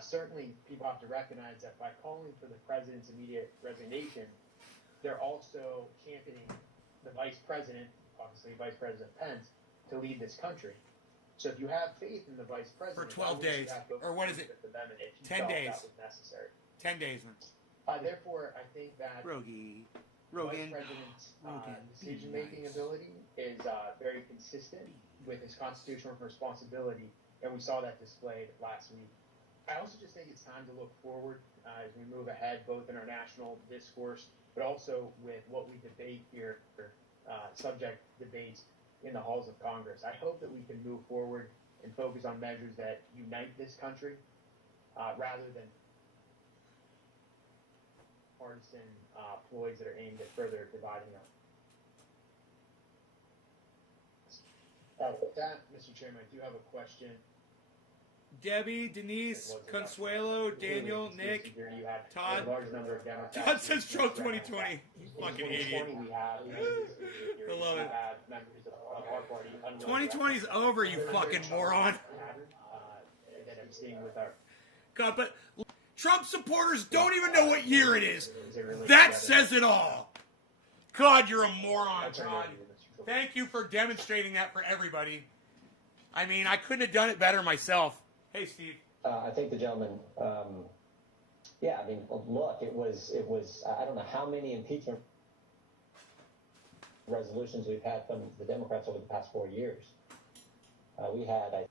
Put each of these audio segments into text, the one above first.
certainly people have to recognize that by calling for the president's immediate resignation, they're also championing the vice president, obviously Vice President Pence, to lead this country. So if you have faith in the vice president... For 12 days. Or what is it? 10 days. That was necessary. 10 days. Therefore, I think that Rogan. Vice President's decision-making ability is very consistent with his constitutional responsibility, and we saw that displayed last week. I also just think it's time to look forward as we move ahead, both in our national discourse, but also with what we debate here, subject debates in the halls of Congress. I hope that we can move forward and focus on measures that unite this country rather than partisan ploys that are aimed at further dividing us. With that, Mr. Chairman, I do have a question. Debbie, Denise, Consuelo, Daniel, Nick, Todd. Todd says Trump 2020. You fucking idiot. I love it. 2020 is over, you fucking moron. God, but Trump supporters don't even know what year it is. That says it all. God, you're a moron, Todd. Thank you for demonstrating that for everybody. I mean, I couldn't have done it better myself. Hey, Steve. I think the gentleman, yeah, I mean, look, it was, I don't know how many impeachment resolutions we've had from the Democrats over the past 4 years. We had,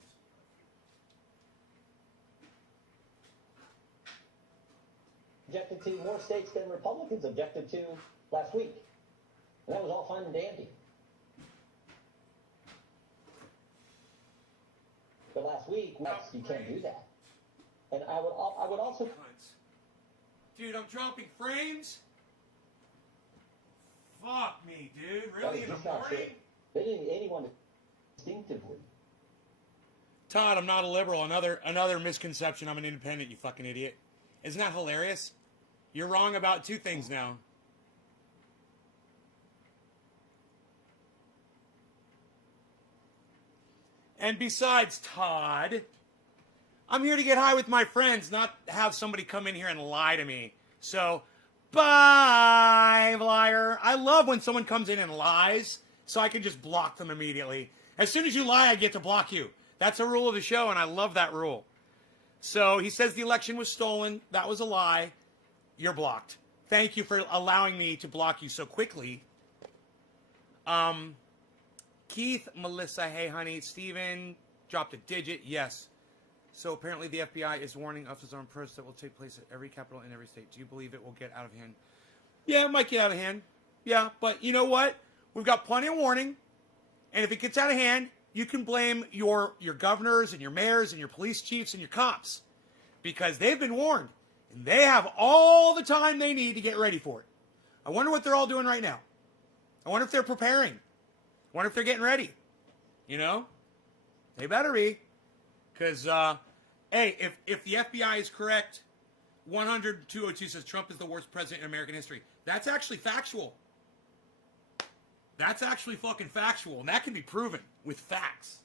objected to more states than Republicans objected to last week. And that was all fine and dandy. But last week, you can't do that. And I would also... Dude, I'm dropping frames? Fuck me, dude. Really, in the morning? They didn't need anyone instinctively. Todd, I'm not a liberal. Another misconception. I'm an independent, you fucking idiot. Isn't that hilarious? You're wrong about two things now. And besides, Todd, I'm here to get high with my friends, not have somebody come in here and lie to me. So, bye, liar. I love when someone comes in and lies, so I can just block them immediately. As soon as you lie, I get to block you. That's a rule of the show, and I love that rule. So, he says the election was stolen. That was a lie. You're blocked. Thank you for allowing me to block you so quickly. Keith, Melissa, hey honey, Steven, dropped a digit, yes. So apparently the FBI is warning officers on protests that will take place at every capital in every state. Do you believe it will get out of hand? Yeah, it might get out of hand. Yeah, but you know what? We've got plenty of warning. And if it gets out of hand, you can blame your governors and your mayors and your police chiefs and your cops. Because they've been warned. And they have all the time they need to get ready for it. I wonder what they're all doing right now. I wonder if they're preparing. I wonder if they're getting ready. You know? They better be. Because, hey, if the FBI is correct, 100-202 says Trump is the worst president in American history. That's actually factual. That's actually fucking factual. And that can be proven with facts.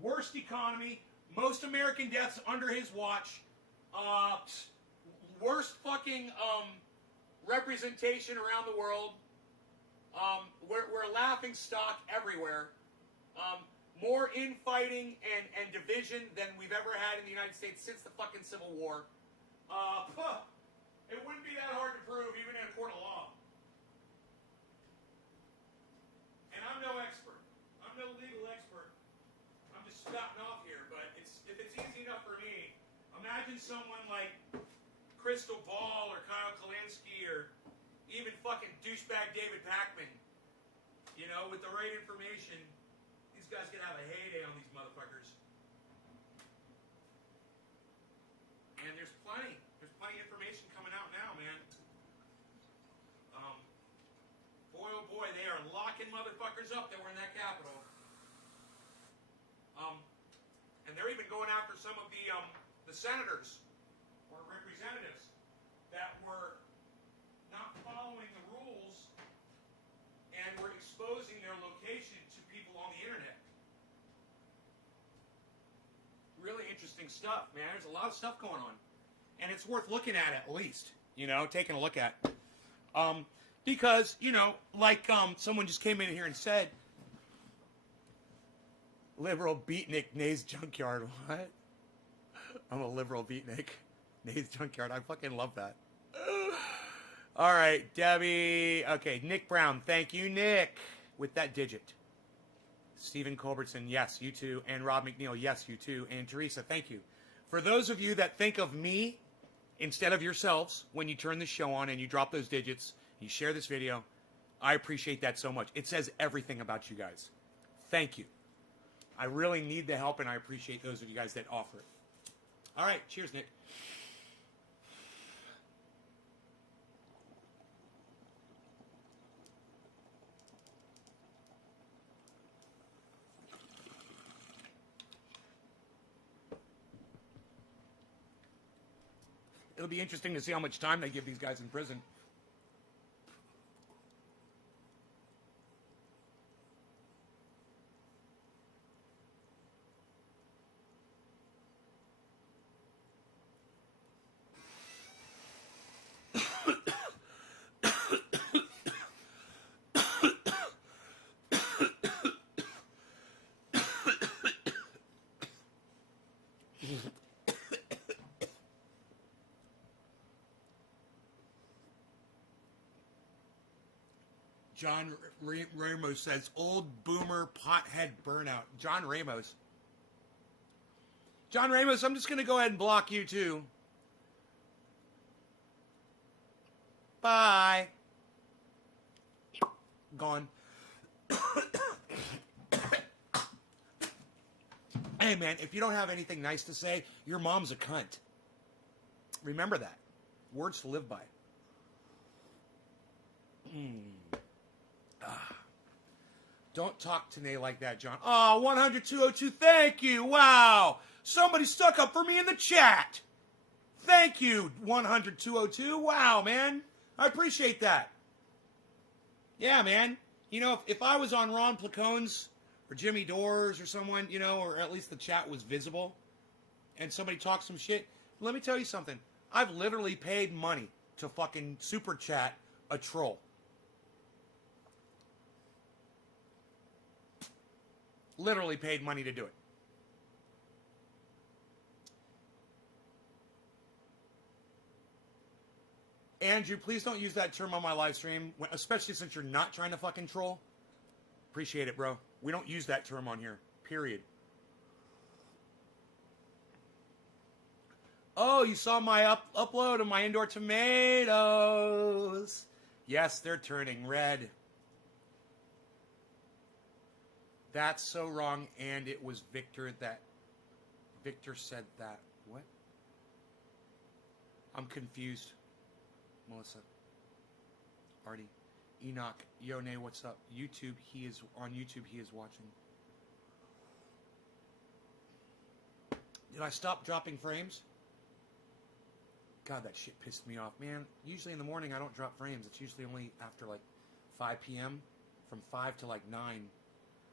Worst economy. Most American deaths under his watch. Worst fucking representation around the world. We're a laughing stock everywhere. More infighting and division than we've ever had in the United States since the fucking Civil War. It wouldn't be that hard to prove, even in a court of law. And I'm no expert. I'm no legal expert. I'm just spouting off here, but if it's easy enough for me, imagine someone like Crystal Ball or Kyle Kalinske or even fucking douchebag David Pakman. You know, with the right information, these guys can have a heyday on these motherfuckers. And there's plenty of information coming out now, man. Boy, oh boy, they are locking motherfuckers up that were in that Capitol. And they're even going after some of the senators or representatives that were not following the rules and were exposing their location to people on the internet. Really interesting interesting stuff, man. There's a lot of stuff going on. And it's worth looking at least. You know, taking a look at. Because, you know, like someone just came in here and said, liberal beatnik Nays Junkyard. What? I'm a liberal beatnik Nays Junkyard. I fucking love that. All right, Debbie. Okay, Nick Brown. Thank you, Nick, with that digit. Stephen Culbertson, yes, you too. And Rob McNeil, yes, you too. And Teresa, thank you. For those of you that think of me instead of yourselves when you turn the show on and you drop those digits, you share this video, I appreciate that so much. It says everything about you guys. Thank you. I really need the help, and I appreciate those of you guys that offer it. All right, cheers, Nick. It'll be interesting to see how much time they give these guys in prison. John Ramos says, old boomer pothead burnout. John Ramos. John Ramos, I'm just going to go ahead and block you too. Bye. Gone. Hey man, if you don't have anything nice to say, your mom's a cunt. Remember that. Words to live by. Don't talk to Nay like that, John. Oh, 100-202, thank you. Wow. Somebody stuck up for me in the chat. Thank you, 100-202. Wow, man. I appreciate that. Yeah, man. You know, if I was on Ron Placone's or Jimmy Doors or someone, you know, or at least the chat was visible, and somebody talked some shit, let me tell you something. I've literally paid money to fucking super chat a troll. Literally paid money to do it. Andrew, please don't use that term on my live stream, especially since you're not trying to fucking troll. Appreciate it, bro. We don't use that term on here. Period. Oh, you saw my upload of my indoor tomatoes. Yes, they're turning red. That's so wrong, and it was Victor said that. What? I'm confused. Melissa. Artie. Enoch. Yone, what's up? YouTube, he is watching. Did I stop dropping frames? God, that shit pissed me off, man. Usually in the morning I don't drop frames. It's usually only after like 5 p.m. from 5 to like 9.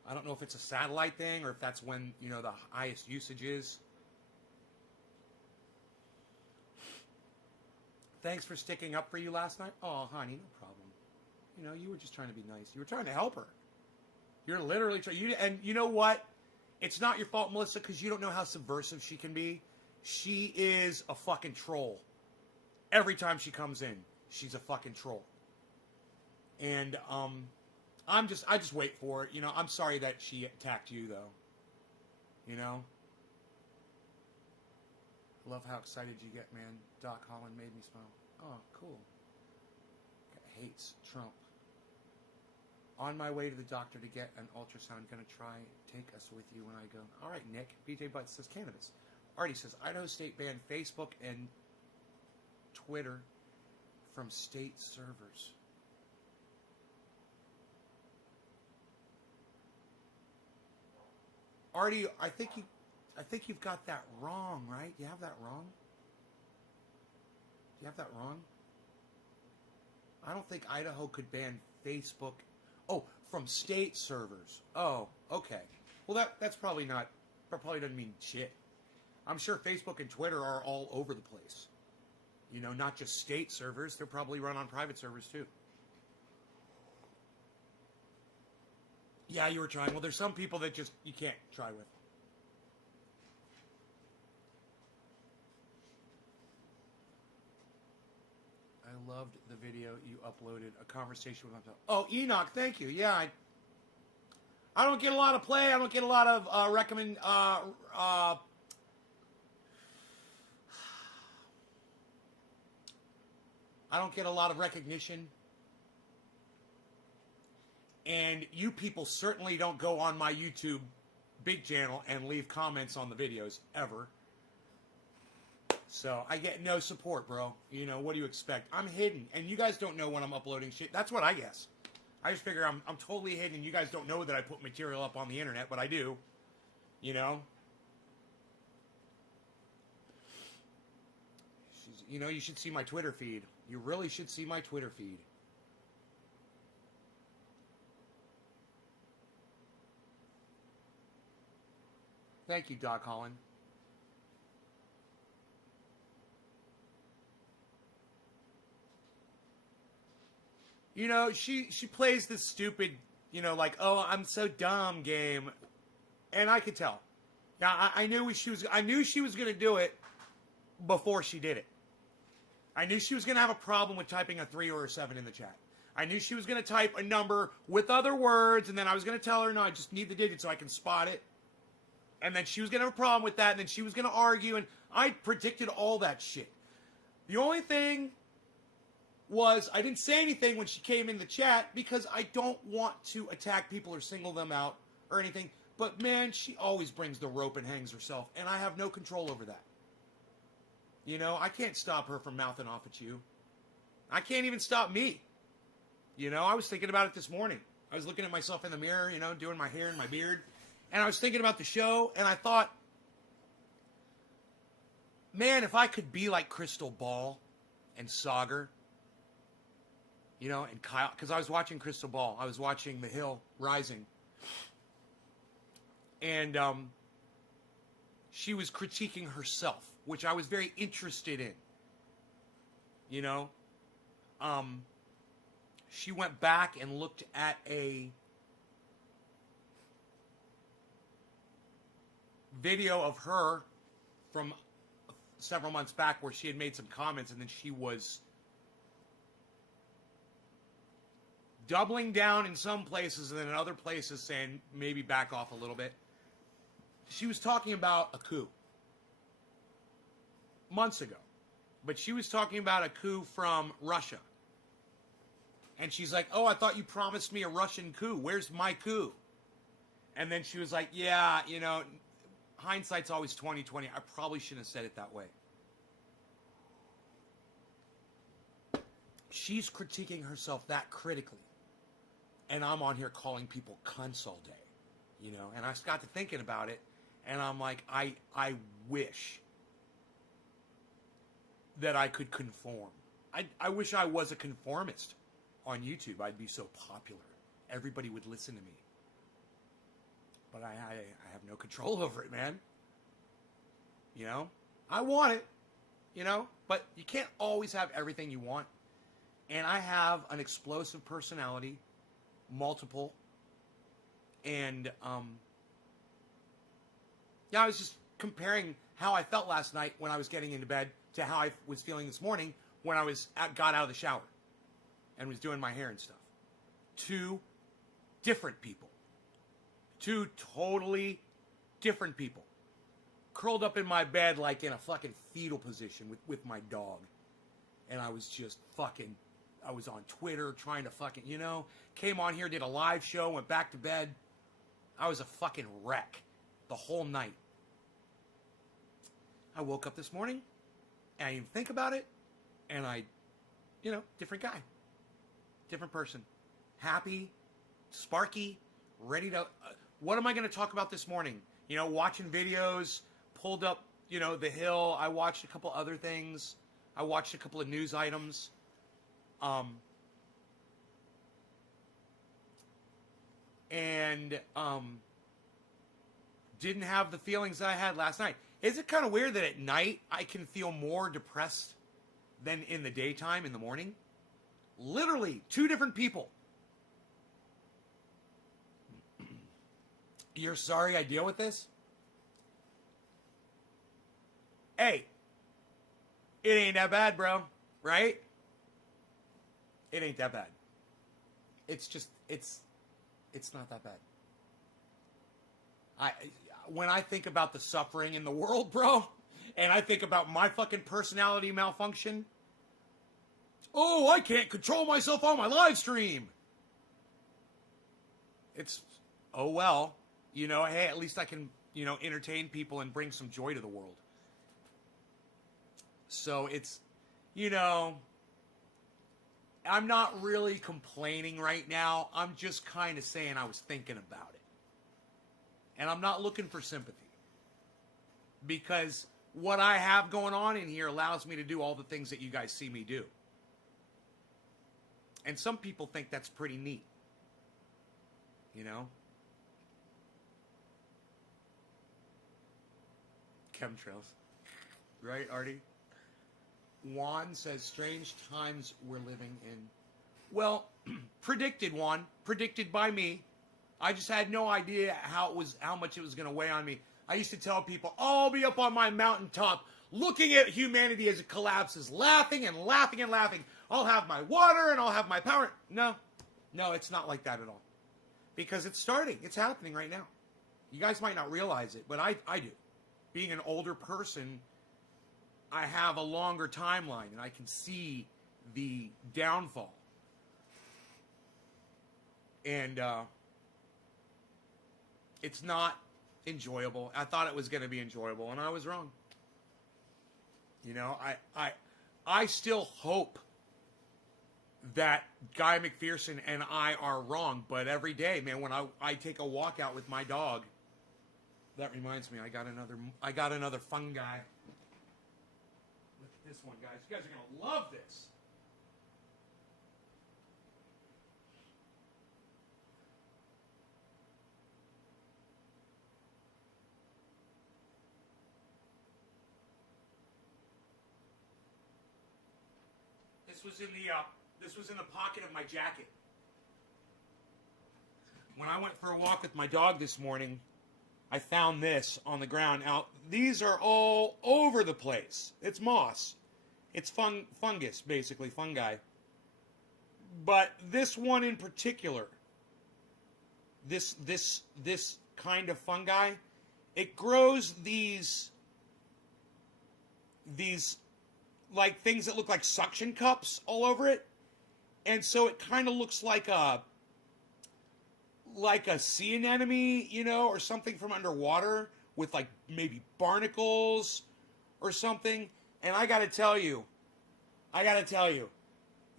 I don't know if it's a satellite thing or if that's when, you know, the highest usage is. Thanks for sticking up for you last night. Oh, honey, no problem. You know, you were just trying to be nice. You were trying to help her. You're literally trying. And you know what? It's not your fault, Melissa, because you don't know how subversive she can be. She is a fucking troll. Every time she comes in, she's a fucking troll. And, I just wait for it. You know, I'm sorry that she attacked you, though. You know? Love how excited you get, man. Doc Holland made me smile. Oh, cool. Hates Trump. On my way to the doctor to get an ultrasound. Gonna try take us with you when I go. All right, Nick. BJ Butts says cannabis. Artie says Idaho State banned Facebook and Twitter from state servers. Artie, I think you've got that wrong, right? You have that wrong? You have that wrong? I don't think Idaho could ban Facebook. Oh, from state servers. Oh, okay. Well, that's probably not. That probably doesn't mean shit. I'm sure Facebook and Twitter are all over the place. You know, not just state servers. They're probably run on private servers, too. Yeah, you were trying. Well, there's some people that just you can't try with. I loved the video you uploaded. A conversation with myself. Oh, Enoch, thank you. Yeah, I don't get a lot of play. I don't get a lot of I don't get a lot of recognition. And you people certainly don't go on my YouTube big channel and leave comments on the videos, ever. So, I get no support, bro. You know, what do you expect? I'm hidden, and you guys don't know when I'm uploading shit. That's what I guess. I just figure I'm totally hidden, and you guys don't know that I put material up on the internet, but I do. You know? You know, you should see my Twitter feed. You really should see my Twitter feed. Thank you, Doc Holland. You know, she plays this stupid, you know, like, oh, I'm so dumb game. And I could tell. Now, I knew she was going to do it before she did it. I knew she was going to have a problem with typing a 3 or a 7 in the chat. I knew she was going to type a number with other words, and then I was going to tell her, no, I just need the digit so I can spot it. And then she was going to have a problem with that, and then she was going to argue, and I predicted all that shit. The only thing was I didn't say anything when she came in the chat because I don't want to attack people or single them out or anything. But, man, she always brings the rope and hangs herself, and I have no control over that. You know, I can't stop her from mouthing off at you. I can't even stop me. You know, I was thinking about it this morning. I was looking at myself in the mirror, you know, doing my hair and my beard. And I was thinking about the show, and I thought, man, if I could be like Crystal Ball and Sauger, you know, and Kyle, because I was watching Crystal Ball. I was watching The Hill Rising. And she was critiquing herself, which I was very interested in. You know? She went back and looked at a video of her from several months back where she had made some comments, and then she was doubling down in some places and then in other places saying maybe back off a little bit. She was talking about a coup months ago, but she was talking about a coup from Russia. And she's like, oh, I thought you promised me a Russian coup. Where's my coup? And then she was like, yeah, you know, hindsight's always 20/20. I probably shouldn't have said it that way. She's critiquing herself that critically. And I'm on here calling people cunts all day. You know, and I got to thinking about it, and I'm like, I wish that I could conform. I wish I was a conformist on YouTube. I'd be so popular. Everybody would listen to me. But I have no control over it, man. You know? I want it, you know? But you can't always have everything you want. And I have an explosive personality, multiple. And, yeah, I was just comparing how I felt last night when I was getting into bed to how I was feeling this morning when I got out of the shower and was doing my hair and stuff. Two different people. Two totally different people. Curled up in my bed like in a fucking fetal position with my dog. And I was just fucking, I was on Twitter trying to fucking, you know, came on here, did a live show, went back to bed. I was a fucking wreck the whole night. I woke up this morning, and I didn't think about it, and I, you know, different guy. Different person. Happy, sparky, ready to, what am I going to talk about this morning? You know, watching videos, pulled up, you know, The Hill. I watched a couple other things. I watched a couple of news items. And didn't have the feelings that I had last night. Is it kind of weird that at night I can feel more depressed than in the daytime, in the morning? Literally, two different people. You're sorry I deal with this? Hey, it ain't that bad, bro. Right? It ain't that bad. It's just, it's not that bad. When I think about the suffering in the world, bro, and I think about my fucking personality malfunction, oh, I can't control myself on my live stream. It's, oh well, you know, hey, at least I can, you know, entertain people and bring some joy to the world. So it's, you know, I'm not really complaining right now. I'm just kind of saying I was thinking about it. And I'm not looking for sympathy. Because what I have going on in here allows me to do all the things that you guys see me do. And some people think that's pretty neat. You know? Chemtrails. Right, Artie? Juan says, strange times we're living in. Well, predicted, Juan. Predicted by me. I just had no idea how much it was going to weigh on me. I used to tell people, oh, I'll be up on my mountaintop looking at humanity as it collapses, laughing and laughing and laughing. I'll have my water and I'll have my power. No, it's not like that at all. Because it's starting. It's happening right now. You guys might not realize it, but I do. Being an older person, I have a longer timeline and I can see the downfall. And it's not enjoyable. I thought it was going to be enjoyable, and I was wrong. You know, I still hope that Guy McPherson and I are wrong, but every day, man, when I take a walk out with my dog, that reminds me, I got another fungi. Look at this one, guys. You guys are going to love this. This was in the pocket of my jacket. When I went for a walk with my dog this morning, I found this on the ground. Now, these are all over the place. It's moss. It's fungus, basically, fungi. But this one in particular, this kind of fungi, it grows these like things that look like suction cups all over it. And so it kind of looks like a sea anemone, you know, or something from underwater with like maybe barnacles or something. And I got to tell you,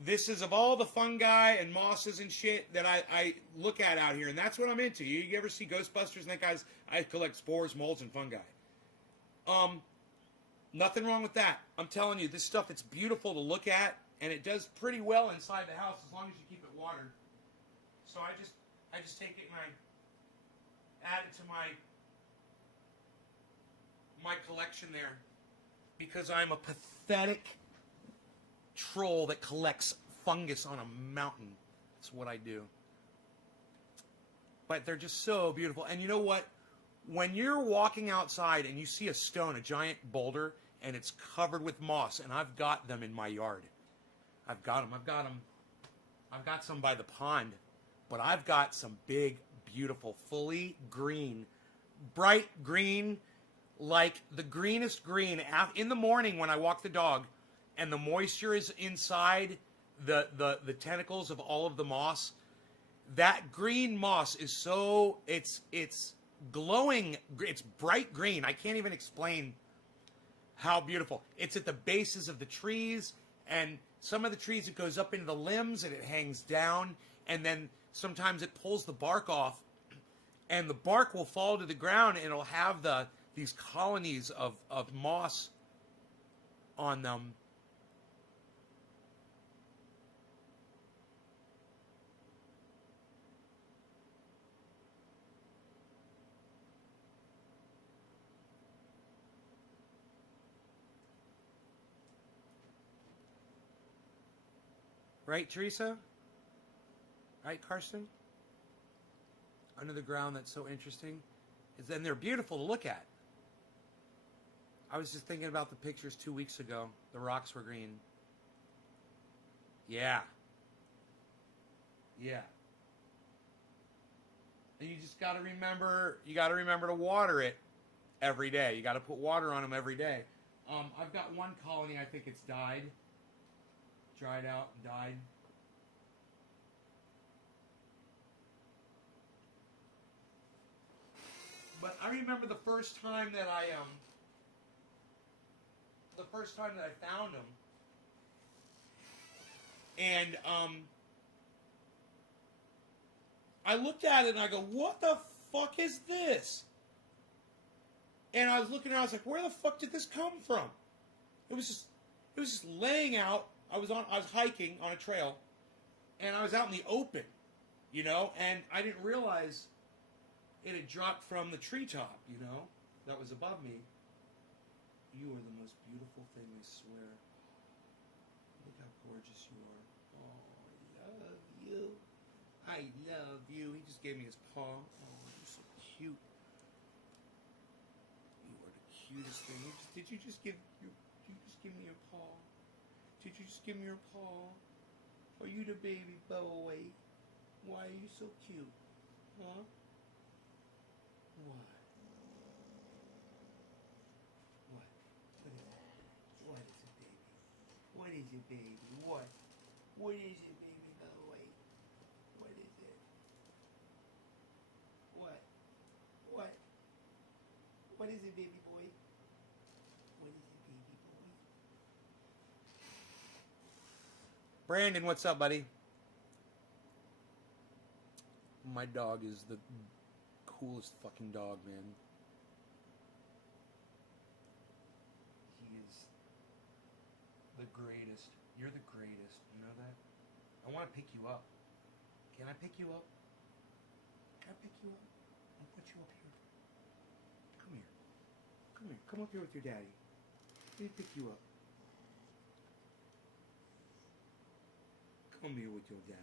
this is of all the fungi and mosses and shit that I look at out here, and that's what I'm into. You ever see Ghostbusters and that guy's, I collect spores, molds, and fungi. Nothing wrong with that. I'm telling you, this stuff, it's beautiful to look at, and it does pretty well inside the house as long as you keep it watered. So I just take it and I add it to my collection there, because I'm a pathetic troll that collects fungus on a mountain. That's what I do. But they're just so beautiful. And you know what? When you're walking outside and you see a stone, a giant boulder, and it's covered with moss, and I've got them in my yard. I've got them. I've got some by the pond, but I've got some big, beautiful, fully green, bright green, like the greenest green. In the morning when I walk the dog, and the moisture is inside the tentacles of all of the moss, that green moss is so, it's glowing, it's bright green. I can't even explain how beautiful. It's at the bases of the trees, and some of the trees it goes up into the limbs and it hangs down, and then sometimes it pulls the bark off, and the bark will fall to the ground, and it'll have these colonies of moss on them. Right, Teresa? Right, Karsten? Under the ground, that's so interesting. And they're beautiful to look at. I was just thinking about the pictures 2 weeks ago. The rocks were green. Yeah. Yeah. And you just got to remember, to water it every day. You got to put water on them every day. I've got one colony, I think it's dried out and died. But I remember the first time that I found them, and I looked at it and I go, "What the fuck is this?" And I was looking around, I was like, "Where the fuck did this come from?" It was just laying out. I was hiking on a trail, and I was out in the open, and I didn't realize it had dropped from the treetop, that was above me. You are the most beautiful thing, I swear. Look how gorgeous you are. Oh, I love you. I love you. He just gave me his paw. Oh, you're so cute. You are the cutest thing. Did you just give me your paw? Did you just give me your paw? Are you the baby boy? Why are you so cute? Huh? What? What is it, baby? What is it, baby? What? What is it, baby boy? What is it? What? What? What is it, baby boy? What is it, baby boy? Brandon, what's up, buddy? My dog is the coolest fucking dog, man. He is the greatest. You're the greatest. You know that? I want to pick you up. Can I pick you up? Can I pick you up? I'll put you up here. Come here. Come here. Come up here with your daddy. Let me pick you up. Come here with your daddy.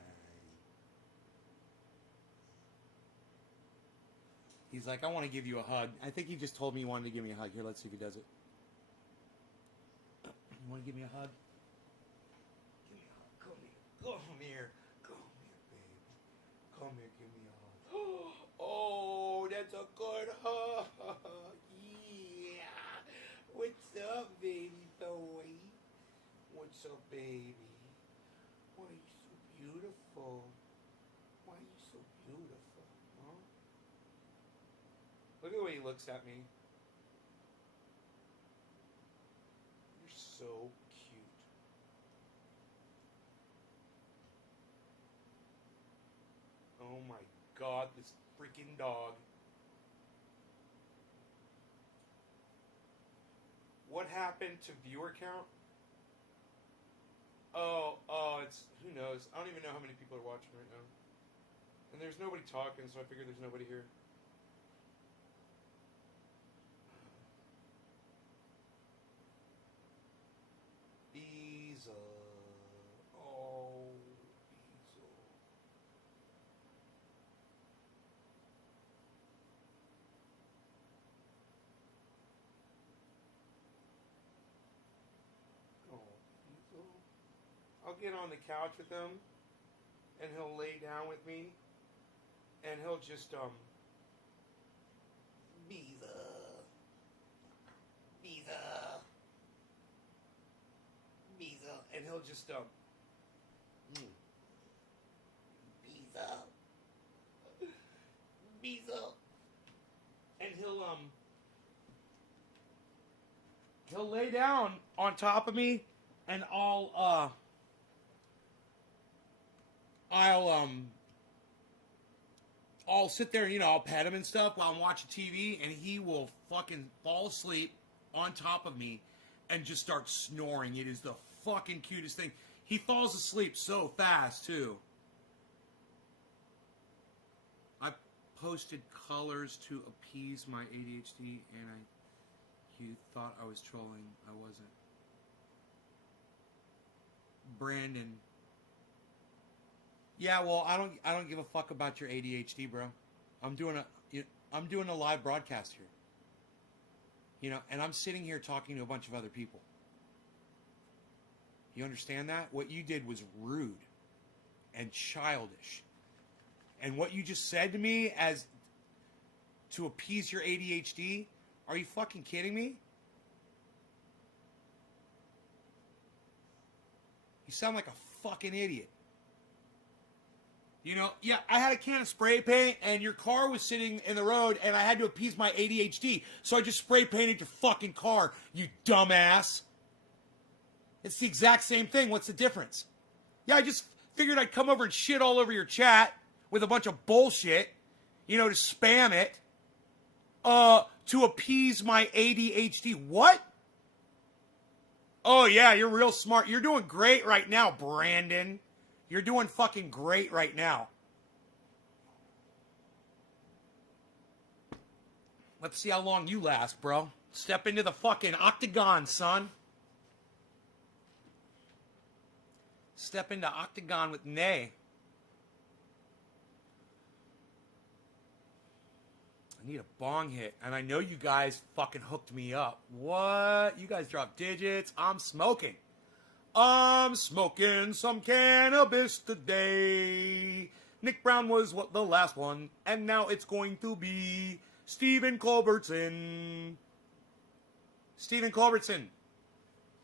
He's like, I want to give you a hug. I think he just told me he wanted to give me a hug. Here, let's see if he does it. You want to give me a hug? Give me a hug. Come here. Come here, baby. Come here, give me a hug. Oh, that's a good hug. Yeah. What's up, baby boy? What's up, baby? Why are you so beautiful? Why are you so beautiful? Huh? Look at the way he looks at me. You're so cute. Oh my God, this freaking dog. What happened to viewer count? Oh, it's, who knows? I don't even know how many people are watching right now. And there's nobody talking, so I figure there's nobody here. Beezle. Oh, Beezle. Oh, Beezle. I'll get on the couch with him, and he'll lay down with me, and he'll just, Beezle. Beezle. Beezle. And he'll just, Beezle. Beezle. And he'll lay down on top of me, and I'll sit there and, I'll pet him and stuff while I'm watching TV, and he will fucking fall asleep on top of me and just start snoring. It is the fucking cutest thing. He falls asleep so fast, too. I posted colors to appease my ADHD, and you thought I was trolling. I wasn't. Brandon, Yeah, well, I don't give a fuck about your ADHD, bro. I'm doing a live broadcast here. You know, and I'm sitting here talking to a bunch of other people. You understand that? What you did was rude and childish. And what you just said to me as to appease your ADHD, are you fucking kidding me? You sound like a fucking idiot. You know, yeah, I had a can of spray paint and your car was sitting in the road and I had to appease my ADHD. So I just spray painted your fucking car, you dumbass. It's the exact same thing. What's the difference? Yeah, I just figured I'd come over and shit all over your chat with a bunch of bullshit, you know, to spam it, to appease my ADHD. What? Oh, yeah, you're real smart. You're doing great right now, Brandon. You're doing fucking great right now. Let's see how long you last, bro. Step into the fucking octagon, son. Step into octagon with Nay. I need a bong hit. And I know you guys fucking hooked me up. What? You guys dropped digits. I'm smoking. I'm smoking some cannabis today. Nick Brown was the last one, and now it's going to be Stephen Culbertson. Stephen Culbertson.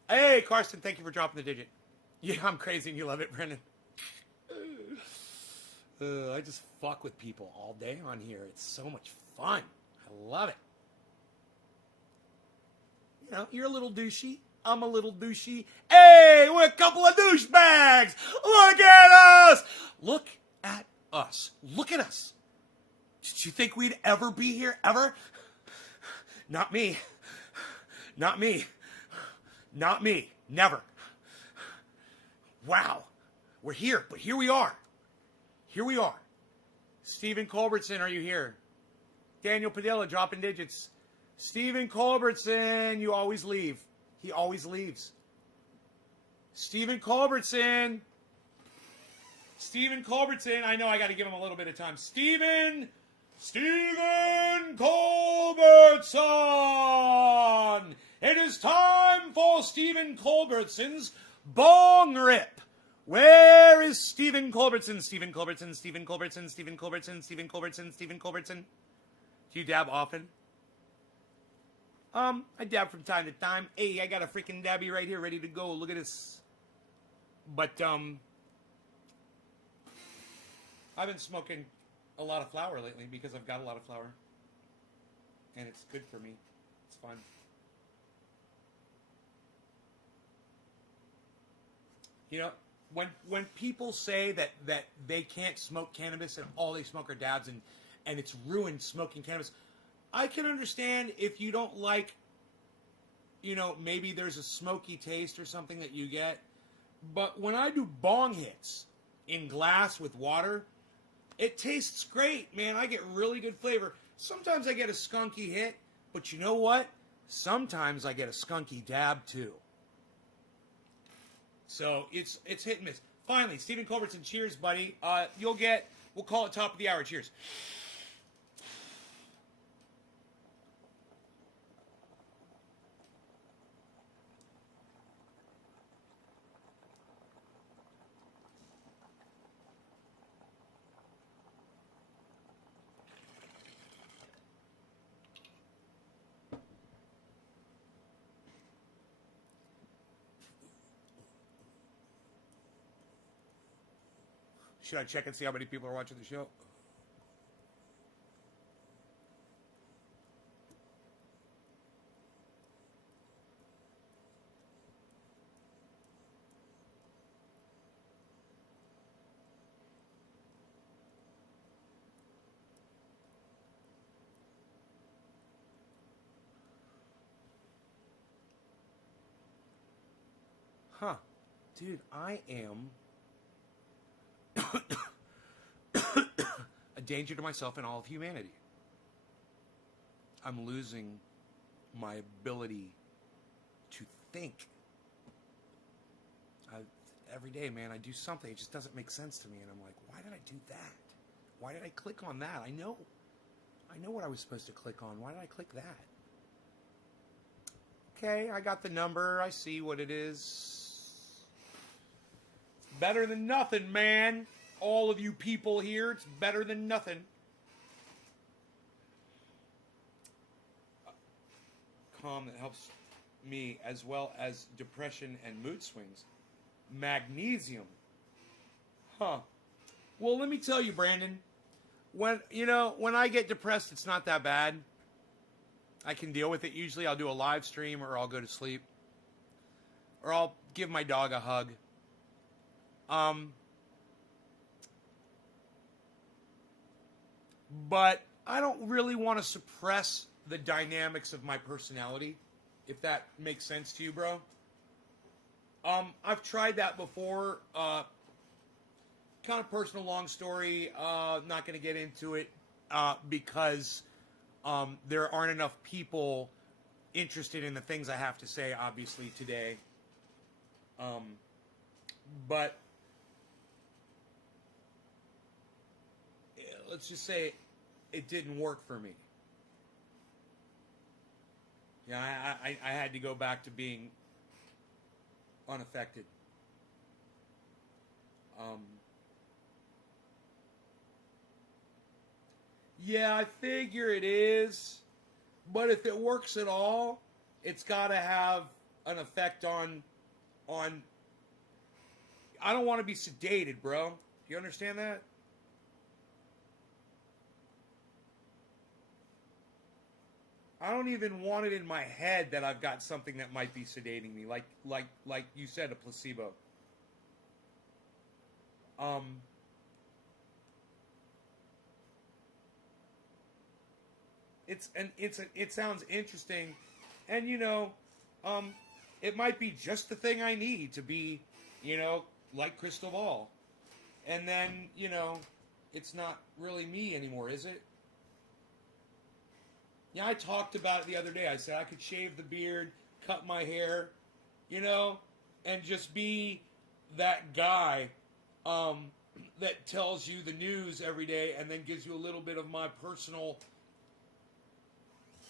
Hey, Karsten, thank you for dropping the digit. Yeah, I'm crazy and you love it, Brendan. I just fuck with people all day on here. It's so much fun. I love it. You know, you're a little douchey. I'm a little douchey. Hey, we're a couple of douchebags. Look at us. Look at us. Look at us. Did you think we'd ever be here? Ever? Not me. Not me. Not me. Never. Wow. We're here, but here we are. Here we are. Stephen Culbertson, are you here? Daniel Padilla dropping digits. Stephen Culbertson, you always leave. He always leaves. Stephen Culbertson. Stephen Culbertson. I know I got to give him a little bit of time. Stephen Culbertson. It is time for Stephen Culbertson's bong rip. Where is Stephen Culbertson? Stephen Culbertson, Stephen Culbertson, Stephen Culbertson, Stephen Culbertson, Stephen Culbertson. Do you dab often? I dab from time to time. Hey, I got a freaking dabby right here ready to go. Look at this. But, I've been smoking a lot of flower lately because I've got a lot of flower. And it's good for me. It's fun. You know, when people say that they can't smoke cannabis and all they smoke are dabs and it's ruined smoking cannabis, I can understand if you don't like, you know, maybe there's a smoky taste or something that you get. But when I do bong hits in glass with water, it tastes great, man. I get really good flavor. Sometimes I get a skunky hit, but you know what? Sometimes I get a skunky dab too. So it's hit and miss. Finally, Stephen Culbertson, cheers, buddy. We'll call it top of the hour. Cheers. Should I check and see how many people are watching the show? Huh. Dude, I am a danger to myself and all of humanity. I'm losing my ability to think. every day, man, I do something. It just doesn't make sense to me. And I'm like, why did I do that? Why did I click on that? I know what I was supposed to click on. Why did I click that? Okay, I got the number. I see what it is. It's better than nothing, man. All of you people here, it's better than nothing. Calm that helps me as well as depression and mood swings. Magnesium. Huh. Well, let me tell you, Brandon. When I get depressed, it's not that bad. I can deal with it. Usually I'll do a live stream or I'll go to sleep. Or I'll give my dog a hug. But I don't really want to suppress the dynamics of my personality, if that makes sense to you, bro. I've tried that before. Kind of personal, long story. Not going to get into it because there aren't enough people interested in the things I have to say, obviously, today. But let's just say it didn't work for me. Yeah, I had to go back to being unaffected. Yeah, I figure it is. But if it works at all, it's got to have an effect on... I don't want to be sedated, bro. Do you understand that? I don't even want it in my head that I've got something that might be sedating me, like you said, a placebo. It sounds interesting, and it might be just the thing I need to be, like Crystal Ball, and then it's not really me anymore, is it? Yeah, I talked about it the other day. I said I could shave the beard, cut my hair, and just be that guy that tells you the news every day and then gives you a little bit of my personal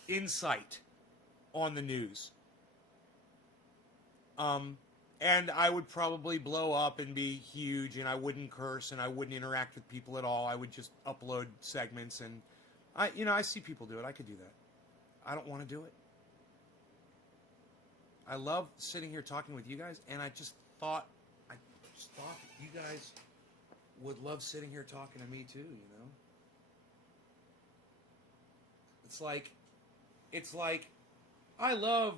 insight on the news. And I would probably blow up and be huge, and I wouldn't curse, and I wouldn't interact with people at all. I would just upload segments, and I see people do it. I could do that. I don't want to do it. I love sitting here talking with you guys, and I just thought that you guys would love sitting here talking to me too, It's like I love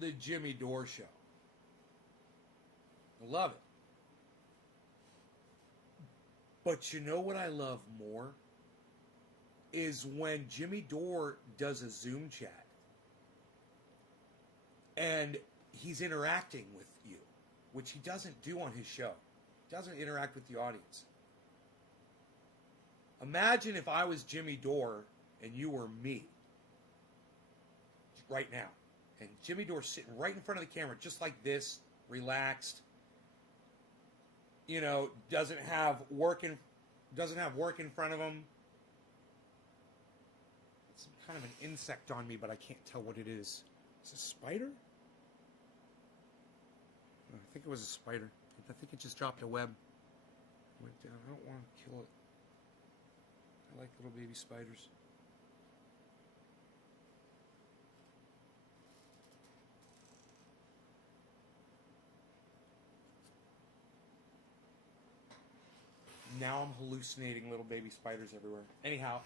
the Jimmy Dore show. I love it. But you know what I love more? Is when Jimmy Dore does a Zoom chat and he's interacting with you, which he doesn't do on his show. He doesn't interact with the audience. Imagine if I was Jimmy Dore and you were me right now, and Jimmy Dore's sitting right in front of the camera just like this, relaxed, doesn't have work in front of him. Some kind of an insect on me, but I can't tell what it is. Is it a spider? I think it was a spider. I think it just dropped a web. Went down. I don't want to kill it. I like little baby spiders. Now I'm hallucinating little baby spiders everywhere. Anyhow,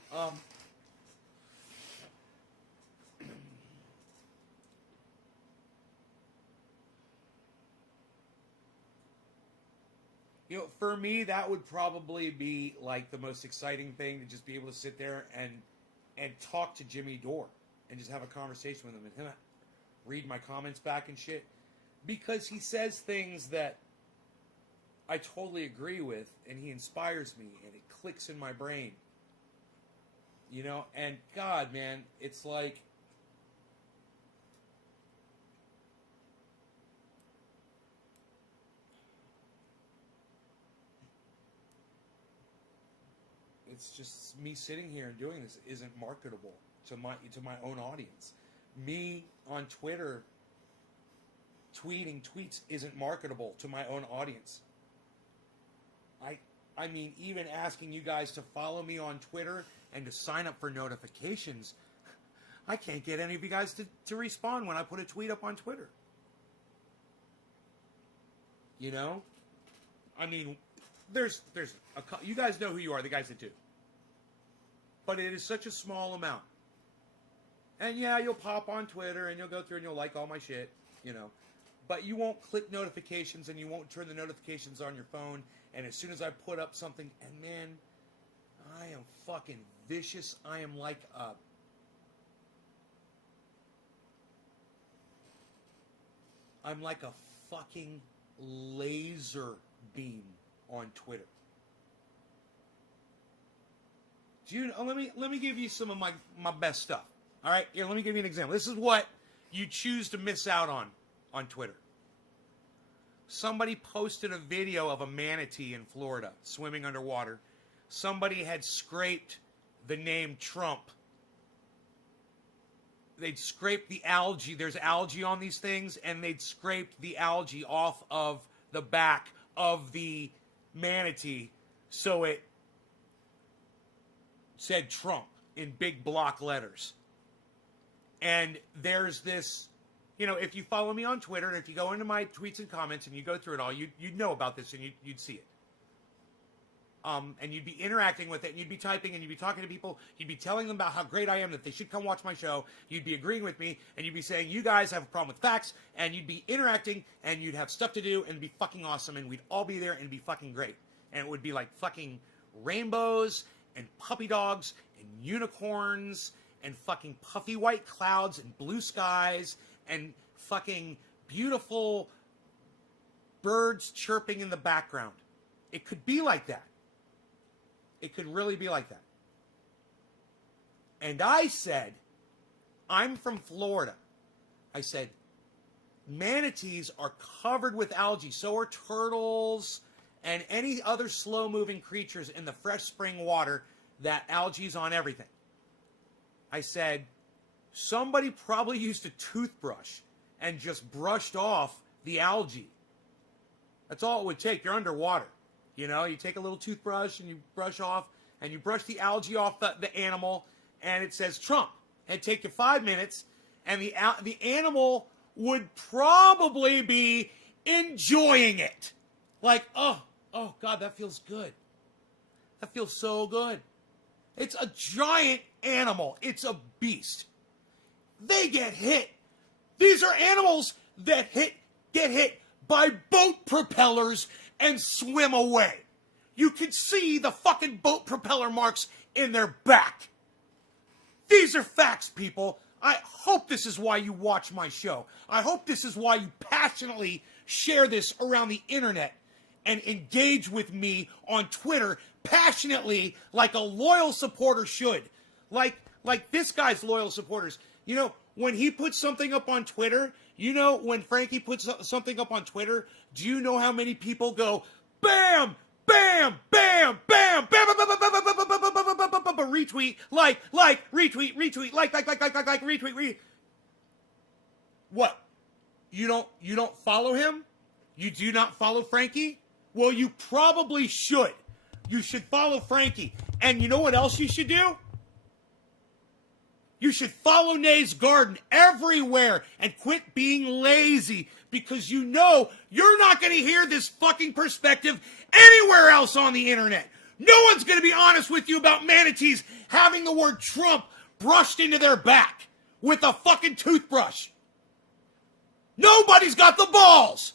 for me, that would probably be like the most exciting thing, to just be able to sit there and talk to Jimmy Dore and just have a conversation with him and him read my comments back and shit, because he says things that I totally agree with, and he inspires me, and it clicks in my brain. And God, man, it's like, it's just me sitting here and doing this isn't marketable to my own audience. Me on Twitter tweeting tweets isn't marketable to my own audience. I mean, even asking you guys to follow me on Twitter and to sign up for notifications, I can't get any of you guys to respond when I put a tweet up on Twitter. You know? I mean, there's you guys know who you are, the guys that do. But it is such a small amount. And yeah, you'll pop on Twitter and you'll go through and you'll like all my shit, you know. But you won't click notifications and you won't turn the notifications on your phone. And as soon as I put up something, and man, I am fucking vicious. I am like a fucking laser beam on Twitter. Do you know, let me give you some of my best stuff. All right, here, let me give you an example. This is what you choose to miss out on Twitter. Somebody posted a video of a manatee in Florida swimming underwater. Somebody had scraped the name Trump. They'd scraped the algae. There's algae on these things, and they'd scraped the algae off of the back of the manatee so it said Trump in big block letters. And there's this, you know, if you follow me on Twitter and if you go into my tweets and comments and you go through it all, you'd know about this and you'd see it. And you'd be interacting with it, and you'd be typing, and you'd be talking to people. You'd be telling them about how great I am, that they should come watch my show. You'd be agreeing with me, and you'd be saying, you guys have a problem with facts, and you'd be interacting, and you'd have stuff to do, and it'd be fucking awesome, and we'd all be there, and it'd be fucking great. And it would be like fucking rainbows, and puppy dogs, and unicorns, and fucking puffy white clouds, and blue skies, and fucking beautiful birds chirping in the background. It could be like that. It could really be like that. And I said, I'm from Florida. I said, manatees are covered with algae. So are turtles and any other slow-moving creatures in the fresh spring water that algae's on everything. I said, somebody probably used a toothbrush and just brushed off the algae. That's all it would take. You're underwater. You know, you take a little toothbrush and you brush off, and you brush the algae off the animal, and it says Trump. It'd take you 5 minutes, and the animal would probably be enjoying it. Like, oh God, that feels good. That feels so good. It's a giant animal. It's a beast. They get hit. These are animals that get hit by boat propellers and swim away. You can see the fucking boat propeller marks in their back. These are facts, people. I hope this is why you watch my show. I hope this is why you passionately share this around the internet and engage with me on Twitter passionately like a loyal supporter should. Like this guy's loyal supporters. You know, when he puts something up on Twitter, you know, when Frankie puts something up on Twitter, do you know how many people go, bam, bam, bam, bam, bam, bam, bam, bam, bam, bam, bam, bam, bam, bam, bam, retweet, like, retweet, like, retweet. What? You don't follow him? You do not follow Frankie? Well, you probably should. You should follow Frankie. And you know what else you should do? You should follow Nay's Garden everywhere and quit being lazy, because you know you're not going to hear this fucking perspective anywhere else on the internet. No one's going to be honest with you about manatees having the word Trump brushed into their back with a fucking toothbrush. Nobody's got the balls.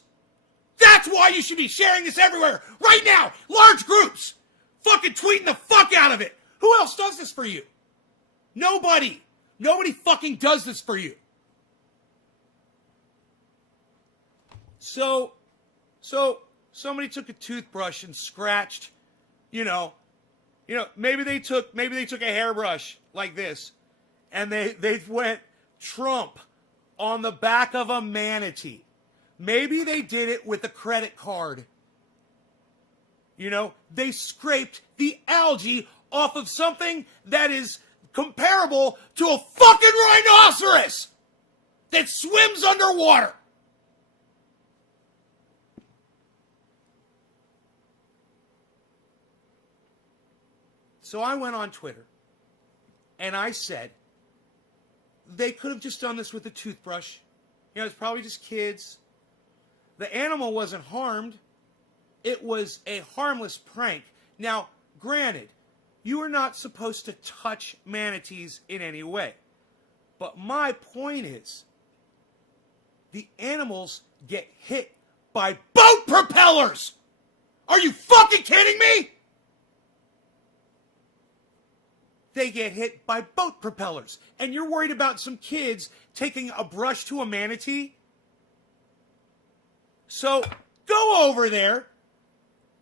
That's why you should be sharing this everywhere right now. Large groups. Fucking tweeting the fuck out of it. Who else does this for you? Nobody. Nobody fucking does this for you. So somebody took a toothbrush and scratched, you know, maybe they took a hairbrush like this, and they went Trump on the back of a manatee. Maybe they did it with a credit card. You know, they scraped the algae off of something that is comparable to a fucking rhinoceros that swims underwater. So I went on Twitter and I said, they could have just done this with a toothbrush. You know, it's probably just kids. The animal wasn't harmed. It was a harmless prank. Now, granted, you are not supposed to touch manatees in any way. But my point is, the animals get hit by boat propellers! Are you fucking kidding me? They get hit by boat propellers. And you're worried about some kids taking a brush to a manatee? So, go over there,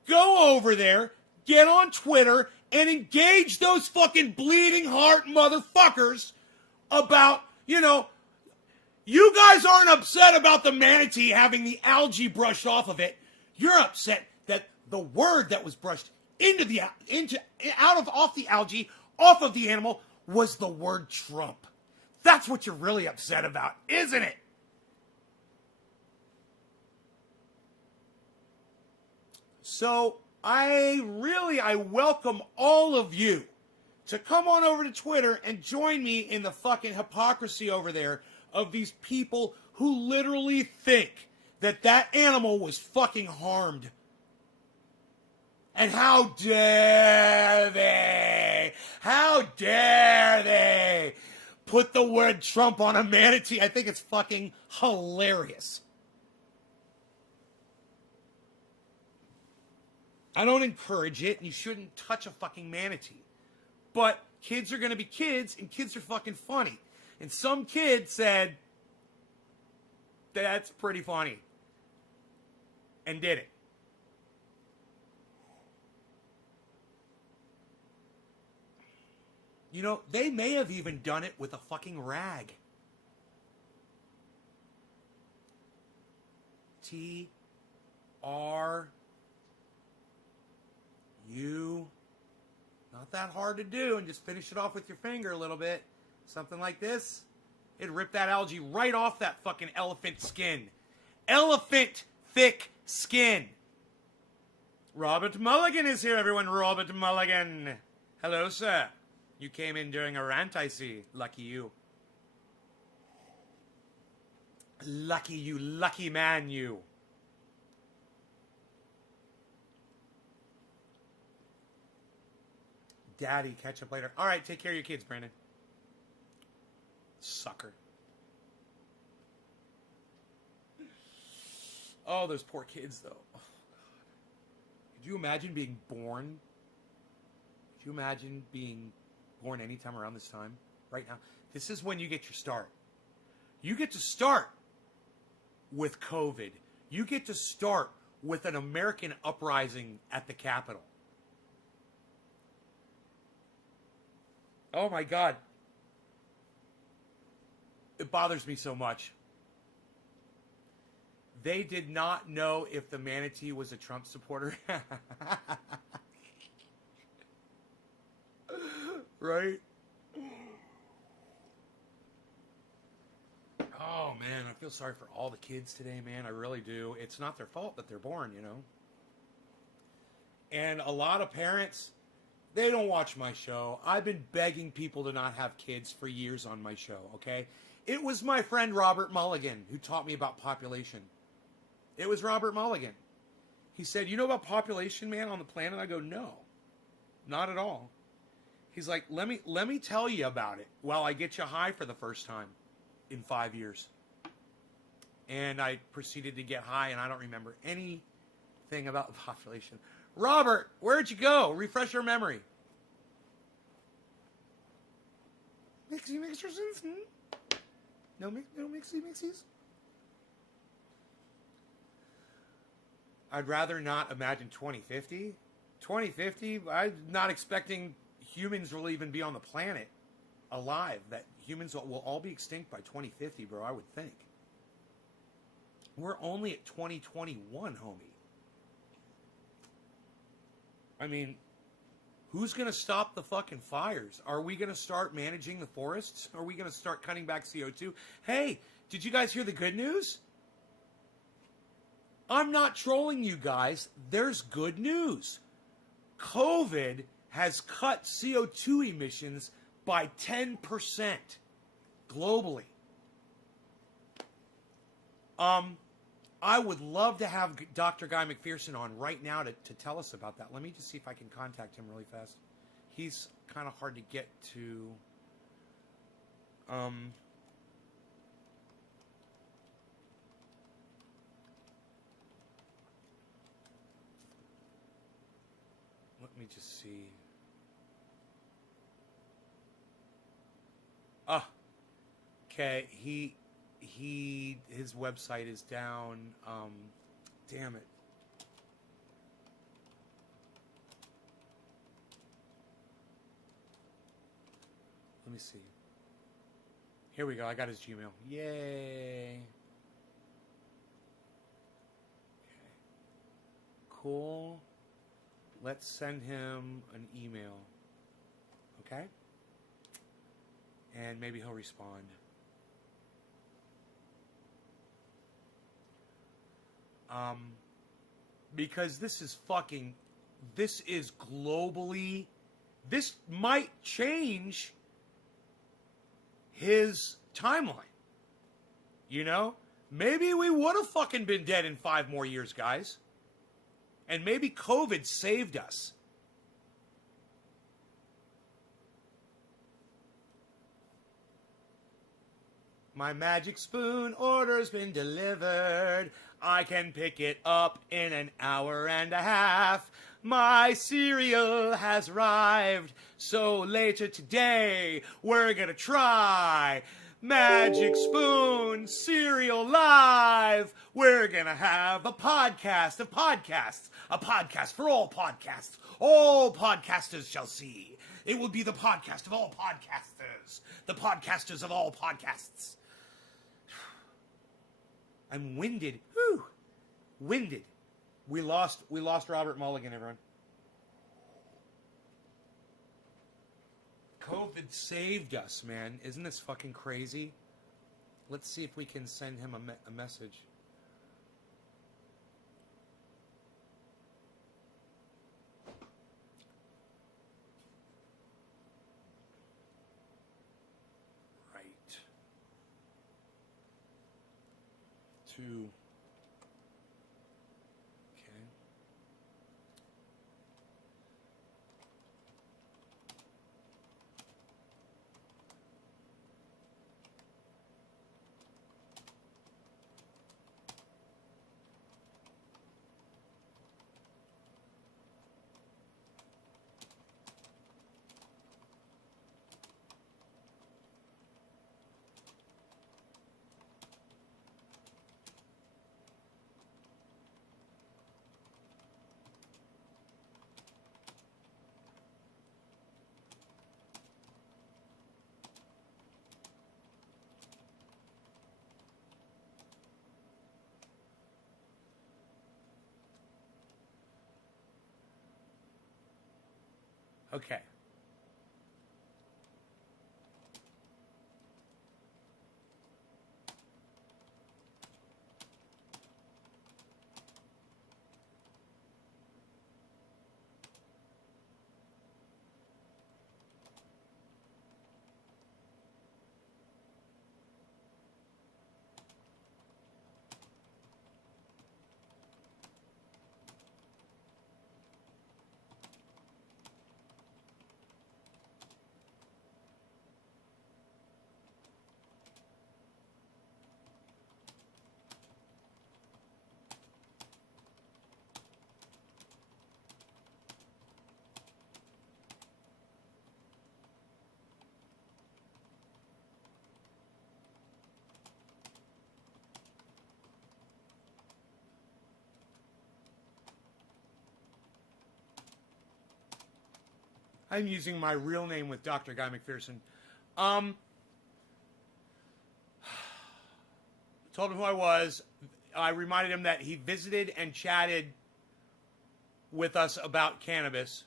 get on Twitter, and engage those fucking bleeding heart motherfuckers about, you know, you guys aren't upset about the manatee having the algae brushed off of it. You're upset that the word that was brushed off the algae, off of the animal, was the word Trump. That's what you're really upset about, isn't it? So I welcome all of you to come on over to Twitter and join me in the fucking hypocrisy over there of these people who literally think that that animal was fucking harmed. And how dare they? How dare they put the word Trump on a manatee? I think it's fucking hilarious. I don't encourage it, and you shouldn't touch a fucking manatee. But kids are going to be kids, and kids are fucking funny. And some kid said, that's pretty funny. And did it. You know, they may have even done it with a fucking rag. T-R-U. Not that hard to do, and just finish it off with your finger a little bit. Something like this. It'd rip that algae right off that fucking elephant skin. Elephant thick skin. Robert Mulligan is here, everyone. Robert Mulligan. Hello, sir. You came in during a rant, I see. Lucky you. Lucky you, lucky man, you. Daddy, catch up later. All right, take care of your kids, Brandon. Sucker. Oh, those poor kids, though. Oh, God. Could you imagine being born? Could you imagine being born anytime around this time? Right now? This is when you get your start. You get to start with COVID. You get to start with an American uprising at the Capitol. Oh my God. It bothers me so much. They did not know if the manatee was a Trump supporter. Right? Oh man, I feel sorry for all the kids today, man. I really do. It's not their fault that they're born, you know. And a lot of parents, they don't watch my show. I've been begging people to not have kids for years on my show, okay? It was my friend Robert Mulligan who taught me about population. It was Robert Mulligan. He said, you know about population, man, on the planet? I go, no, not at all. He's like, let me tell you about it while I get you high for the first time in 5 years. And I proceeded to get high, and I don't remember anything about the population. Robert, where'd you go? Refresh your memory. Mixies? No mixies? I'd rather not imagine 2050. 2050, I'm not expecting humans will even be on the planet alive. That humans will all be extinct by 2050, bro, I would think. We're only at 2021, homie. I mean, Who's going to stop the fucking fires? Are we going to start managing the forests? Are we going to start cutting back CO2? Hey, did you guys hear the good news? I'm not trolling you guys. There's good news. COVID has cut CO2 emissions by 10% globally. I would love to have Dr. Guy McPherson on right now to tell us about that. Let me just see if I can contact him really fast. He's kind of hard to get to. Let me just see. Okay, his website is down. Damn it. Let me see. Here we go. I got his Gmail. Yay. Okay. Cool. Let's send him an email. Okay? And maybe he'll respond. Because this is globally, this might change his timeline. You know? Maybe we would have fucking been dead in 5 more years, guys. And maybe COVID saved us. My magic spoon order's been delivered. I can pick it up in an hour and a half. My cereal has arrived. So later today, we're gonna try Magic Spoon Cereal Live. We're gonna have a podcast of podcasts. A podcast for all podcasts. All podcasters shall see. It will be the podcast of all podcasters. The podcasters of all podcasts. I'm winded. Whew. Winded. We lost Robert Mulligan, everyone. COVID saved us, man. Isn't this fucking crazy? Let's see if we can send him a message. Right. To... Okay. I'm using my real name with Dr. Guy McPherson. Told him who I was. I reminded him that he visited and chatted with us about cannabis.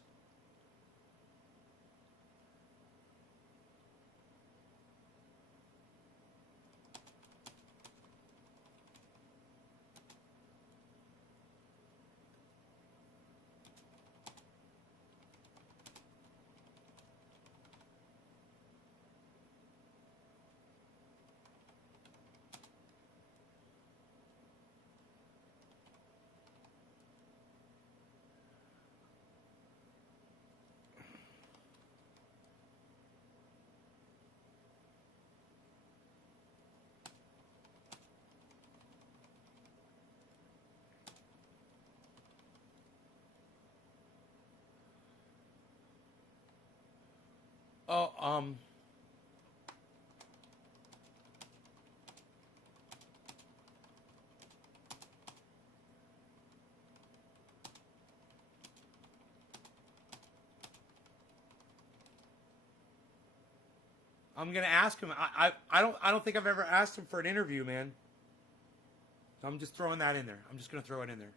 Oh, I'm gonna ask him. I don't think I've ever asked him for an interview, man. So I'm just throwing that in there. I'm just gonna throw it in there.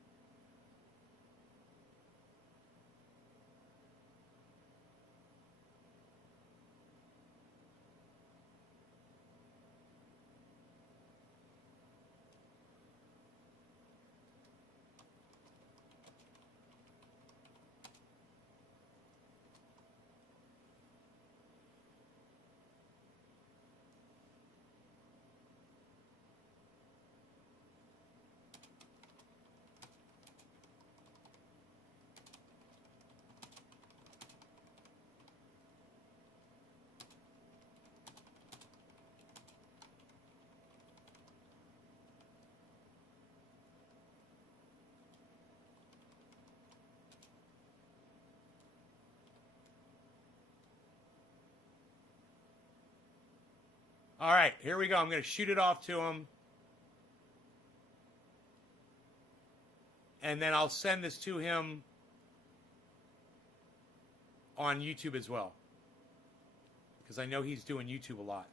All right, here we go. I'm going to shoot it off to him. And then I'll send this to him on YouTube as well. Because I know he's doing YouTube a lot.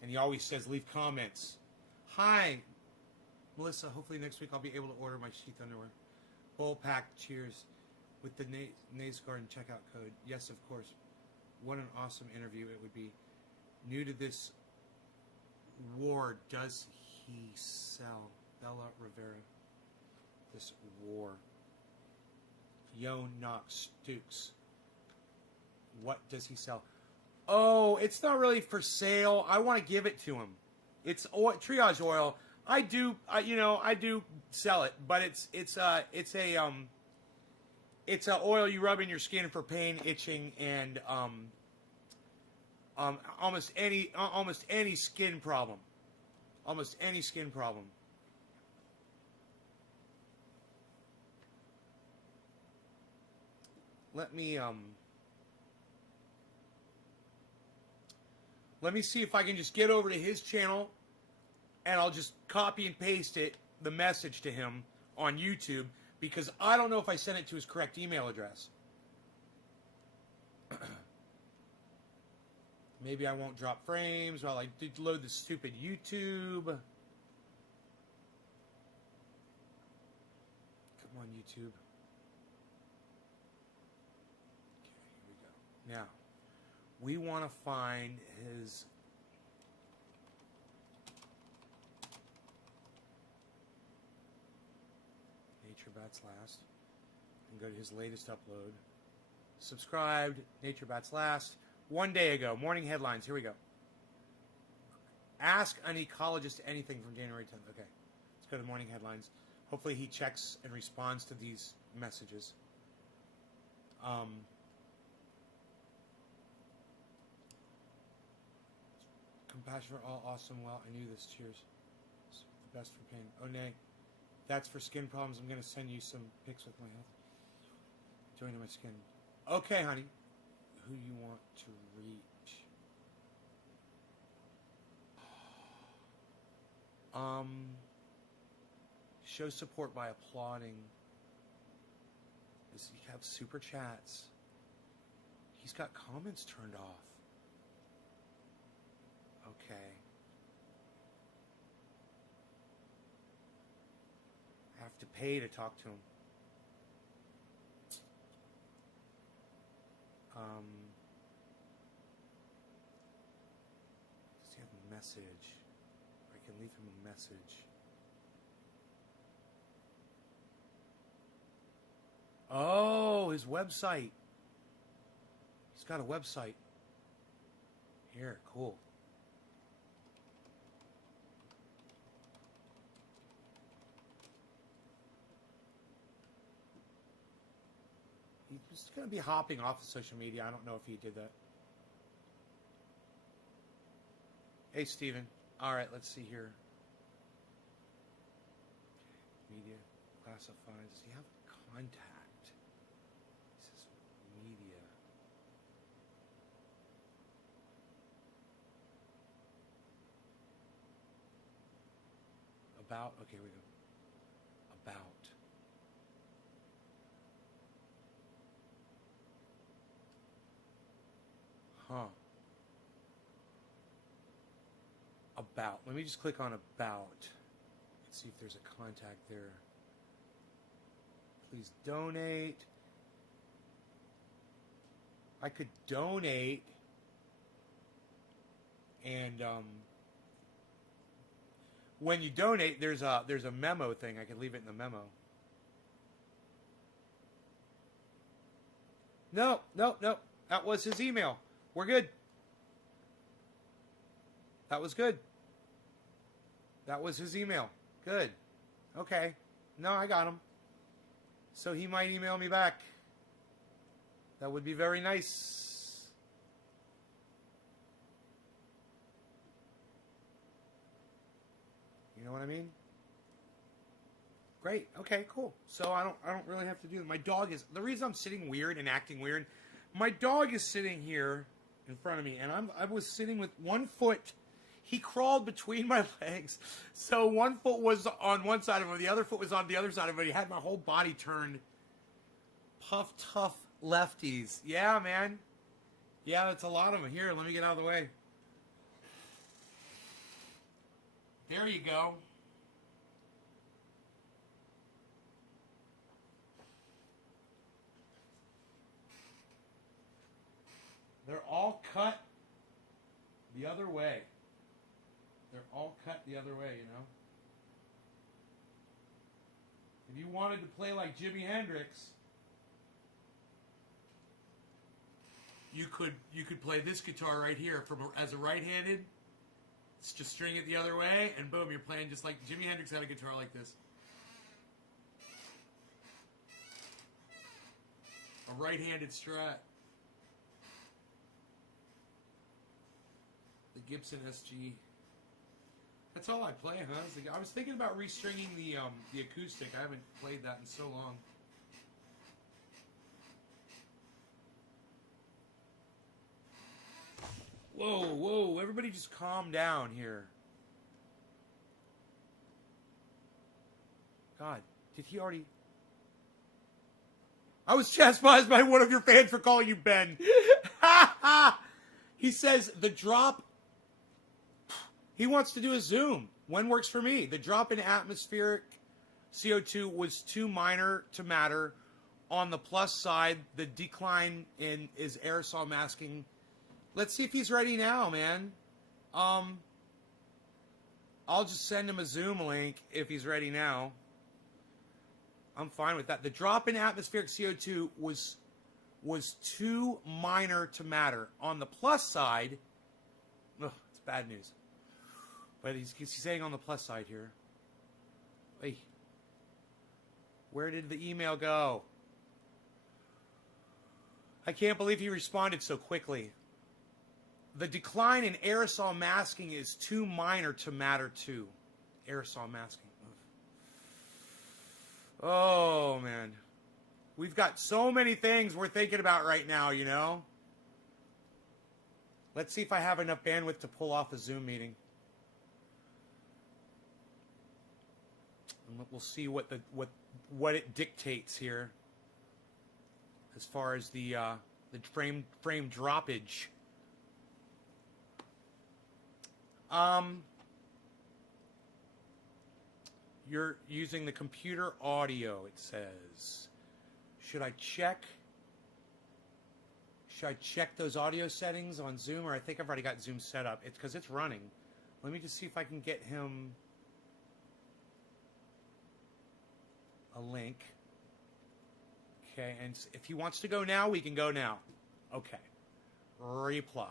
And he always says, leave comments. Hi, Melissa. Hopefully next week I'll be able to order my sheath underwear. Bowl pack, cheers. With the Naze Garden checkout code. Yes, of course. What an awesome interview it would be. New to this war, does he sell? Bella Rivera. This war. Yo Knox Stukes. What does he sell? Oh, it's not really for sale. I want to give it to him. It's oil, triage oil. I do sell it, but it's a oil you rub in your skin for pain, itching, and almost any skin problem. Almost any skin problem. Let me see if I can just get over to his channel, and I'll just copy and paste the message to him on YouTube, because I don't know if I sent it to his correct email address. Maybe I won't drop frames while I load the stupid YouTube. Come on, YouTube. Okay, here we go. Now, we want to find his... Nature Bats Last. And go to his latest upload. Subscribed, Nature Bats Last. 1 day ago, morning headlines. Here we go. Ask an ecologist anything from January 10th. Okay, let's go to morning headlines. Hopefully he checks and responds to these messages. Compassion for all, awesome, well, I knew this, cheers. It's the best for pain. Oh, nay. That's for skin problems. I'm going to send you some pics with my health. Joining my skin. Okay, honey. Who you want to reach? Show support by applauding. Does he have super chats? He's got comments turned off. Okay. I have to pay to talk to him. Does he have a message? I can leave him a message. Oh, his website. He's got a website. Here, cool. He's going to be hopping off of social media. I don't know if he did that. Hey, Steven. All right, let's see here. Media, classified. Does he have contact? He says media. About. Okay, here we go. About. Huh. About. Let me just click on about. Let's see if there's a contact there. Please donate. I could donate. And when you donate, there's a memo thing. I can leave it in the memo. No. That was his email. We're good. That was good. That was his email. Good. Okay. No, I got him. So he might email me back. That would be very nice. You know what I mean? Great. Okay, cool. So I don't really have to do it. My dog is, the reason I'm sitting weird and acting weird, my dog is sitting here in front of me, and I was sitting with one foot. He crawled between my legs, so one foot was on one side of him, the other foot was on the other side of him. He had my whole body turned puff tough lefties. Yeah, man. Yeah, that's a lot of them. Here, let me get out of the way. There you go. They're all cut the other way. They're all cut the other way, you know. If you wanted to play like Jimi Hendrix, you could play this guitar right here as a right-handed. Just string it the other way, and boom, you're playing just like Jimi Hendrix had a guitar like this. A right-handed Strat. The Gibson SG. That's all I play, huh? I was thinking about restringing the acoustic. I haven't played that in so long. Whoa, everybody just calm down here. God, did he already... I was chastised by one of your fans for calling you Ben. He says, the drop... He wants to do a Zoom. When works for me? The drop in atmospheric CO2 was too minor to matter. On the plus side, the decline is aerosol masking. Let's see if he's ready now, man. I'll just send him a Zoom link if he's ready now. I'm fine with that. The drop in atmospheric CO2 was too minor to matter. On the plus side, it's bad news. But he's saying on the plus side here. Hey, where did the email go? I can't believe he responded so quickly. The decline in aerosol masking is too minor to matter too. Aerosol masking. Oh, man. We've got so many things we're thinking about right now, you know? Let's see if I have enough bandwidth to pull off a Zoom meeting. And we'll see what it dictates here as far as the frame droppage. You're using the computer audio, it says. Should I check those audio settings on Zoom? Or I think I've already got Zoom set up. It's because it's running. Let me just see if I can get him a link. Okay, and if he wants to go now, we can go now. Okay. Reply.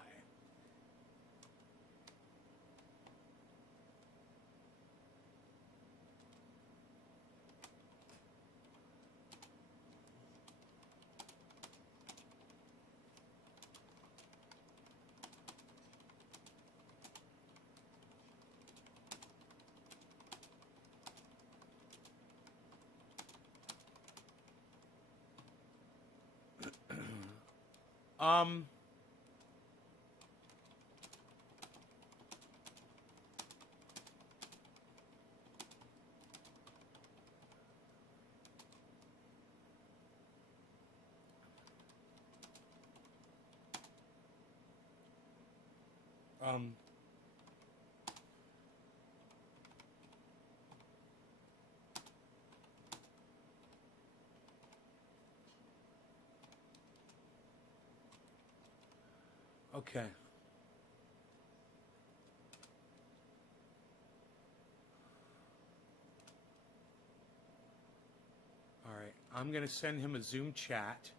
Okay. All right. I'm going to send him a Zoom chat.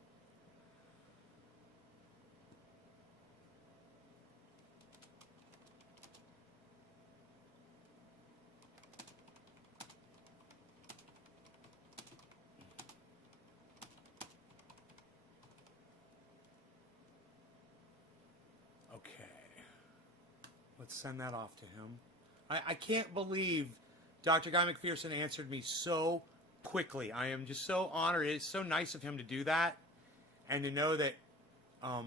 Okay. Let's send that off to him. I can't believe Dr. Guy McPherson answered me so quickly. I am just so honored. It's so nice of him to do that. And to know that, God,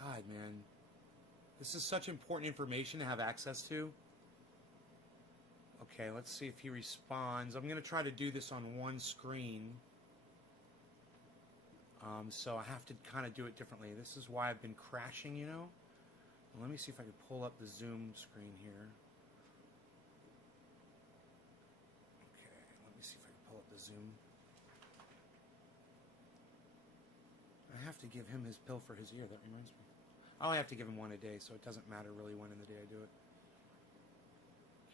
man, this is such important information to have access to. Okay, let's see if he responds. I'm going to try to do this on one screen. So I have to kind of do it differently. This is why I've been crashing, you know. Let me see if I can pull up the Zoom screen here. Okay, let me see if I can pull up the Zoom. I have to give him his pill for his ear. That reminds me. I only have to give him one a day, so it doesn't matter really when in the day I do it.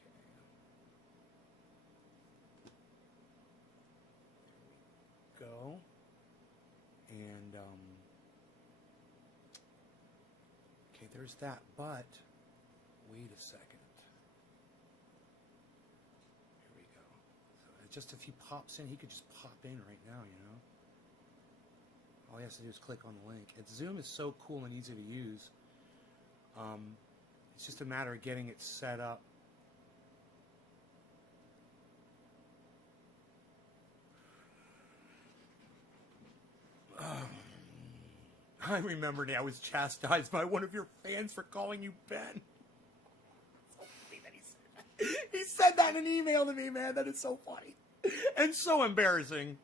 Okay. There we go. And, okay, there's that, but wait a second. Here we go. So just if he pops in, he could just pop in right now, you know? All he has to do is click on the link. Zoom is so cool and easy to use. It's just a matter of getting it set up. I remember now I was chastised by one of your fans for calling you Ben. So funny that he said that. He said that in an email to me, man. That is so funny. And so embarrassing.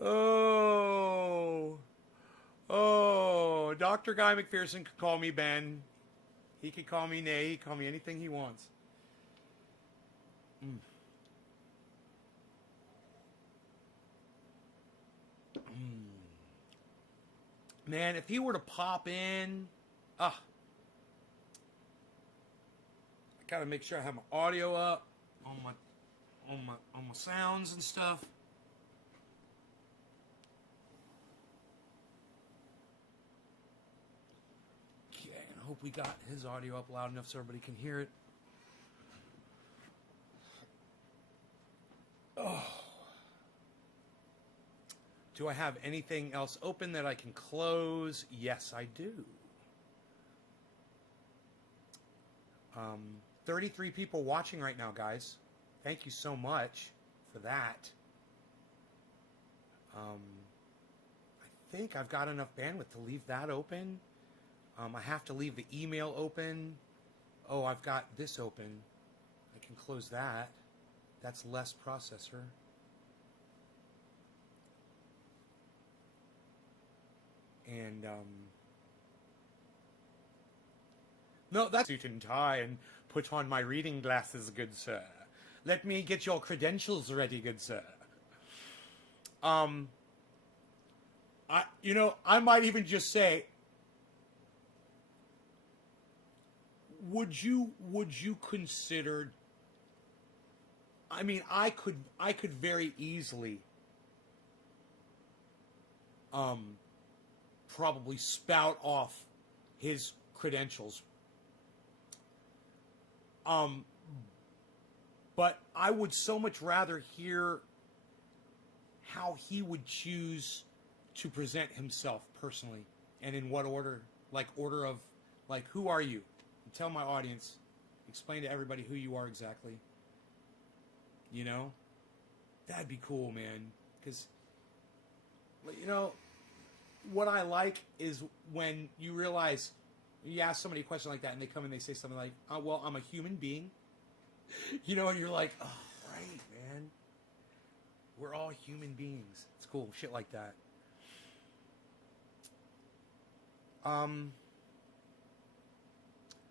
Oh, Dr. Guy McPherson could call me Ben. He could call me Nay. He could call me anything he wants. Man, if he were to pop in, I gotta make sure I have my audio up on my sounds and stuff. Okay, and I hope we got his audio up loud enough so everybody can hear it. Oh. Do I have anything else open that I can close? Yes, I do. 33 people watching right now, guys. Thank you so much for that. I think I've got enough bandwidth to leave that open. I have to leave the email open. Oh, I've got this open. I can close that. That's less processor. And, no, that's suit and tie and put on my reading glasses, good sir. Let me get your credentials ready, good sir. I might even just say, would you consider, I mean, I could very easily, probably spout off his credentials. But I would so much rather hear how he would choose to present himself personally and in what order, order of, who are you? Tell my audience, explain to everybody who you are exactly. You know? That'd be cool, man. Because, what I like is when you realize you ask somebody a question like that and they come and they say something like, well, I'm a human being. And you're like, oh, right, man. We're all human beings. It's cool. Shit like that.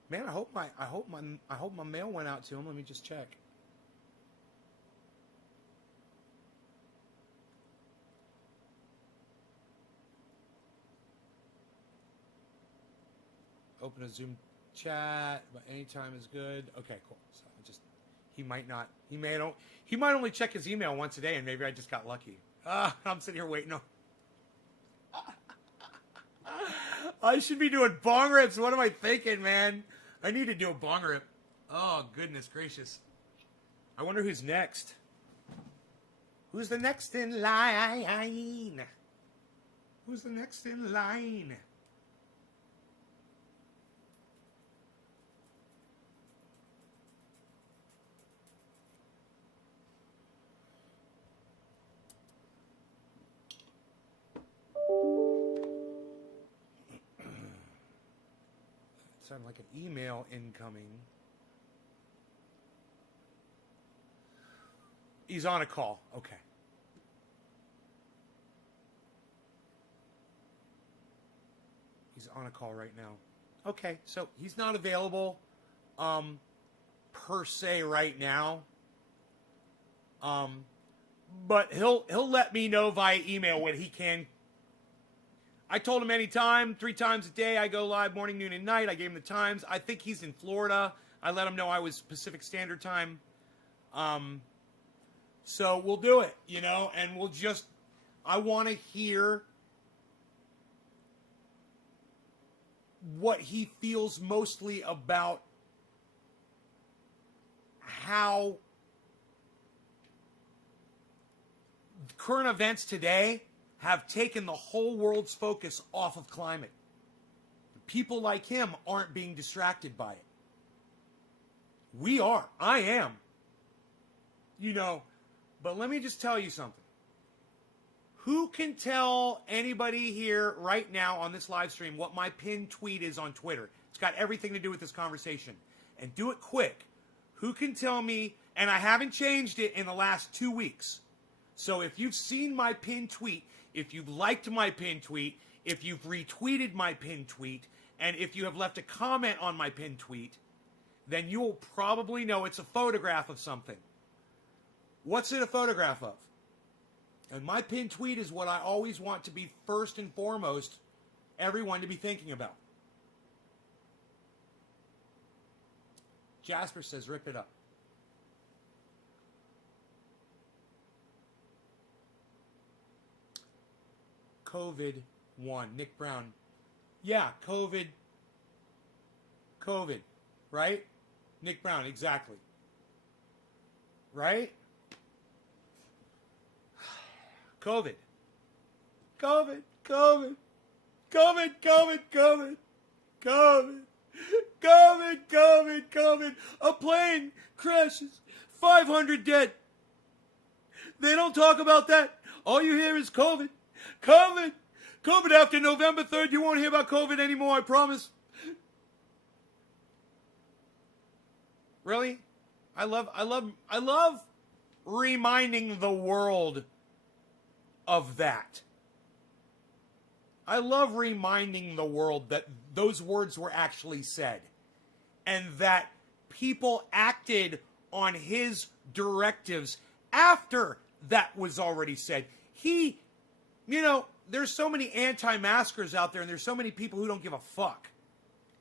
Man, I hope my mail went out to him. Let me just check. Open a Zoom chat, but anytime is good. Okay, cool. So he might only check his email once a day, and maybe I just got lucky. I'm sitting here waiting on. I should be doing bong rips. What am I thinking, man? I need to do a bong rip. Oh, goodness gracious. I wonder who's next. Who's the next in line? Who's the next in line? Sound like an email incoming. He's on a call. Okay. He's on a call right now. Okay, so he's not available per se right now. But he'll let me know via email when he can. I told him anytime, 3 times a day. I go live morning, noon, and night. I gave him the times. I think he's in Florida. I let him know I was Pacific Standard Time. So we'll do it, and I want to hear what he feels mostly about how current events today have taken the whole world's focus off of climate. People like him aren't being distracted by it. We are. I am. But let me just tell you something. Who can tell anybody here right now on this live stream what my pinned tweet is on Twitter? It's got everything to do with this conversation. And do it quick. Who can tell me, and I haven't changed it in the last 2 weeks. So if you've seen my pinned tweet, if you've liked my pinned tweet, if you've retweeted my pinned tweet, and if you have left a comment on my pinned tweet, then you'll probably know it's a photograph of something. What's it a photograph of? And my pinned tweet is what I always want to be first and foremost everyone to be thinking about. Jasper says, rip it up. COVID-1. Nick Brown. Yeah, COVID, right? Nick Brown, exactly. Right? COVID. A plane crashes. 500 dead. They don't talk about that. All you hear is COVID. COVID after November 3rd. You won't hear about COVID anymore, I promise. Really? I love reminding the world of that. I love reminding the world that those words were actually said and that people acted on his directives after that was already said. There's so many anti-maskers out there and there's so many people who don't give a fuck.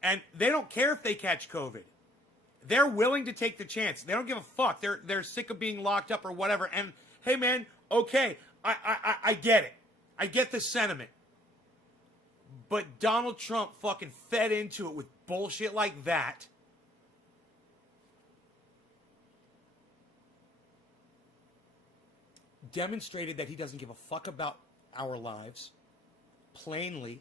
And they don't care if they catch COVID. They're willing to take the chance. They don't give a fuck. They're sick of being locked up or whatever. And hey man, okay, I get it. I get the sentiment. But Donald Trump fucking fed into it with bullshit like that. Demonstrated that he doesn't give a fuck about our lives. Plainly.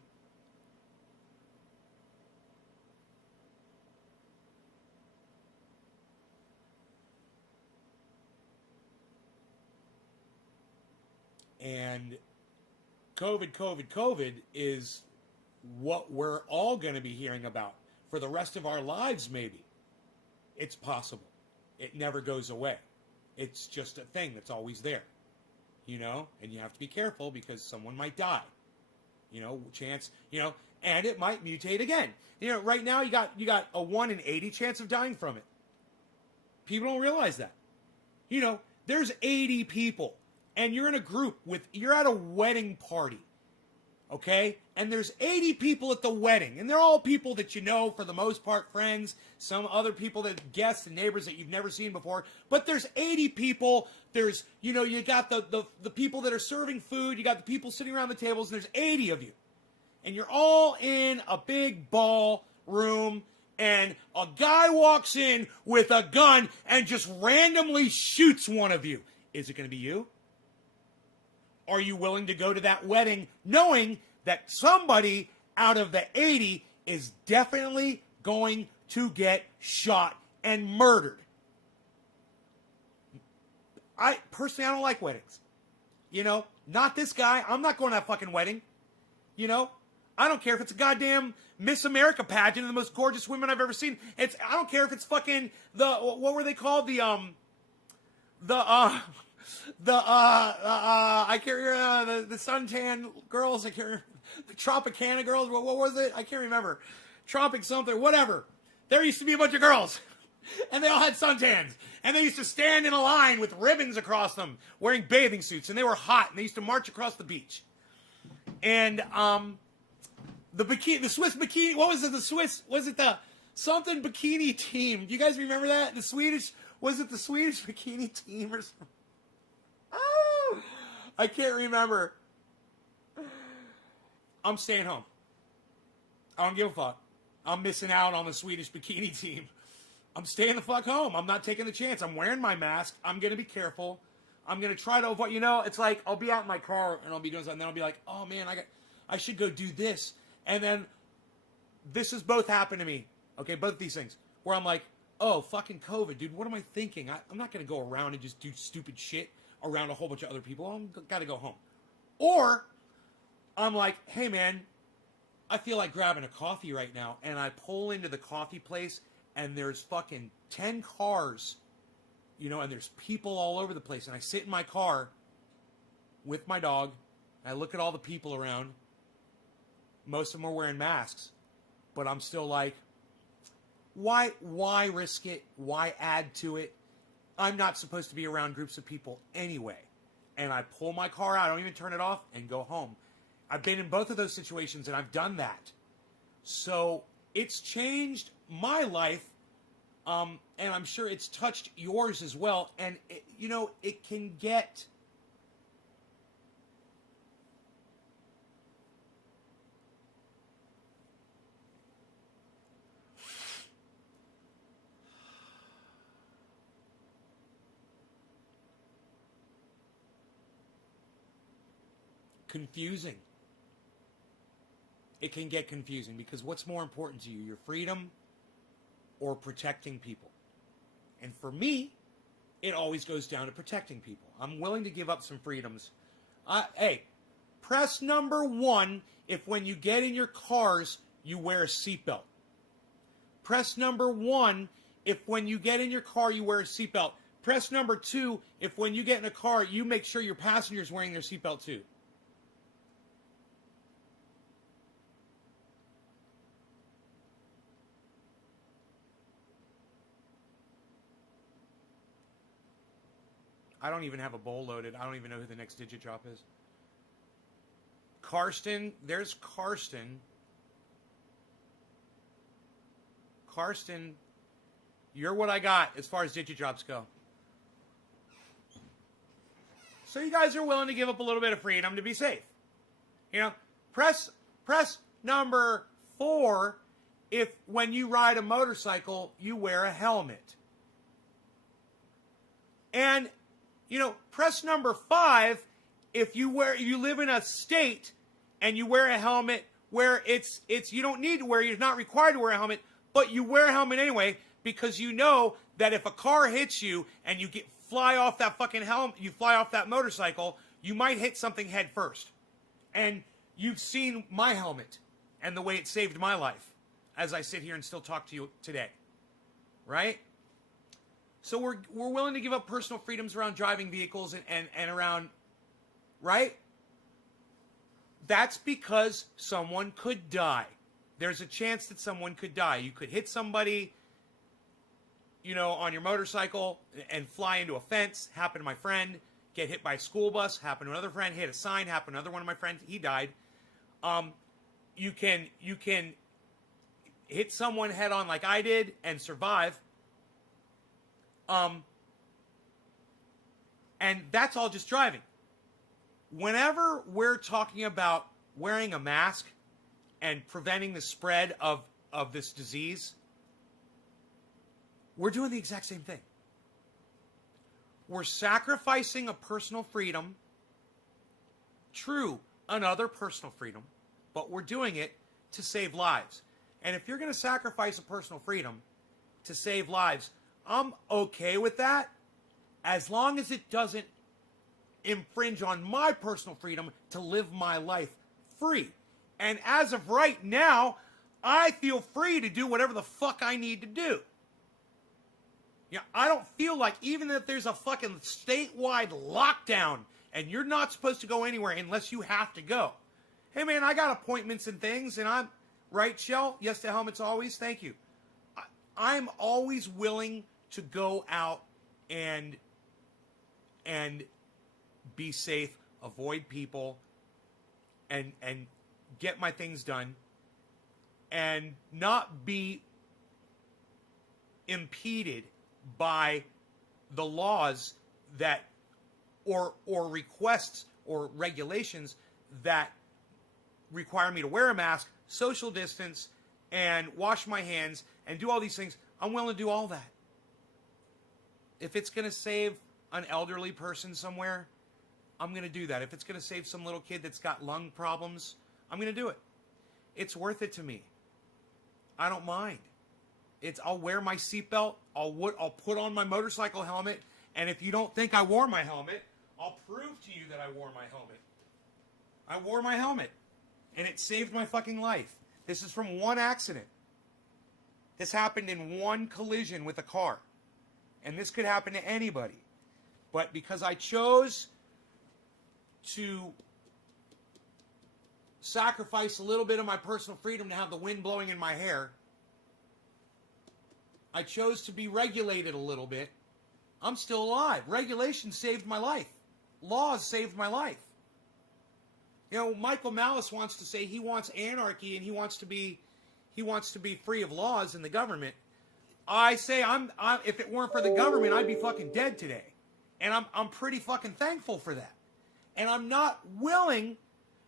And COVID is what we're all going to be hearing about for the rest of our lives, maybe. It's possible. It never goes away. It's just a thing that's always there. And you have to be careful because someone might die. Chance, and it might mutate again. You know, right now you got a 1 in 80 chance of dying from it. People don't realize that. You know, there's 80 people, and you're in a group you're at a wedding party, okay? And there's 80 people at the wedding, and they're all people that you know, for the most part, friends, some other people that guests and neighbors that you've never seen before. But there's 80 people. There's, you know, you got the people that are serving food. You got the people sitting around the tables, and there's 80 of you. And you're all in a big ballroom, and a guy walks in with a gun and just randomly shoots one of you. Is it going to be you? Are you willing to go to that wedding knowing that somebody out of the 80 is definitely going to get shot and murdered? I don't like weddings. You know, not this guy. I'm not going to that fucking wedding. You know, I don't care if it's a goddamn Miss America pageant of the most gorgeous women I've ever seen. I don't care if it's fucking what were they called? I can't remember the suntan girls. I can't remember the Tropicana girls. What was it? I can't remember. Tropic something, whatever. There used to be a bunch of girls, and they all had suntans, and they used to stand in a line with ribbons across them, wearing bathing suits, and they were hot, and they used to march across the beach. And the Swiss bikini. What was it? Was it the something bikini team? Do you guys remember that? Was it the Swedish bikini team or something? Oh, I can't remember. I'm staying home. I don't give a fuck. I'm missing out on the Swedish bikini team. I'm staying the fuck home. I'm not taking the chance. I'm wearing my mask. I'm going to be careful. I'm going to try to avoid, you know, it's like I'll be out in my car and I'll be doing something, and then I'll be like, oh man, I should go do this. And then this has both happened to me. Okay, both of these things. Where I'm like, oh, fucking COVID, dude, what am I thinking? I'm not going to go around and just do stupid shit around a whole bunch of other people. I've got to go home. Or I'm like, hey man, I feel like grabbing a coffee right now. And I pull into the coffee place and there's fucking 10 cars, you know, and there's people all over the place. And I sit in my car with my dog. And I look at all the people around. Most of them are wearing masks. But I'm still like, why risk it? Why add to it? I'm not supposed to be around groups of people anyway. And I pull my car out. I don't even turn it off and go home. I've been in both of those situations and I've done that. So it's changed my life. And I'm sure it's touched yours as well. And, you know, it can get... confusing. It can get confusing because what's more important to you, your freedom or protecting people? And for me, it always goes down to protecting people. I'm willing to give up some freedoms. Hey, press number 1 if when you get in your cars, you wear a seatbelt. Press number 1 if when you get in your car, you wear a seatbelt. Press number 2 if when you get in a car, you make sure your passenger's wearing their seatbelt too. I don't even have a bowl loaded. I don't even know who the next digit drop is. Karsten. There's Karsten. Karsten, you're what I got as far as digit drops go. So you guys are willing to give up a little bit of freedom to be safe. You know, press number 4 if when you ride a motorcycle, you wear a helmet. And you know, press number 5 if you live in a state and you wear a helmet where it's you don't need to wear, you're not required to wear a helmet, but you wear a helmet anyway because you know that if a car hits you and you fly off that fucking helmet, you fly off that motorcycle, you might hit something head first. And you've seen my helmet and the way it saved my life as I sit here and still talk to you today. Right? So we're willing to give up personal freedoms around driving vehicles and around, right? That's because someone could die. there's a chance that someone could die. You could hit somebody, on your motorcycle and fly into a fence. Happened to my friend. Get hit by a school bus. Happened to another friend. Hit a sign. Happened to another one of my friends. He died. You can hit someone head on like I did and survive. And that's all just driving. Whenever we're talking about wearing a mask and preventing the spread of this disease, we're doing the exact same thing. We're sacrificing a personal freedom, true, another personal freedom, but we're doing it to save lives. And if you're going to sacrifice a personal freedom to save lives, I'm okay with that, as long as it doesn't infringe on my personal freedom to live my life free. And as of right now, I feel free to do whatever the fuck I need to do. I don't feel like, even if there's a fucking statewide lockdown and you're not supposed to go anywhere unless you have to go. Hey man, I got appointments and things, and I'm right, Shell. Yes to helmets always. Thank you. I'm always willing to go out and be safe, avoid people, and get my things done, and not be impeded by the laws that or requests or regulations that require me to wear a mask, social distance, and wash my hands, and do all these things. I'm willing to do all that. If it's going to save an elderly person somewhere, I'm going to do that. If it's going to save some little kid that's got lung problems, I'm going to do it. It's worth it to me. I don't mind. I'll wear my seatbelt. I'll put on my motorcycle helmet. And if you don't think I wore my helmet, I'll prove to you that I wore my helmet. I wore my helmet. And it saved my fucking life. This is from one accident. This happened in one collision with a car. And this could happen to anybody. But because I chose to sacrifice a little bit of my personal freedom to have the wind blowing in my hair, I chose to be regulated a little bit. I'm still alive. Regulation saved my life. Laws saved my life. Michael Malice wants to say he wants anarchy and he wants to be free of laws in the government. I say if it weren't for the government, I'd be fucking dead today. And I'm pretty fucking thankful for that. And I'm not willing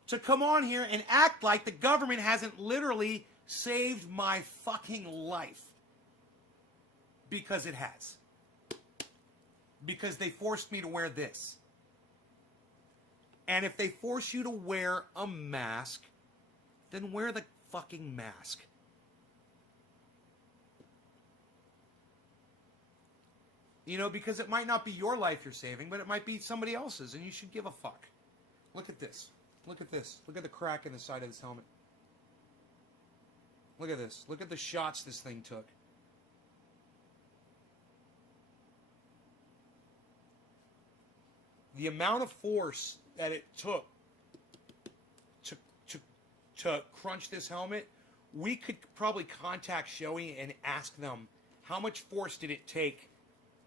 to come on here and act like the government hasn't literally saved my fucking life. Because it has. Because they forced me to wear this. And if they force you to wear a mask, then wear the fucking mask. Because it might not be your life you're saving, but it might be somebody else's, and you should give a fuck. Look at this. Look at this. Look at the crack in the side of this helmet. Look at this. Look at the shots this thing took. The amount of force that it took to crunch this helmet, we could probably contact Shoei and ask them, how much force did it take?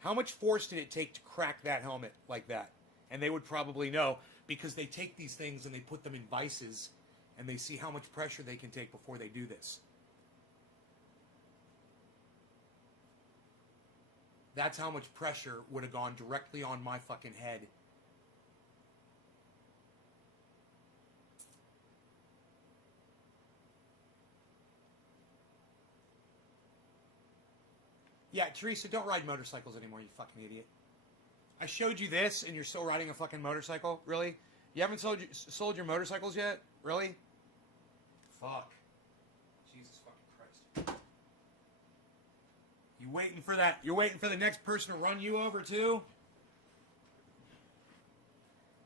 How much force did it take to crack that helmet like that? And they would probably know, because they take these things and they put them in vices and they see how much pressure they can take before they do this. That's how much pressure would have gone directly on my fucking head. Yeah, Teresa, don't ride motorcycles anymore, you fucking idiot. I showed you this, and you're still riding a fucking motorcycle? Really? You haven't sold your motorcycles yet? Really? Fuck. Jesus fucking Christ. You waiting for that? You're waiting for the next person to run you over, too?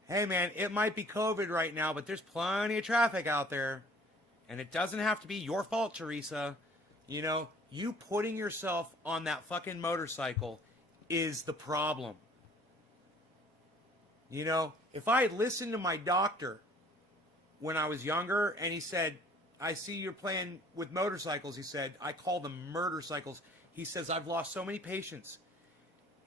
Hey, man, it might be COVID right now, but there's plenty of traffic out there. And it doesn't have to be your fault, Teresa. You putting yourself on that fucking motorcycle is the problem. If I had listened to my doctor when I was younger and he said, I see you're playing with motorcycles, he said. I call them murder cycles. He says, I've lost so many patients.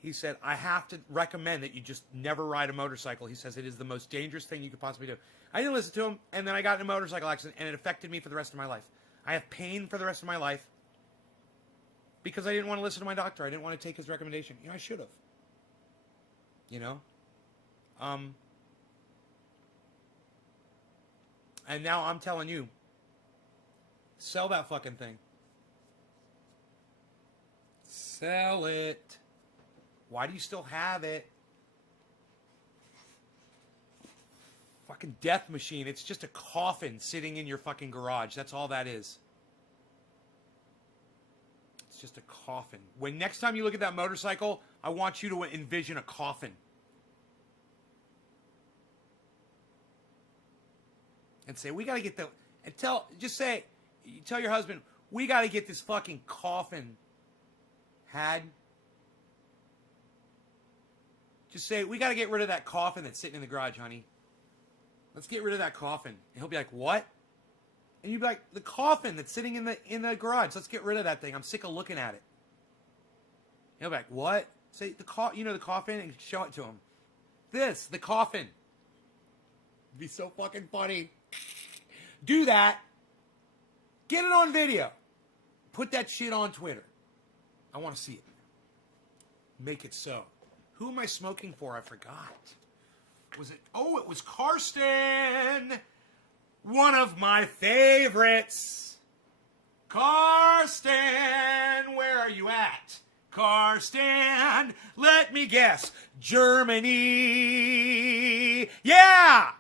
He said, I have to recommend that you just never ride a motorcycle. He says, it is the most dangerous thing you could possibly do. I didn't listen to him, and then I got in a motorcycle accident, and it affected me for the rest of my life. I have pain for the rest of my life because I didn't want to listen to my doctor. I didn't want to take his recommendation. You know, I should have. You know? And now I'm telling you, sell that fucking thing. Sell it. Why do you still have it? Fucking death machine. It's just a coffin sitting in your fucking garage. That's all that is. It's just a coffin. When next time you look at that motorcycle, I want you to envision a coffin. And say, we got to get the... And tell your husband, we got to get this fucking coffin had. Just say, we got to get rid of that coffin that's sitting in the garage, honey. Let's get rid of that coffin. And he'll be like, what? And you'd be like, the coffin that's sitting in the garage. Let's get rid of that thing. I'm sick of looking at it. And he'll be like, what? Say, the coffin, and show it to him. The coffin. It'd be so fucking funny. Do that. Get it on video. Put that shit on Twitter. I want to see it. Make it so. Who am I smoking for? I forgot. Was it? Oh, it was Karsten. One of my favorites. Karsten, where are you at? Karsten, let me guess. Germany. Yeah!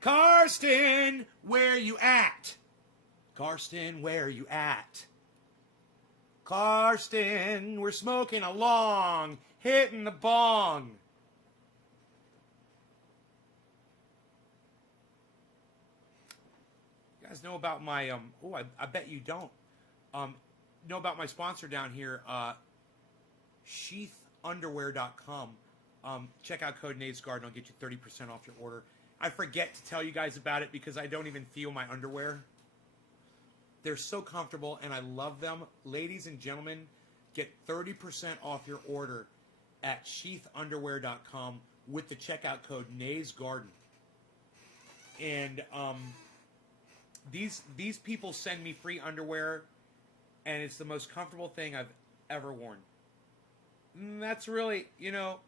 Karsten, where you at? Karsten, where you at? Karsten, we're smoking along, hitting the bong. You guys know about my, I bet you don't, know about my sponsor down here, sheathunderwear.com. Check out code NADESGARDEN, I'll get you 30% off your order. I forget to tell you guys about it because I don't even feel my underwear. They're so comfortable, and I love them. Ladies and gentlemen, get 30% off your order at sheathunderwear.com with the checkout code NADESGARDEN. And these people send me free underwear, and it's the most comfortable thing I've ever worn. And that's really, to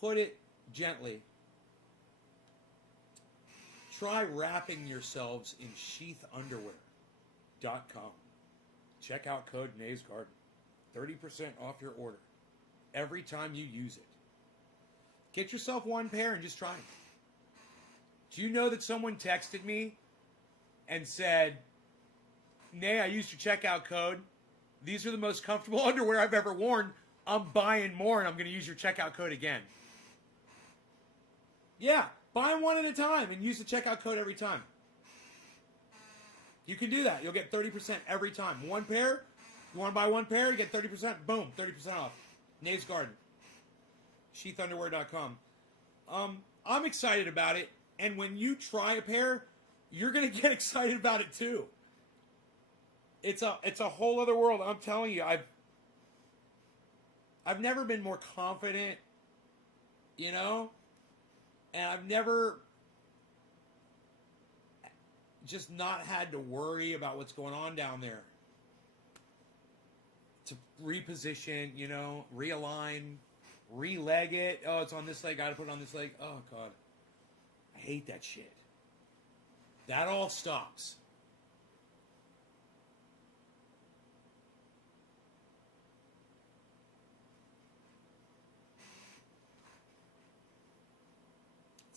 put it gently, try wrapping yourselves in sheathunderwear.com. Check out code NADESGARDEN. 30% off your order every time you use it. Get yourself one pair and just try it. Do you know that someone texted me and said, Nay, I used your checkout code. These are the most comfortable underwear I've ever worn. I'm buying more, and I'm going to use your checkout code again. Yeah. Buy them one at a time and use the checkout code every time. You can do that. You'll get 30% every time. One pair, you want to buy one pair, you get 30%, boom, 30% off. Nade's Garden. Sheathunderwear.com. I'm excited about it, and when you try a pair, you're going to get excited about it too. It's a whole other world. I'm telling you, I've never been more confident, and I've never just not had to worry about what's going on down there. To reposition, realign, re-leg it. Oh, it's on this leg, gotta put it on this leg. Oh, God. I hate that shit. That all stops.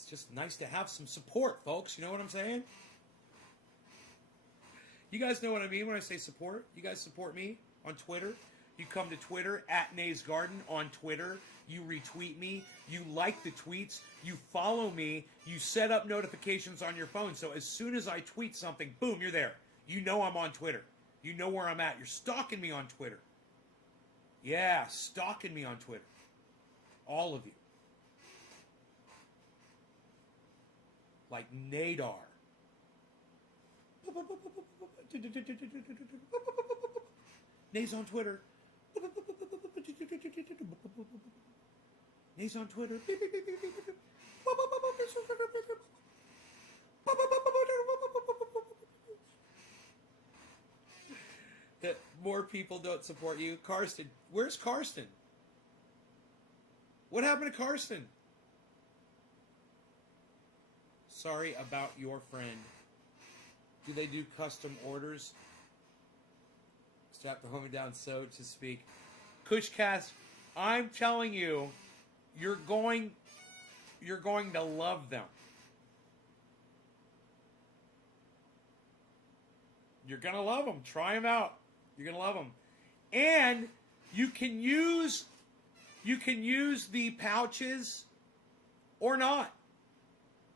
Just nice to have some support, folks. You know what I'm saying? You guys know what I mean when I say support. You guys support me on Twitter. You come to Twitter, at Nays Garden on Twitter. You retweet me. You like the tweets. You follow me. You set up notifications on your phone. So as soon as I tweet something, boom, you're there. You know I'm on Twitter. You know where I'm at. You're stalking me on Twitter. Yeah, stalking me on Twitter. All of you. like Nadar. Nays on Twitter. Nays on Twitter. That more people don't support you. Karsten. Where's Karsten? What happened to Karsten? Sorry about your friend. Do they do custom orders? Strap the homie down so to speak. Kushcast, I'm telling you, you're going to love them. You're going to love them. Try them out. You're going to love them. And you can use the pouches or not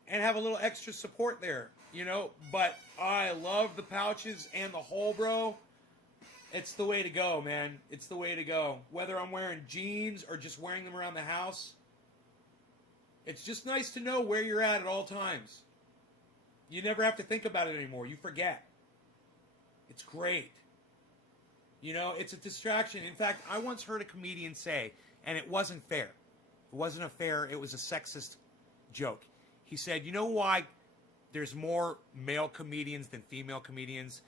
and have a little extra support there, you know, but I love the pouches and the hole, bro. It's the way to go, man. It's the way to go. Whether I'm wearing jeans or just wearing them around the house, it's just nice to know where you're at all times. You never have to think about it anymore. You forget. It's great. You know, it's a distraction. In fact, I once heard a comedian say, and it wasn't fair. It wasn't a fair, it was a sexist joke. He said, you know why there's more male comedians than female comedians?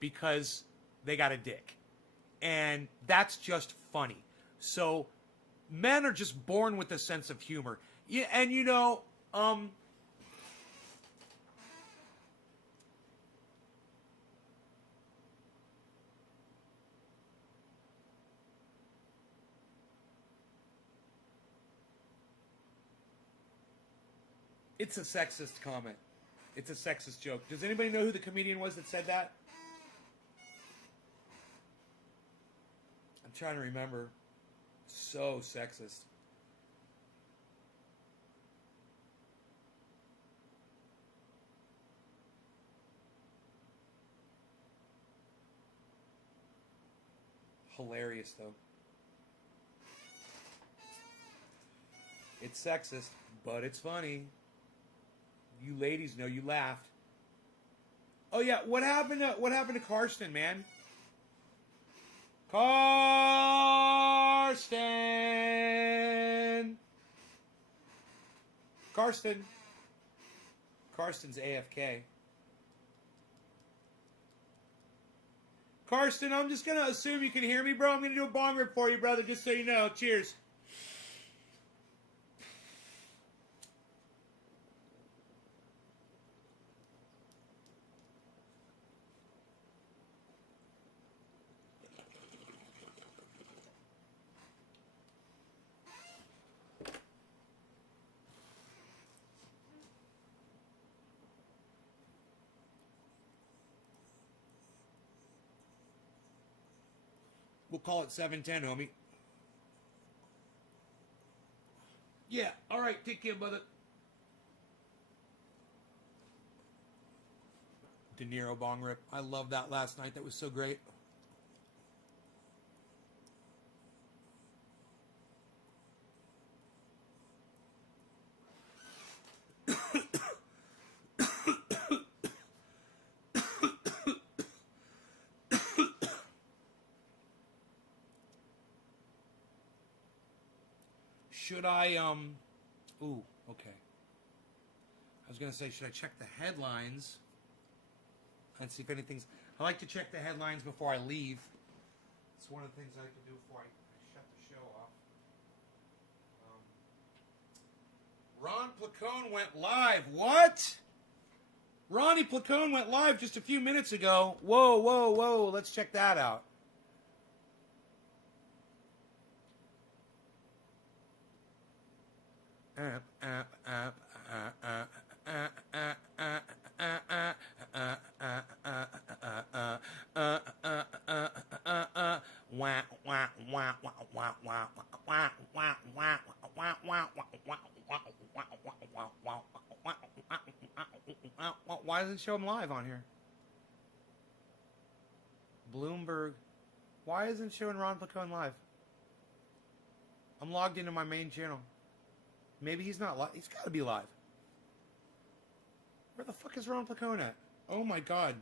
Because they got a dick. And that's just funny. So men are just born with a sense of humor. Yeah, and you know, it's a sexist comment. It's a sexist joke. Does anybody know who the comedian was that said that? I'm trying to remember. So sexist. Hilarious, though. It's sexist, but it's funny. You ladies know you laughed. Oh yeah, what happened to Karsten, man? Karsten's AFK. Karsten, I'm just gonna assume you can hear me, bro. I'm gonna do a bong rip for you, brother, just so you know. Cheers. We'll call it 7:10, homie. Yeah, all right. Take care, brother. De Niro bong rip. I loved that last night. That was so great. Should I, ooh, okay. I was going to say, should I check the headlines and see if anything's, I like to check the headlines before I leave. It's one of the things I like to do before I shut the show off. Ron Placone went live. What? Ronnie Placone went live just a few minutes ago. Whoa, whoa, whoa. Let's check that out. Why doesn't it show him live on here? Bloomberg. Why isn't it showing Ron Placone live? I'm logged into my main channel. Maybe he's not live. He's got to be live. Where the fuck is Ron Placone at? Oh my god.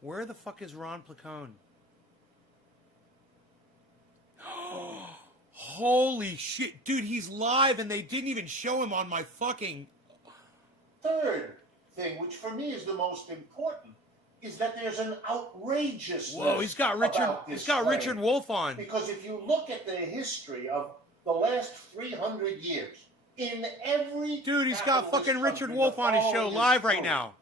Where the fuck is Ron Placone? Holy shit. Dude, he's live and they didn't even show him on my fucking... Third thing, which for me is the most important, is that there's an outrageousness. Whoa, he's got Richard Wolff on. Because if you look at the history of the last 300 years, in every... Dude, he's got fucking Richard Wolff on his show live right now.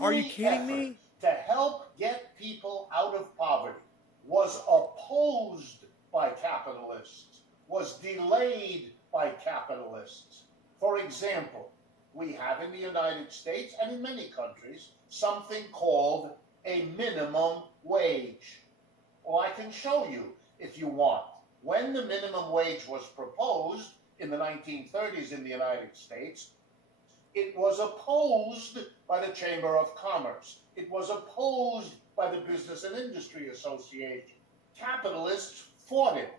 Are you kidding me? To help get people out of poverty was opposed by capitalists, was delayed by capitalists. For example, we have in the United States and in many countries something called a minimum wage. Well, I can show you if you want. When the minimum wage was proposed in the 1930s in the United States, it was opposed by the Chamber of Commerce. It was opposed by the Business and Industry Association. Capitalists fought it.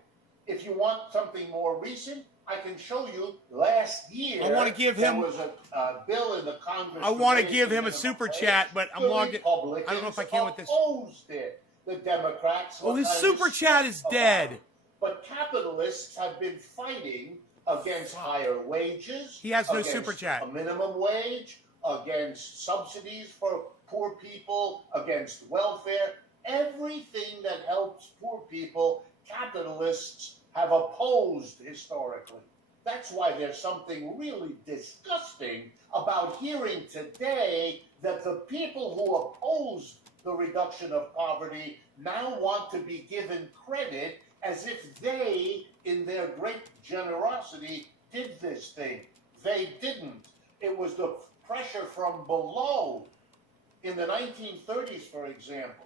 If you want something more recent, I can show you last year. I want to give him. There was a bill in the Congress. I want to give him a super chat, but I'm logged in. I don't know if I can with this. Opposed it. The Democrats. Oh, his super chat is dead. But capitalists have been fighting against higher wages. He has no super chat. A minimum wage, against subsidies for poor people, against welfare. Everything that helps poor people, capitalists have opposed historically. That's why there's something really disgusting about hearing today that the people who oppose the reduction of poverty now want to be given credit as if they, in their great generosity, did this thing. They didn't. It was the pressure from below. In the 1930s, for example,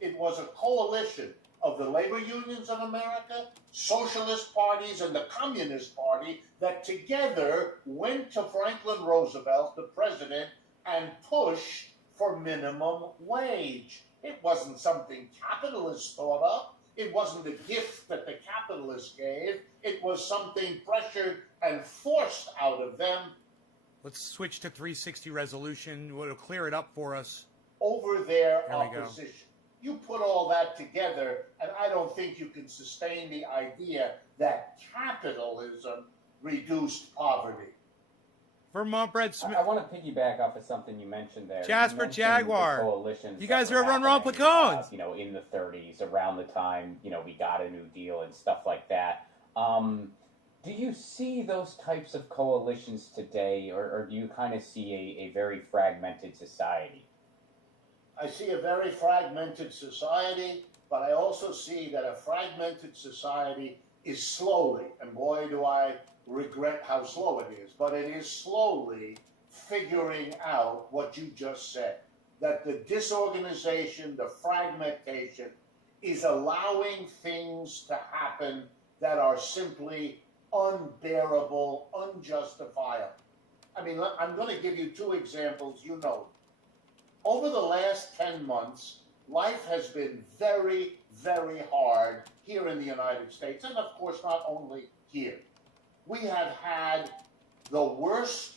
it was a coalition of the labor unions of America, socialist parties, and the Communist Party that together went to Franklin Roosevelt, the president, and pushed for minimum wage. It wasn't something capitalists thought up. It wasn't a gift that the capitalists gave. It was something pressured and forced out of them. Let's switch to 360 resolution. It'll clear it up for us. Over their opposition. You put all that together, and I don't think you can sustain the idea that capitalism reduced poverty. Vermont Bread Smith. I want to piggyback off of something you mentioned there. Jasper Jaguar. Coalitions you guys are running Ron Placones. You know, in the 30s, around the time, you know, we got a New Deal and stuff like that. Do you see those types of coalitions today, or do you kind of see a very fragmented society? I see a very fragmented society, but I also see that a fragmented society is slowly, and boy, do I regret how slow it is, but it is slowly figuring out what you just said, that the disorganization, the fragmentation is allowing things to happen that are simply unbearable, unjustifiable. I mean, I'm going to give you two examples, you know. Over the last 10 months, life has been very, very hard here in the United States, and of course not only here. We have had the worst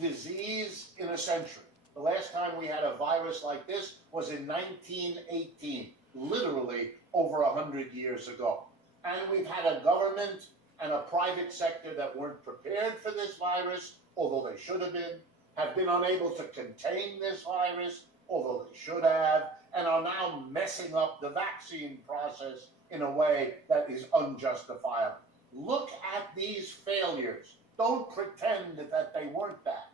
disease in a century. The last time we had a virus like this was in 1918, literally over 100 years ago. And we've had a government and a private sector that weren't prepared for this virus, although they should have been unable to contain this virus, although they should have, and are now messing up the vaccine process in a way that is unjustifiable. Look at these failures. Don't pretend that they weren't that.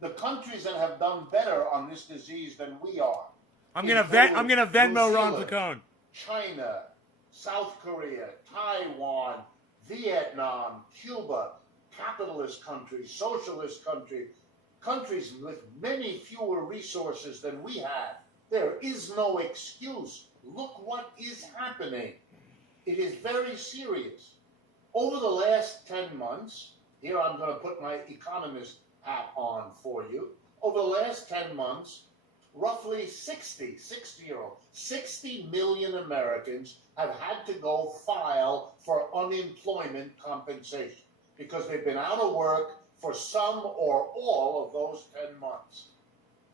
The countries that have done better on this disease than we are. I'm gonna Venmo Ron Placone. China, South Korea, Taiwan, Vietnam, Cuba, capitalist countries, socialist countries, countries with many fewer resources than we have. There is no excuse. Look what is happening. It is very serious. Over the last 10 months, here I'm going to put my economist hat on for you. Over the last 10 months, roughly 60 million Americans have had to go file for unemployment compensation because they've been out of work for some or all of those 10 months.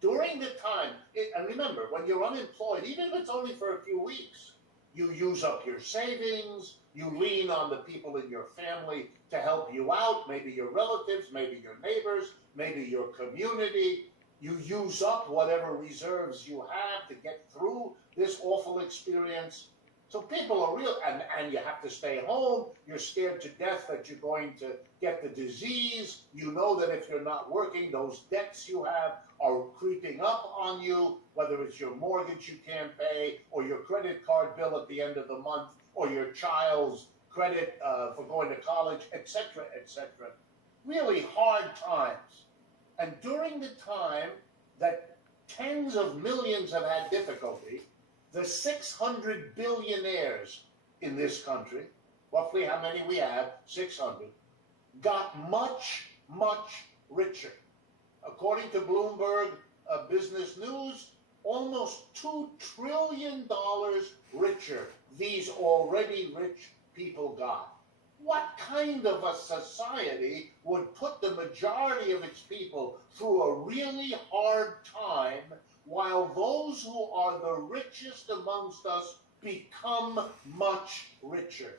During the time, and remember, when you're unemployed, even if it's only for a few weeks, you use up your savings, you lean on the people in your family to help you out, maybe your relatives, maybe your neighbors, maybe your community. You use up whatever reserves you have to get through this awful experience. So people are real, and you have to stay home. You're scared to death that you're going to get the disease. You know that if you're not working, those debts you have are creeping up on you, whether it's your mortgage you can't pay, or your credit card bill at the end of the month, or your child's credit for going to college, etc., etc. Really hard times. And during the time that tens of millions have had difficulty, the 600 billionaires in this country, roughly how many we have, 600, got much, much richer. According to Bloomberg Business News, almost $2 trillion richer these already rich people got. What kind of a society would put the majority of its people through a really hard time while those who are the richest amongst us become much richer?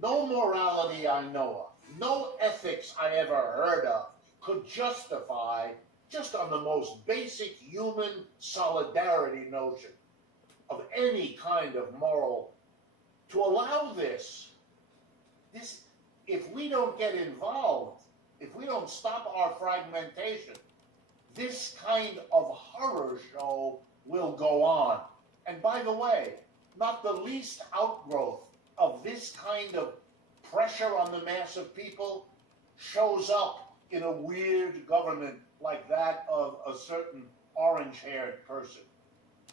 No morality I know of, no ethics I ever heard of could justify, just on the most basic human solidarity notion of any kind of moral, to allow this, if we don't get involved, if we don't stop our fragmentation, this kind of horror show will go on. And by the way, not the least outgrowth of this kind of pressure on the mass of people shows up in a weird government like that of a certain orange-haired person,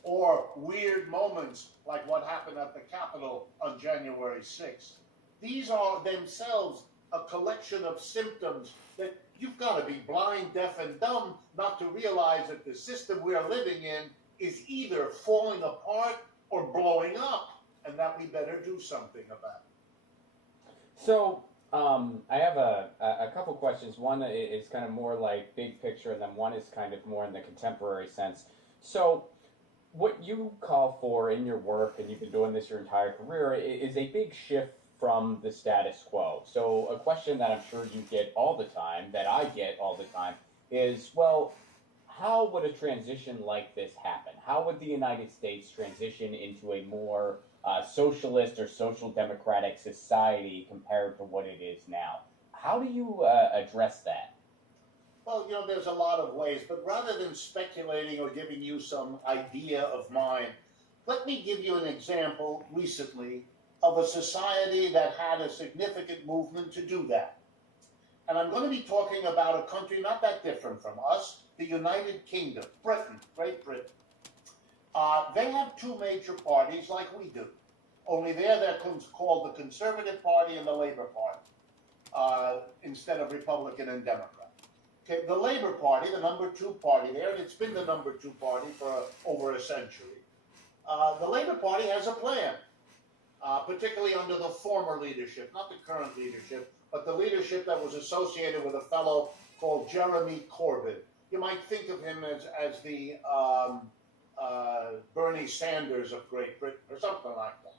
or weird moments like what happened at the Capitol on January 6th. These are themselves a collection of symptoms that you've got to be blind, deaf, and dumb not to realize that the system we're living in is either falling apart or blowing up, and that we better do something about it. So, I have a couple questions. One is kind of more like big picture, and then one is kind of more in the contemporary sense. So, what you call for in your work, and you've been doing this your entire career, is a big shift from the status quo. So a question that I'm sure you get all the time, that I get all the time, is, well, how would a transition like this happen? How would the United States transition into a more socialist or social democratic society compared to what it is now? How do you address that? Well, you know, there's a lot of ways, but rather than speculating or giving you some idea of mine, let me give you an example recently of a society that had a significant movement to do that. And I'm going to be talking about a country not that different from us, the United Kingdom, Britain, Great Britain. They have two major parties like we do, only there they're called the Conservative Party and the Labour Party, instead of Republican and Democrat. Okay, the Labour Party, the number 2 party there, and it's been the number 2 party for over a century. The Labour Party has a plan. Particularly under the former leadership, not the current leadership, but the leadership that was associated with a fellow called Jeremy Corbyn. You might think of him as the Bernie Sanders of Great Britain, or something like that.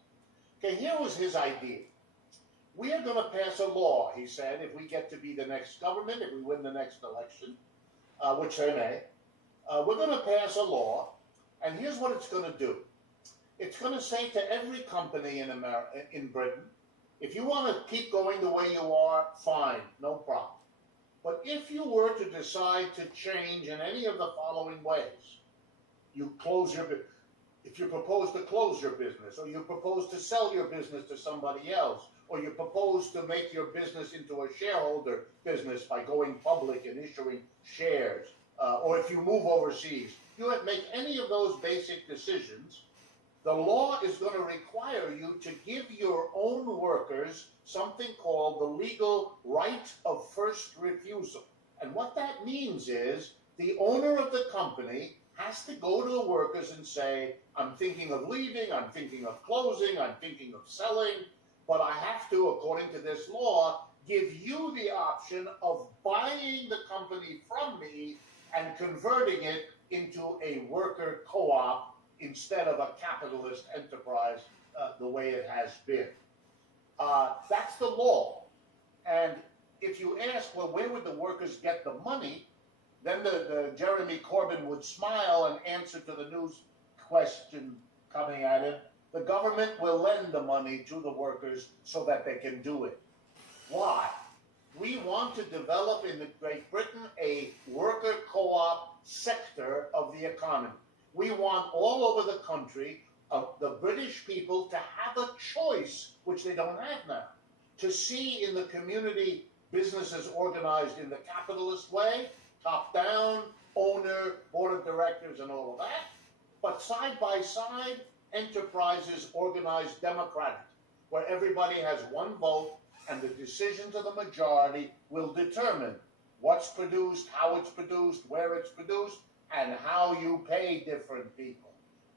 Okay, here was his idea. We are going to pass a law, he said, if we get to be the next government, if we win the next election, which they may, we're going to pass a law, and here's what it's going to do. It's going to say to every company in Britain, if you want to keep going the way you are, fine, no problem. But if you were to decide to change in any of the following ways, you close your business, if you propose to close your business, or you propose to sell your business to somebody else, or you propose to make your business into a shareholder business by going public and issuing shares, or if you move overseas, you make any of those basic decisions, the law is going to require you to give your own workers something called the legal right of first refusal. And what that means is the owner of the company has to go to the workers and say, I'm thinking of leaving, I'm thinking of closing, I'm thinking of selling, but I have to, according to this law, give you the option of buying the company from me and converting it into a worker co-op instead of a capitalist enterprise the way it has been. That's the law. And if you ask, well, where would the workers get the money? Then the Jeremy Corbyn would smile and answer to the news question coming at him. The government will lend the money to the workers so that they can do it. Why? We want to develop in Great Britain a worker co-op sector of the economy. We want all over the country the British people to have a choice, which they don't have now, to see in the community businesses organized in the capitalist way, top down, owner, board of directors, and all of that, but side by side, enterprises organized democratically, where everybody has one vote and the decisions of the majority will determine what's produced, how it's produced, where it's produced, and how you pay different people.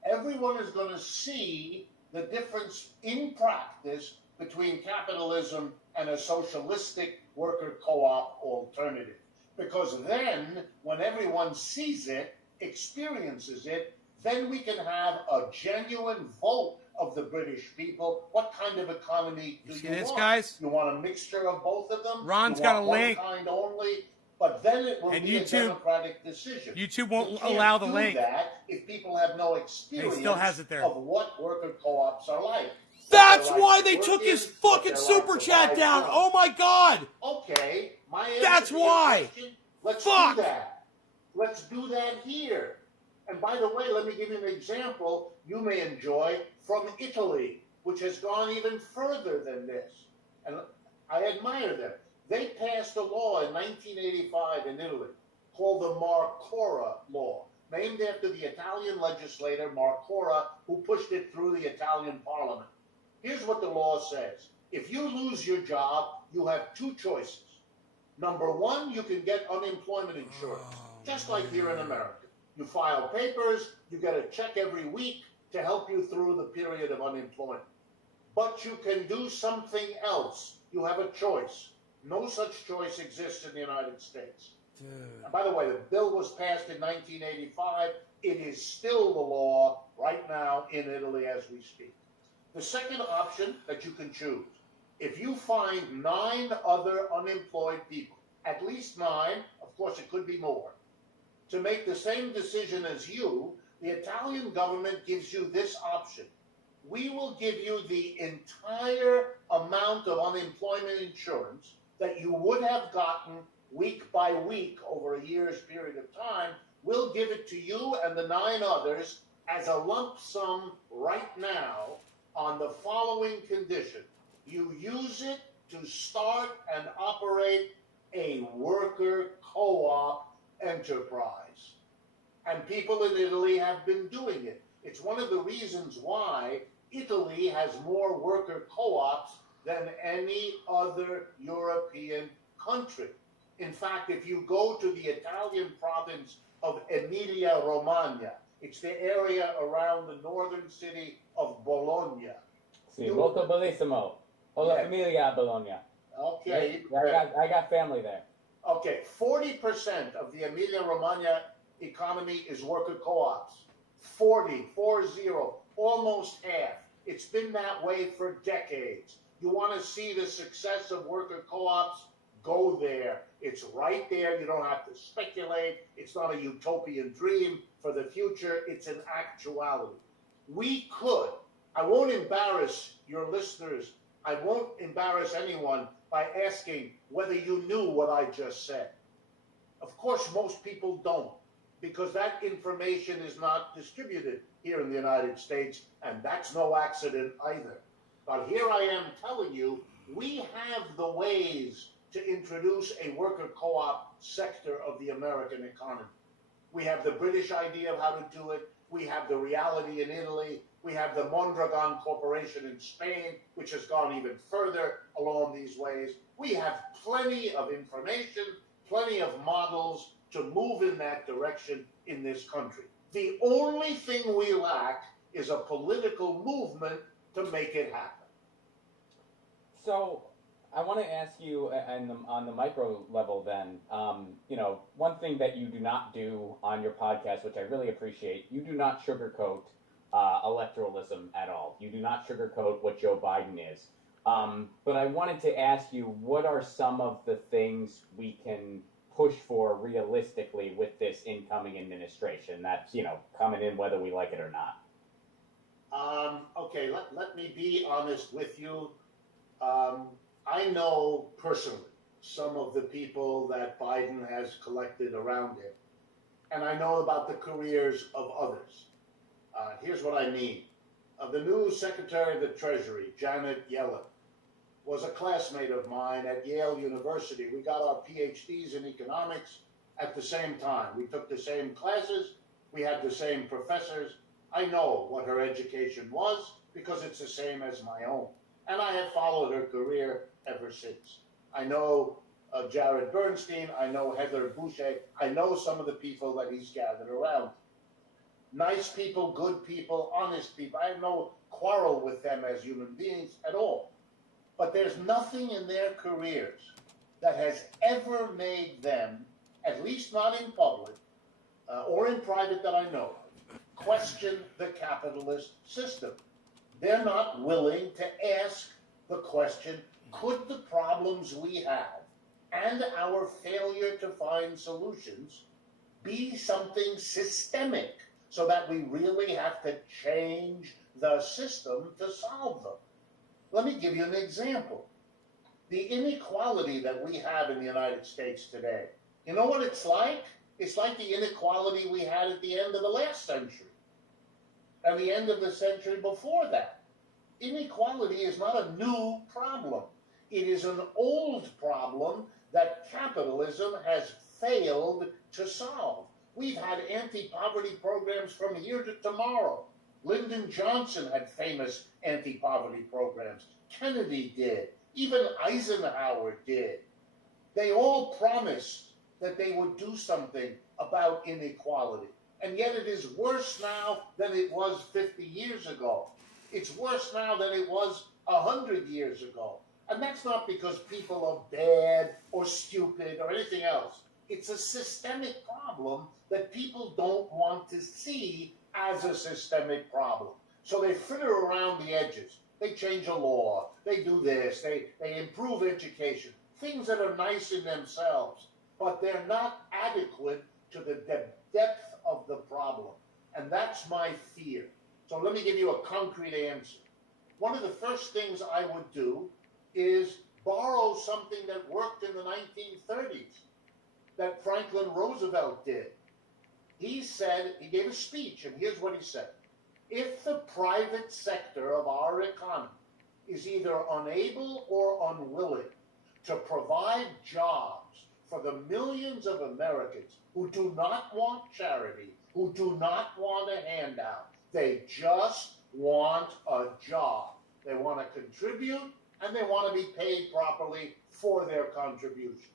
Everyone is going to see the difference in practice between capitalism and a socialistic worker co-op alternative. Because then, when everyone sees it, experiences it, then we can have a genuine vote of the British people. What kind of economy do you this, want? guys? You want a mixture of both of them? Ron's you got want a link. one kind only? But then it will And be a YouTube- democratic decision. YouTube won't You can't allow the do link. that if people have no experience still has it there. of what worker co-ops are like. That's What they're why like they to took work his in, what fucking they're super like to chat buy down. from. Oh my god! Okay, my answer That's to your why. question, let's Fuck. do that. Let's do that here. And by the way, let me give you an example you may enjoy from Italy, which has gone even further than this. And I admire them. They passed a law in 1985 in Italy called the Marcora Law, named after the Italian legislator Marcora, who pushed it through the Italian parliament. Here's what the law says. If you lose your job, you have two choices. Number one, you can get unemployment insurance, just like here in America. You file papers, you get a check every week to help you through the period of unemployment. But you can do something else. You have a choice. No such choice exists in the United States. And by the way, the bill was passed in 1985. It is still the law right now in Italy as we speak. The second option that you can choose, if you find 9 other unemployed people, at least 9, of course it could be more, to make the same decision as you, the Italian government gives you this option. We will give you the entire amount of unemployment insurance that you would have gotten week by week over a year's period of time. We'll give it to you and the 9 others as a lump sum right now on the following condition. You use it to start and operate a worker co-op enterprise. And people in Italy have been doing it. It's one of the reasons why Italy has more worker co-ops than any other European country. In fact, if you go to the Italian province of Emilia-Romagna, it's the area around the northern city of Bologna. Sì, molto bellissimo. Ho la Yeah. famiglia a Bologna. Okay. I got family there. Okay, 40% of the Emilia-Romagna economy is worker co-ops. 40, almost half. It's been that way for decades. You want to see the success of worker co-ops? Go there. It's right there. You don't have to speculate. It's not a utopian dream for the future. It's an actuality. We could. I won't embarrass your listeners. I won't embarrass anyone by asking whether you knew what I just said. Of course, most people don't, because that information is not distributed here in the United States, and that's no accident either. But here I am telling you, we have the ways to introduce a worker co-op sector of the American economy. We have the British idea of how to do it. We have the reality in Italy. We have the Mondragon Corporation in Spain, which has gone even further along these ways. We have plenty of information, plenty of models to move in that direction in this country. The only thing we lack is a political movement to make it happen. So, I want to ask you on the micro level then, one thing that you do not do on your podcast, which I really appreciate, you do not sugarcoat electoralism at all. You do not sugarcoat what Joe Biden is. But I wanted to ask you, what are some of the things we can push for realistically with this incoming administration that's, coming in whether we like it or not? Okay, let me be honest with you. I know personally some of the people that Biden has collected around him, and I know about the careers of others. Here's what I mean. The new Secretary of the Treasury, Janet Yellen, was a classmate of mine at Yale University. We got our PhDs in economics at the same time. We took the same classes. We had the same professors. I know what her education was because it's the same as my own. And I have followed her career ever since. I know Jared Bernstein. I know Heather Boucher. I know some of the people that he's gathered around. Nice people, good people, honest people. I have no quarrel with them as human beings at all. But there's nothing in their careers that has ever made them, at least not in public or in private that I know of, question the capitalist system. They're not willing to ask the question, could the problems we have and our failure to find solutions be something systemic so that we really have to change the system to solve them? Let me give you an example. The inequality that we have in the United States today, you know what it's like? It's like the inequality we had at the end of the last century and the end of the century before that. Inequality is not a new problem. It is an old problem that capitalism has failed to solve. We've had anti-poverty programs from here to tomorrow. Lyndon Johnson had famous anti-poverty programs. Kennedy did. Even Eisenhower did. They all promised that they would do something about inequality. And yet it is worse now than it was 50 years ago. It's worse now than it was 100 years ago. And that's not because people are bad or stupid or anything else. It's a systemic problem that people don't want to see as a systemic problem. So they fritter around the edges. They change a law. They do this. They improve education. Things that are nice in themselves, but they're not adequate to the depth of the problem. And that's my fear. So let me give you a concrete answer. One of the first things I would do is borrow something that worked in the 1930s, that Franklin Roosevelt did. He said, he gave a speech, and here's what he said. If the private sector of our economy is either unable or unwilling to provide jobs for the millions of Americans who do not want charity, who do not want a handout, they just want a job. They want to contribute, and they want to be paid properly for their contribution.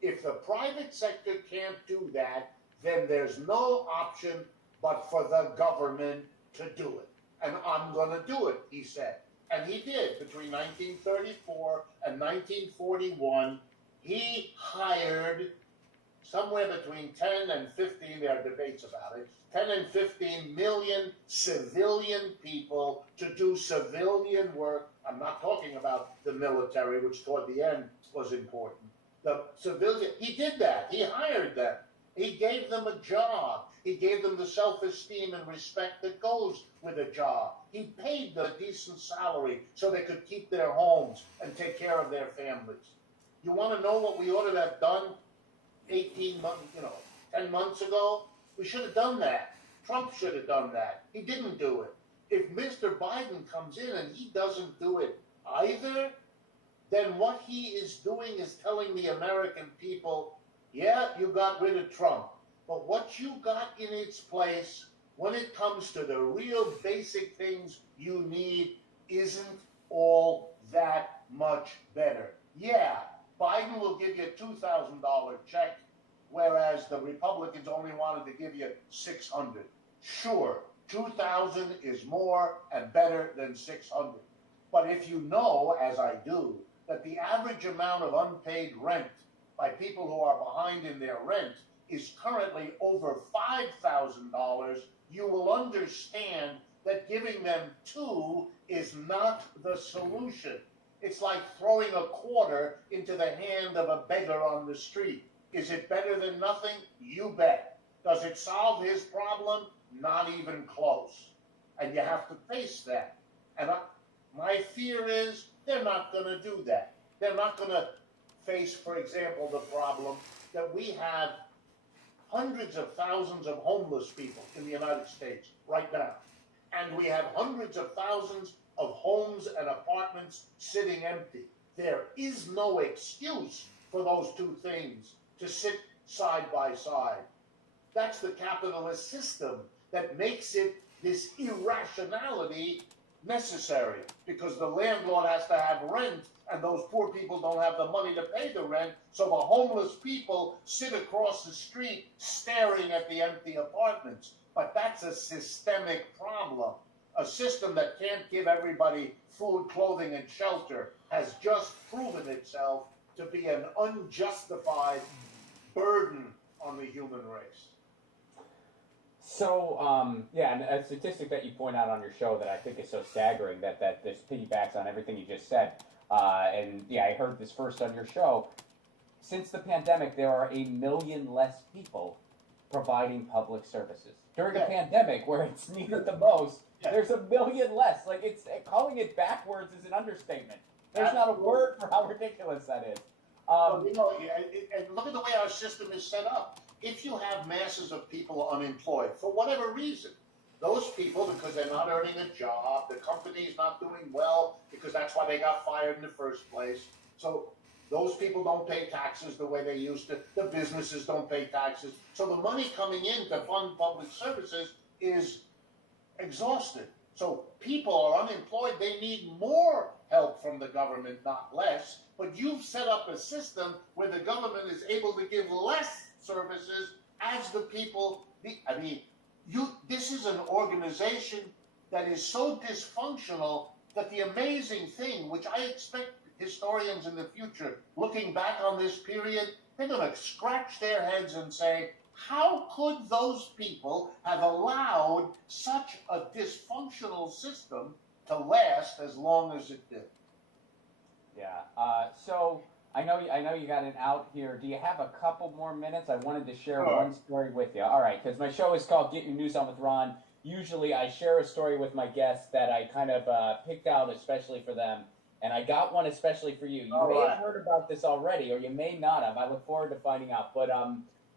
If the private sector can't do that, then there's no option but for the government to do it. And I'm going to do it, he said. And he did. Between 1934 and 1941, he hired somewhere between 10 and 15, there are debates about it, 10 and 15 million civilian people to do civilian work. I'm not talking about the military, which toward the end was important. The civilian, he did that. He hired them. He gave them a job. He gave them the self-esteem and respect that goes with a job. He paid them a decent salary so they could keep their homes and take care of their families. You want to know what we ought to have done 18 months, 10 months ago? We should have done that. Trump should have done that. He didn't do it. If Mr. Biden comes in and he doesn't do it either, then what he is doing is telling the American people, yeah, you got rid of Trump, but what you got in its place when it comes to the real basic things you need isn't all that much better. Yeah, Biden will give you a $2,000 check, whereas the Republicans only wanted to give you $600. Sure, $2,000 is more and better than $600. But if you know, as I do, that the average amount of unpaid rent by people who are behind in their rent is currently over $5,000, you will understand that giving them two is not the solution. It's like throwing a quarter into the hand of a beggar on the street. Is it better than nothing? You bet. Does it solve his problem? Not even close. And you have to face that. And my fear is they're not going to do that. They're not going to face, for example, the problem that we have hundreds of thousands of homeless people in the United States right now. And we have hundreds of thousands of homes and apartments sitting empty. There is no excuse for those two things to sit side by side. That's the capitalist system that makes it this irrationality necessary, because the landlord has to have rent and those poor people don't have the money to pay the rent, so the homeless people sit across the street staring at the empty apartments. But that's a systemic problem. A system that can't give everybody food, clothing, and shelter has just proven itself to be an unjustified burden on the human race. So, yeah, and a statistic that you point out on your show that I think is so staggering that this piggybacks on everything you just said. And yeah, I heard this first on your show. Since the pandemic, there are 1 million less people providing public services. During a pandemic where it's needed the most, there's 1 million less. Like, it's calling it backwards is an understatement. There's not a word for how ridiculous that is. Well, and look at the way our system is set up. If you have masses of people unemployed for whatever reason, those people, because they're not earning a job, the company's not doing well, because that's why they got fired in the first place. So those people don't pay taxes the way they used to. The businesses don't pay taxes. So the money coming in to fund public services is exhausted. So people are unemployed. They need more help from the government, not less. But you've set up a system where the government is able to give less services as the people. This is an organization that is so dysfunctional that the amazing thing, which I expect historians in the future, looking back on this period, they're going to scratch their heads and say, how could those people have allowed such a dysfunctional system to last as long as it did? Yeah. So I know you got an out here. Do you have a couple more minutes? I wanted to share one story with you. All right, because my show is called Get Your News On with Ron. Usually I share a story with my guests that I kind of picked out especially for them. And I got one especially for you. You may have heard about this already, or you may not have. I look forward to finding out. But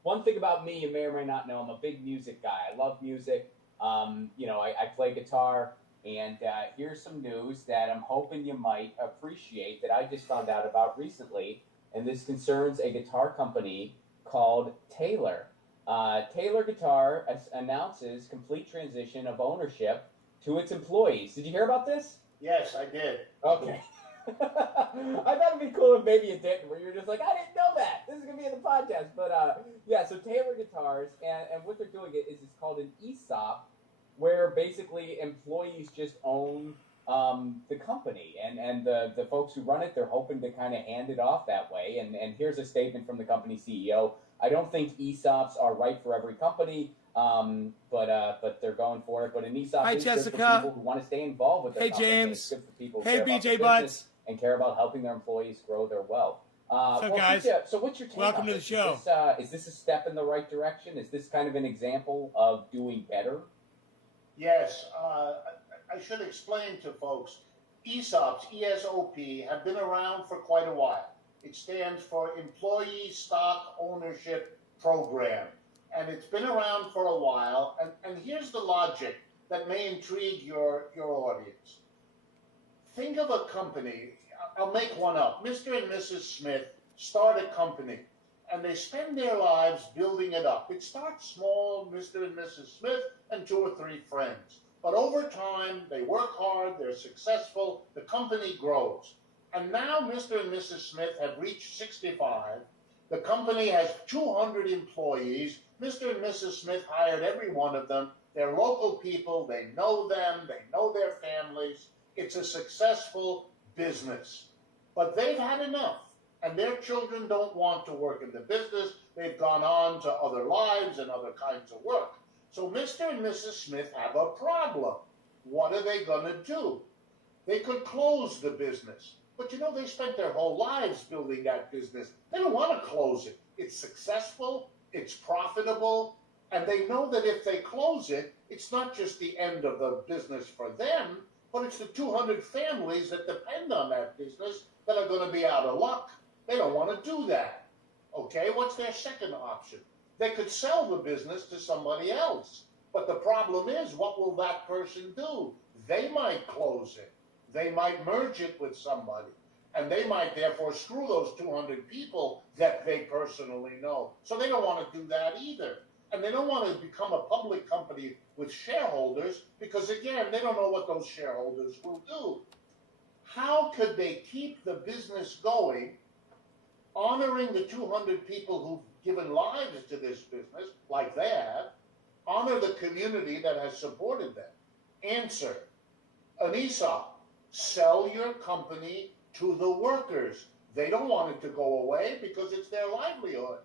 one thing about me, you may or may not know, I'm a big music guy. I love music. I play guitar. And here's some news that I'm hoping you might appreciate that I just found out about recently. And this concerns a guitar company called Taylor. Taylor Guitar announces complete transition of ownership to its employees. Did you hear about this? Yes, I did. Okay. I thought it'd be cool if maybe you didn't, where you're just like, I didn't know that. This is going to be in the podcast. But yeah, so Taylor Guitars, and what they're doing is it's called an ESOP, where basically employees just own the company. And the folks who run it, they're hoping to kind of hand it off that way. And here's a statement from the company CEO. I don't think ESOPs are right for every company, but they're going for it. But an ESOP Hi, is Jessica. good for people who want to stay involved with their Hey, company. James. It's good for people who Hey, care about BJ the Butts. business and care about helping their employees grow their wealth. What's up, guys? So what's your take Welcome on to the this? show. Is this a step in the right direction? Is this kind of an example of doing better? Yes, I should explain to folks, ESOPs, ESOP, have been around for quite a while. It stands for Employee Stock Ownership Program. And it's been around for a while. And here's the logic that may intrigue your audience. Think of a company. I'll make one up. Mr. and Mrs. Smith start a company, and they spend their lives building it up. It starts small, Mr. and Mrs. Smith and 2 or 3 friends. But over time, they work hard, they're successful, the company grows. And now Mr. and Mrs. Smith have reached 65. The company has 200 employees. Mr. and Mrs. Smith hired every one of them. They're local people, they know them, they know their families. It's a successful business. But they've had enough, and their children don't want to work in the business. They've gone on to other lives and other kinds of work. So Mr. and Mrs. Smith have a problem. What are they going to do? They could close the business. But you know, they spent their whole lives building that business. They don't want to close it. It's successful, it's profitable, and they know that if they close it, it's not just the end of the business for them, but it's the 200 families that depend on that business that are going to be out of luck. They don't want to do that. Okay, what's their second option? They could sell the business to somebody else. But the problem is, what will that person do? They might close it. They might merge it with somebody. And they might therefore screw those 200 people that they personally know. So they don't want to do that either. And they don't want to become a public company with shareholders because, again, they don't know what those shareholders will do. How could they keep the business going, honoring the 200 people who've given lives to this business, like they have, honor the community that has supported them? Answer, an ESOP, sell your company to the workers. They don't want it to go away because it's their livelihood.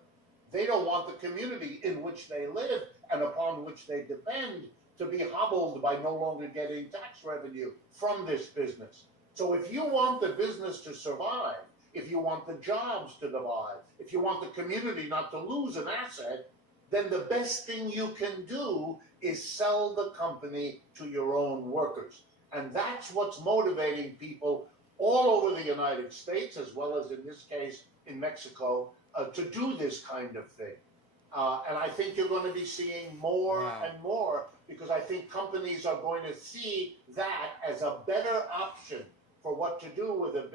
They don't want the community in which they live and upon which they depend to be hobbled by no longer getting tax revenue from this business. So if you want the business to survive, if you want the jobs to survive, if you want the community not to lose an asset, then the best thing you can do is sell the company to your own workers. And that's what's motivating people all over the United States, as well as in this case in Mexico, to do this kind of thing. And I think you're going to be seeing more and more, because I think companies are going to see that as a better option for what to do with a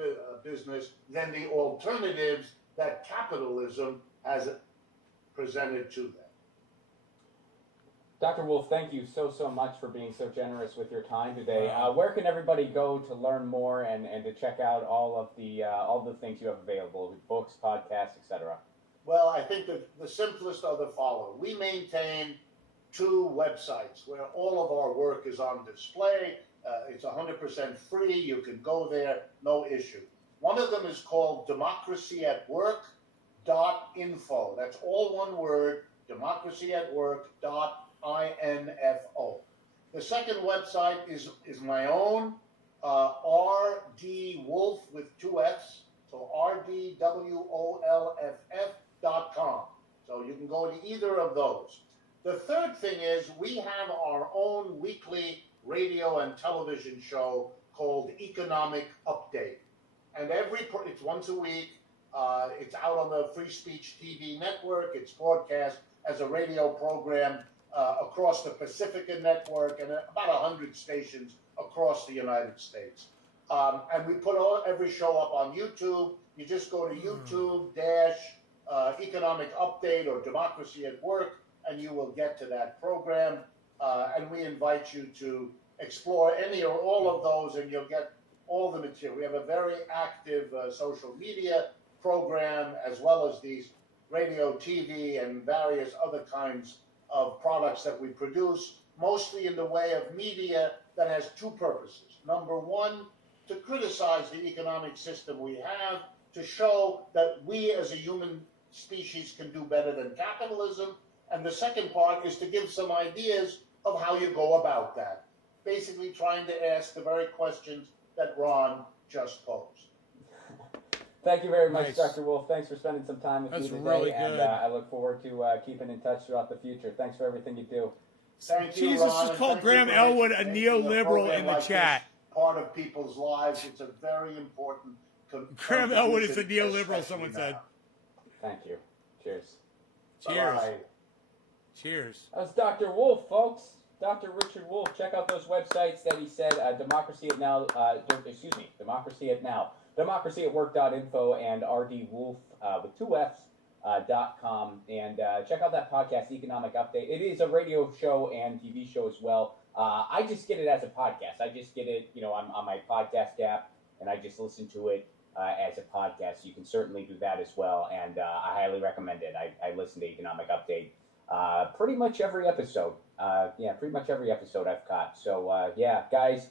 business than the alternatives that capitalism has presented to them. Dr. Wolf, thank you so much for being so generous with your time today. Where can everybody go to learn more and to check out all the things you have available, books, podcasts, etc.? Well, I think that the simplest are the following. We maintain 2 websites where all of our work is on display. It's 100% free. You can go there, no issue. One of them is called democracyatwork.info. That's all one word, democracyatwork.info. The second website is my own, RD Wolf with 2 F's, so rdwolff.com. So you can go to either of those. The third thing is we have our own weekly radio and television show called Economic Update. And it's once a week. It's out on the Free Speech TV network. It's broadcast as a radio program across the Pacifica network and about 100 stations across the United States. And we put every show up on YouTube. You just go to YouTube-Economic Update or Democracy at Work, and you will get to that program. And we invite you to explore any or all of those, and you'll get all the material. We have a very active social media program, as well as these radio, TV, and various other kinds of products that we produce, mostly in the way of media that has 2 purposes. Number 1, to criticize the economic system we have, to show that we as a human species can do better than capitalism. And the second part is to give some ideas of how you go about that. Basically trying to ask the very questions that Ron just posed. Thank you very much, Nice. Dr. Wolf. Thanks for spending some time with me today. Really and good. I look forward to keeping in touch throughout the future. Thanks for everything you do. Thank you, Jesus Ron, just and called thank you Graham for Elwood a making neoliberal program in the like chat. this part of people's lives. It's a very important Graham Elwood is a contribution, neoliberal, especially someone now. said. Thank you. Cheers. Cheers. Bye. Cheers. That was Dr. Wolf, folks. Dr. Richard Wolf. Check out those websites that he said, Democracy at Now, Democracy at Now, democracyatwork.info and rdwolf with 2 F's. .com, and check out that podcast, Economic Update. It is a radio show and TV show as well. I just get it as a podcast. I just get it, on my podcast app, and I just listen to it as a podcast. You can certainly do that as well, and I highly recommend it. I listen to Economic Update pretty much every episode. Pretty much every episode I've caught. So, guys,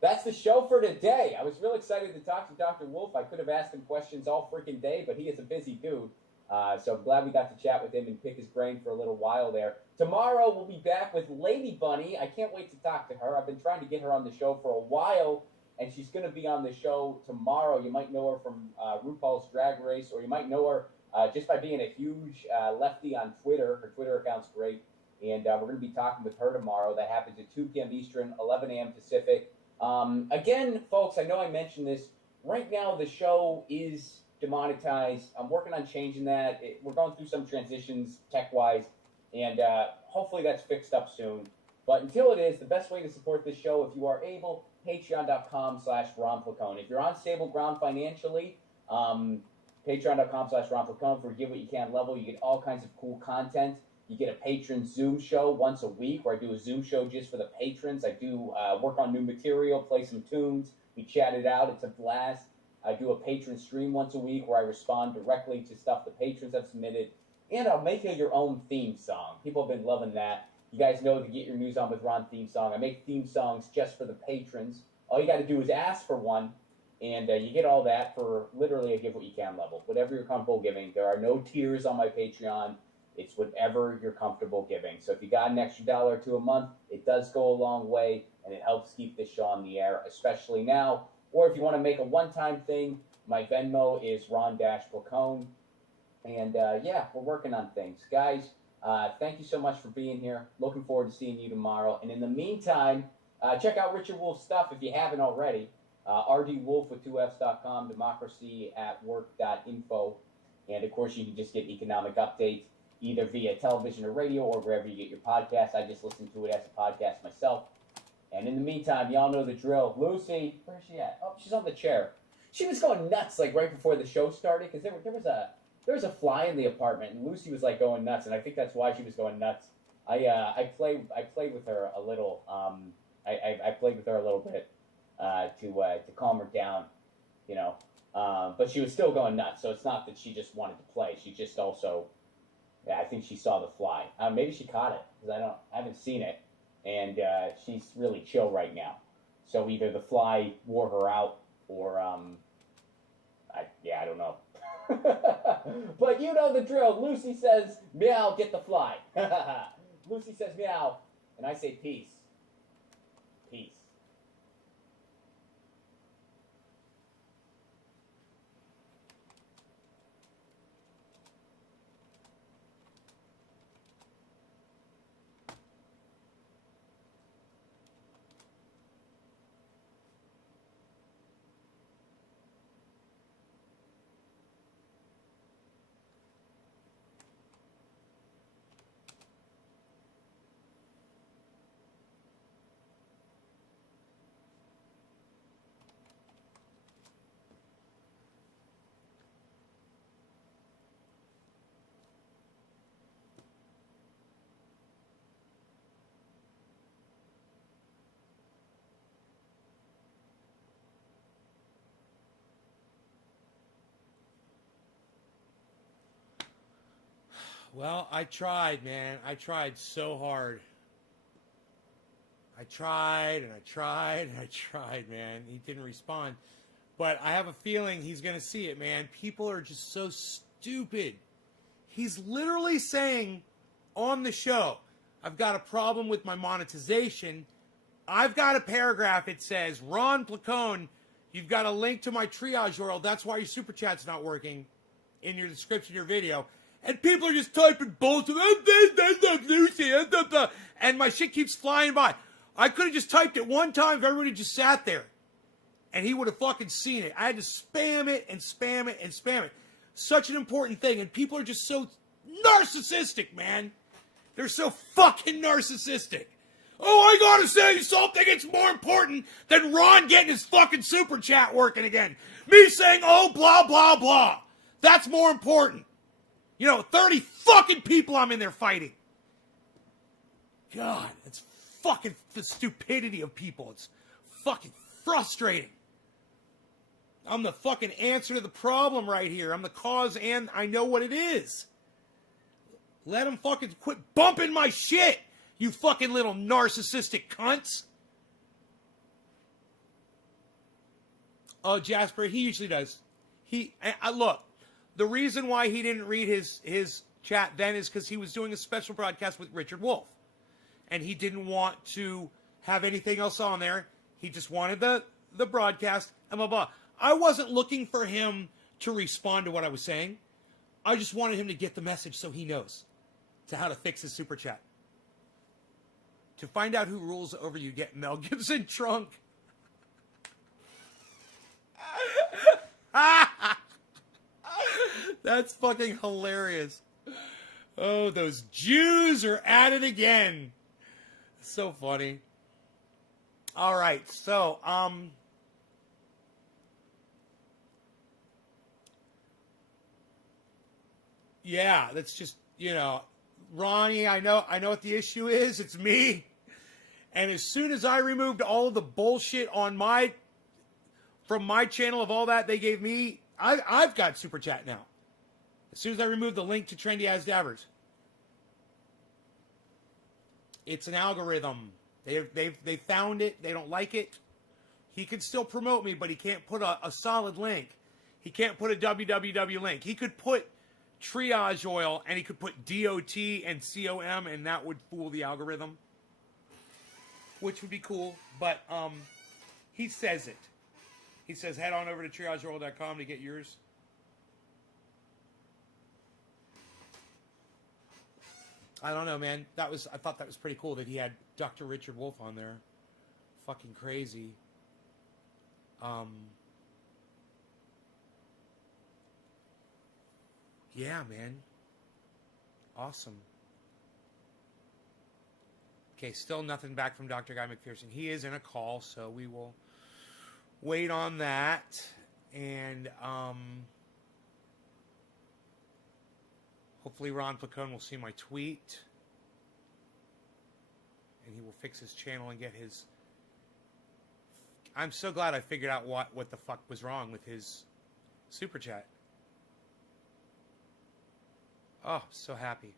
that's the show for today. I was real excited to talk to Dr. Wolf. I could have asked him questions all freaking day, but he is a busy dude. So I'm glad we got to chat with him and pick his brain for a little while there. Tomorrow we'll be back with Lady Bunny. I can't wait to talk to her. I've been trying to get her on the show for a while, and she's going to be on the show tomorrow. You might know her from RuPaul's Drag Race, or you might know her just by being a huge lefty on Twitter. Her Twitter account's great, and we're going to be talking with her tomorrow. That happens at 2 p.m. Eastern, 11 a.m. Pacific. Again, folks, I know I mentioned this. Right now, the show is demonetized. I'm working on changing that. We're going through some transitions tech-wise, and hopefully that's fixed up soon. But until it is, the best way to support this show, if you are able, patreon.com/Ron Placone. If you're on stable ground financially, patreon.com/Ron Placone for Give What You Can level. You get all kinds of cool content. You get a patron Zoom show once a week where I do a Zoom show just for the patrons. I do work on new material, play some tunes. We chat it out. It's a blast. I do a patron stream once a week where I respond directly to stuff the patrons have submitted. And I'll make your own theme song. People have been loving that. You guys know the Get Your News On with Ron theme song. I make theme songs just for the patrons. All you got to do is ask for one, and you get all that for literally a Give What You Can level. Whatever you're comfortable giving. There are no tiers on my Patreon. It's whatever you're comfortable giving. So if you got an extra $1 or $2 a month, it does go a long way, and it helps keep this show on the air, especially now. Or if you want to make a one-time thing, my Venmo is Ron-Placone. And, yeah, we're working on things. Guys, thank you so much for being here. Looking forward to seeing you tomorrow. And in the meantime, check out Richard Wolf's stuff if you haven't already. rdwolf with 2fs.com, democracyatwork.info. And, of course, you can just get economic updates either via television or radio or wherever you get your podcasts. I just listen to it as a podcast myself. And in the meantime, y'all know the drill. Lucy, where's she at? Oh, she's on the chair. She was going nuts like right before the show started because there was a fly in the apartment, and Lucy was like going nuts, and I think that's why she was going nuts. I played with her a little. I played with her a little bit to calm her down, you know. But she was still going nuts. So it's not that she just wanted to play. She just also, I think she saw the fly. Maybe she caught it because I haven't seen it, and she's really chill right now. So either the fly wore her out, or I don't know. But you know the drill. Lucy says, meow, get the fly. Lucy says, meow, and I say peace. Peace. Well, I tried, man. I tried so hard. I tried, and I tried, and I tried, man. He didn't respond. But I have a feeling he's going to see it, man. People are just so stupid. He's literally saying on the show, I've got a problem with my monetization. I've got a paragraph. It says, Ron Placone, you've got a link to my triage URL. That's why your super chat's not working in your description of your video. And people are just typing bullshit. And my shit keeps flying by. I could have just typed it one time if everybody just sat there. And he would have fucking seen it. I had to spam it and spam it and spam it. Such an important thing. And people are just so narcissistic, man. They're so fucking narcissistic. Oh, I gotta say something. It's more important than Ron getting his fucking super chat working again. Me saying, oh, blah, blah, blah. That's more important. 30 fucking people I'm in there fighting. God, it's fucking the stupidity of people. It's fucking frustrating. I'm the fucking answer to the problem right here. I'm the cause, and I know what it is. Let them fucking quit bumping my shit, you fucking little narcissistic cunts. Oh, Jasper, he usually does. Look, the reason why he didn't read his chat then is because he was doing a special broadcast with Richard Wolff. And he didn't want to have anything else on there. He just wanted the broadcast and blah, blah. I wasn't looking for him to respond to what I was saying. I just wanted him to get the message so he knows to how to fix his super chat. To find out who rules over you, get Mel Gibson drunk. That's fucking hilarious. Oh, those Jews are at it again. So funny. All right, so yeah, that's just, Ronnie, I know what the issue is. It's me. And as soon as I removed all of the bullshit from my channel of all that they gave me, I've got super chat now. As soon as I removed the link to Trendy As Dabbers. It's an algorithm. They found it. They don't like it. He can still promote me, but he can't put a solid link. He can't put a www link. He could put triage oil, and he could put DOT and COM, and that would fool the algorithm, which would be cool. But he says it. He says, head on over to triageoil.com to get yours. I don't know, man. I thought that was pretty cool that he had Dr. Richard Wolff on there. Fucking crazy. Yeah, man. Awesome. Okay, still nothing back from Dr. Guy McPherson. He is in a call, so we will wait on that. And hopefully Ron Placone will see my tweet. And he will fix his channel and get his... I'm so glad I figured out what the fuck was wrong with his super chat. Oh, so happy.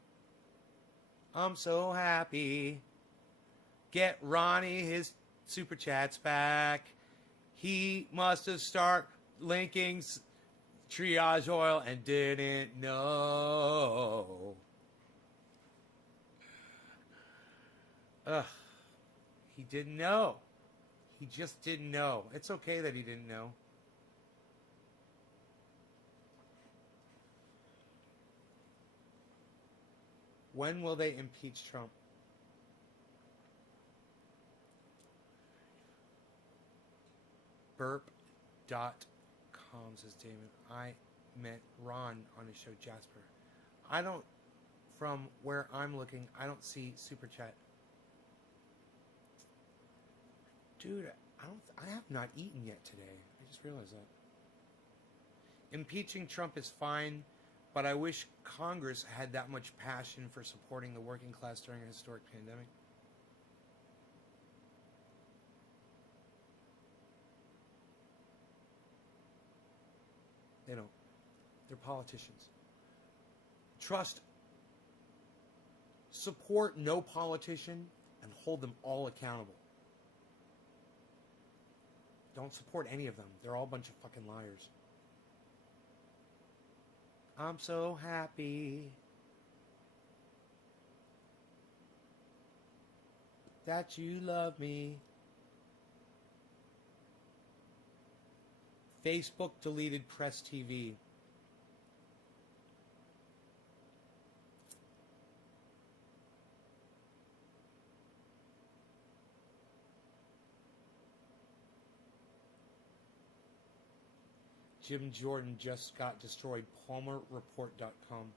I'm so happy. Get Ronnie his super chats back. He must have started linking triage oil and didn't know. Ugh. He didn't know. He just didn't know. It's okay that he didn't know. When will they impeach Trump? Burp.com says Damon. I met Ron on his show Jasper. From where I'm looking, I don't see super chat. Dude, I have not eaten yet today. I just realized that. Impeaching Trump is fine, but I wish Congress had that much passion for supporting the working class during a historic pandemic. They don't. They're politicians. Support no politician and hold them all accountable. Don't support any of them. They're all a bunch of fucking liars. I'm so happy that you love me. Facebook deleted Press TV. Jim Jordan just got destroyed. PalmerReport.com.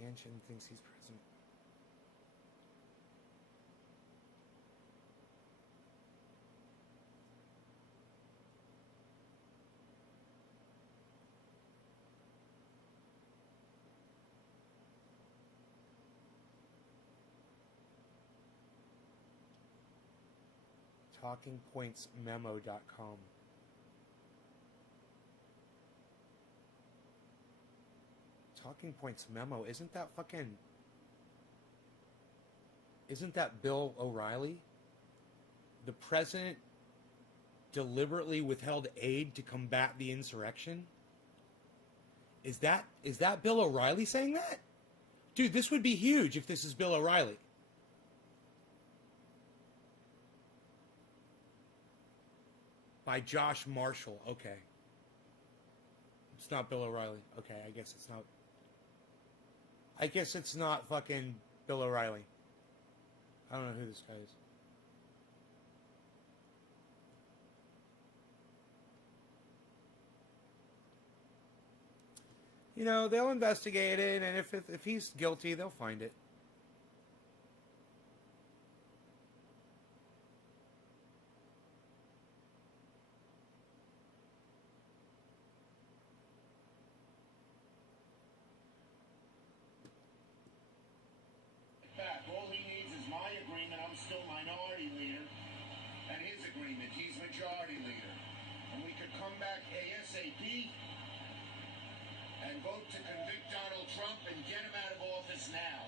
Manchin thinks he's president. TalkingPointsMemo.com. Talking Points Memo, isn't that Bill O'Reilly? The president deliberately withheld aid to combat the insurrection? Is that Bill O'Reilly saying that? Dude, this would be huge if this is Bill O'Reilly. By Josh Marshall. Okay. It's not Bill O'Reilly. Okay, I guess it's not fucking Bill O'Reilly. I don't know who this guy is. You know, they'll investigate it, and if he's guilty, they'll find it. All he needs is my agreement. I'm still minority leader, and his agreement. He's majority leader, and we could come back ASAP and vote to convict Donald Trump and get him out of office now,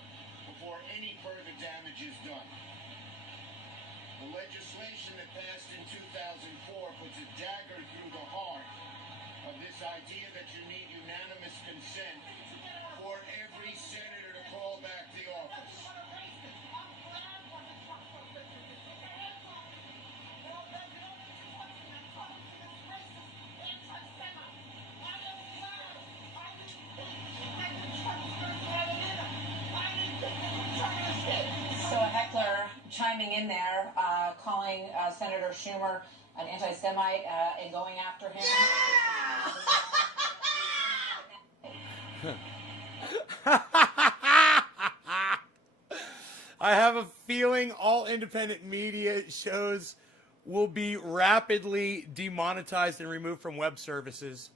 before any further damage is done. The legislation that passed in 2004 puts a dagger through the heart of this idea that you need unanimous consent for every senator to call back the office. So a heckler chiming in there, calling Senator Schumer an anti-Semite and going after him. I have a feeling all independent media shows will be rapidly demonetized and removed from web services.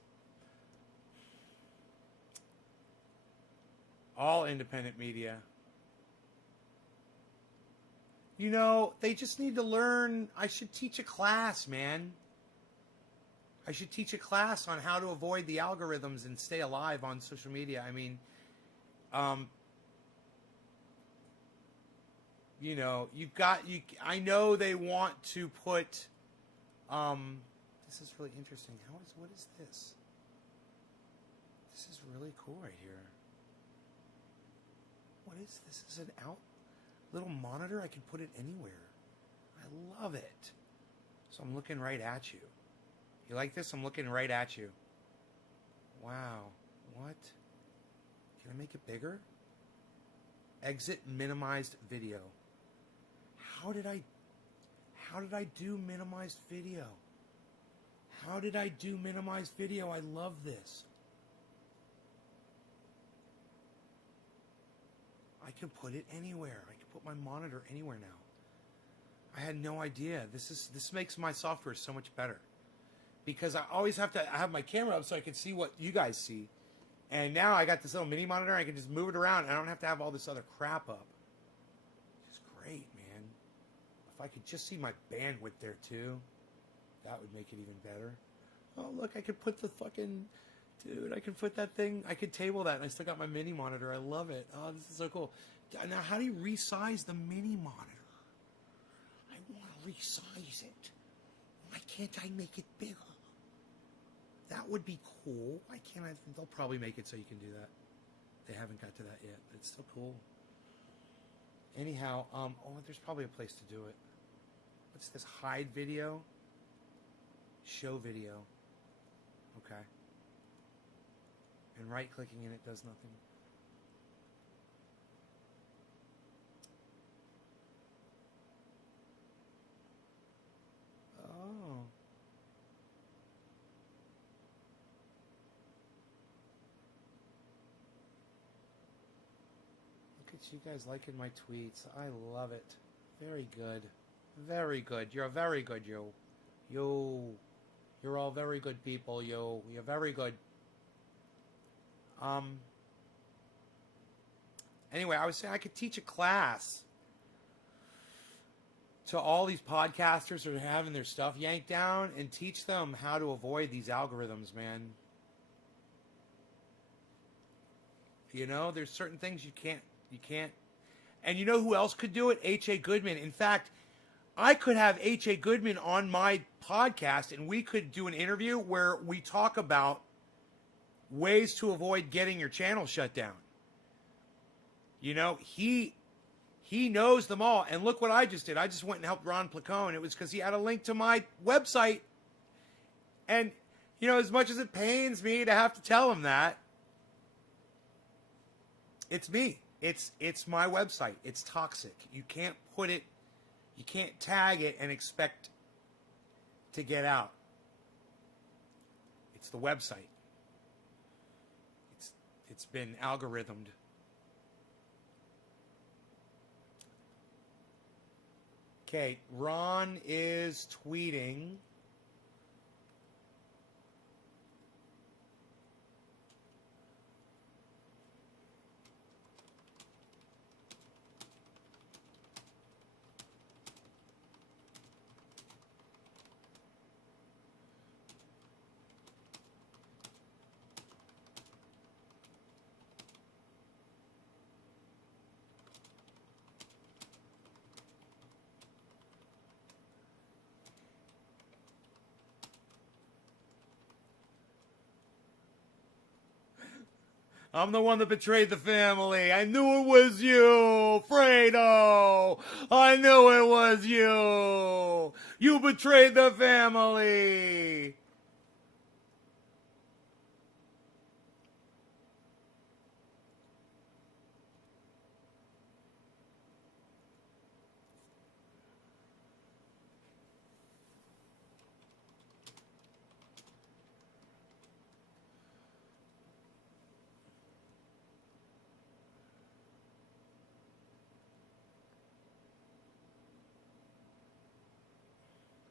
All independent media. You know, they just need to learn. I should teach a class, man. I should teach a class on how to avoid the algorithms and stay alive on social media. I mean, you know, I know they want to put, this is really interesting. What is this? This is really cool right here. What is this? This is an little monitor. I can put it anywhere. I love it. So I'm looking right at you. You like this? I'm looking right at you. Wow. What? Can I make it bigger? Exit minimized video. How did I do minimized video? How did I do minimized video? I love this. I can put it anywhere. I can put my monitor anywhere now. I had no idea. This makes my software so much better. Because I always have to have my camera up so I can see what you guys see. And now I got this little mini monitor. I can just move it around. I don't have to have all this other crap up. It's great, man. If I could just see my bandwidth there too, that would make it even better. Oh, look, I could put the fucking... Dude, I could put that thing... I could table that, and I still got my mini monitor. I love it. Oh, this is so cool. Now, how do you resize the mini monitor? I want to resize it. Why can't I make it bigger? That would be cool. Why can't I? They'll probably make it so you can do that. They haven't got to that yet, but it's still cool. Anyhow, there's probably a place to do it. What's this? Hide video? Show video. Okay. And right-clicking in it does nothing. Oh. Look at you guys liking my tweets. I love it. Very good. Very good. You're very good, yo. Yo. You're all very good people, yo. You're very good. Anyway, I was saying I could teach a class to all these podcasters who are having their stuff yanked down and teach them how to avoid these algorithms, man. You know, there's certain things you can't. And you know who else could do it? H.A. Goodman. In fact, I could have H.A. Goodman on my podcast and we could do an interview where we talk about ways to avoid getting your channel shut down. You know, he knows them all. And look what I just did. I just went and helped Ron Placone. It was because he had a link to my website. And, you know, as much as it pains me to have to tell him that, it's me. It's my website. It's toxic. You can't put it, you can't tag it and expect to get out. It's the website. It's been algorithmed. Okay, Ron is tweeting. I'm the one that betrayed the family. I knew it was you, Fredo. I knew it was you. You betrayed the family.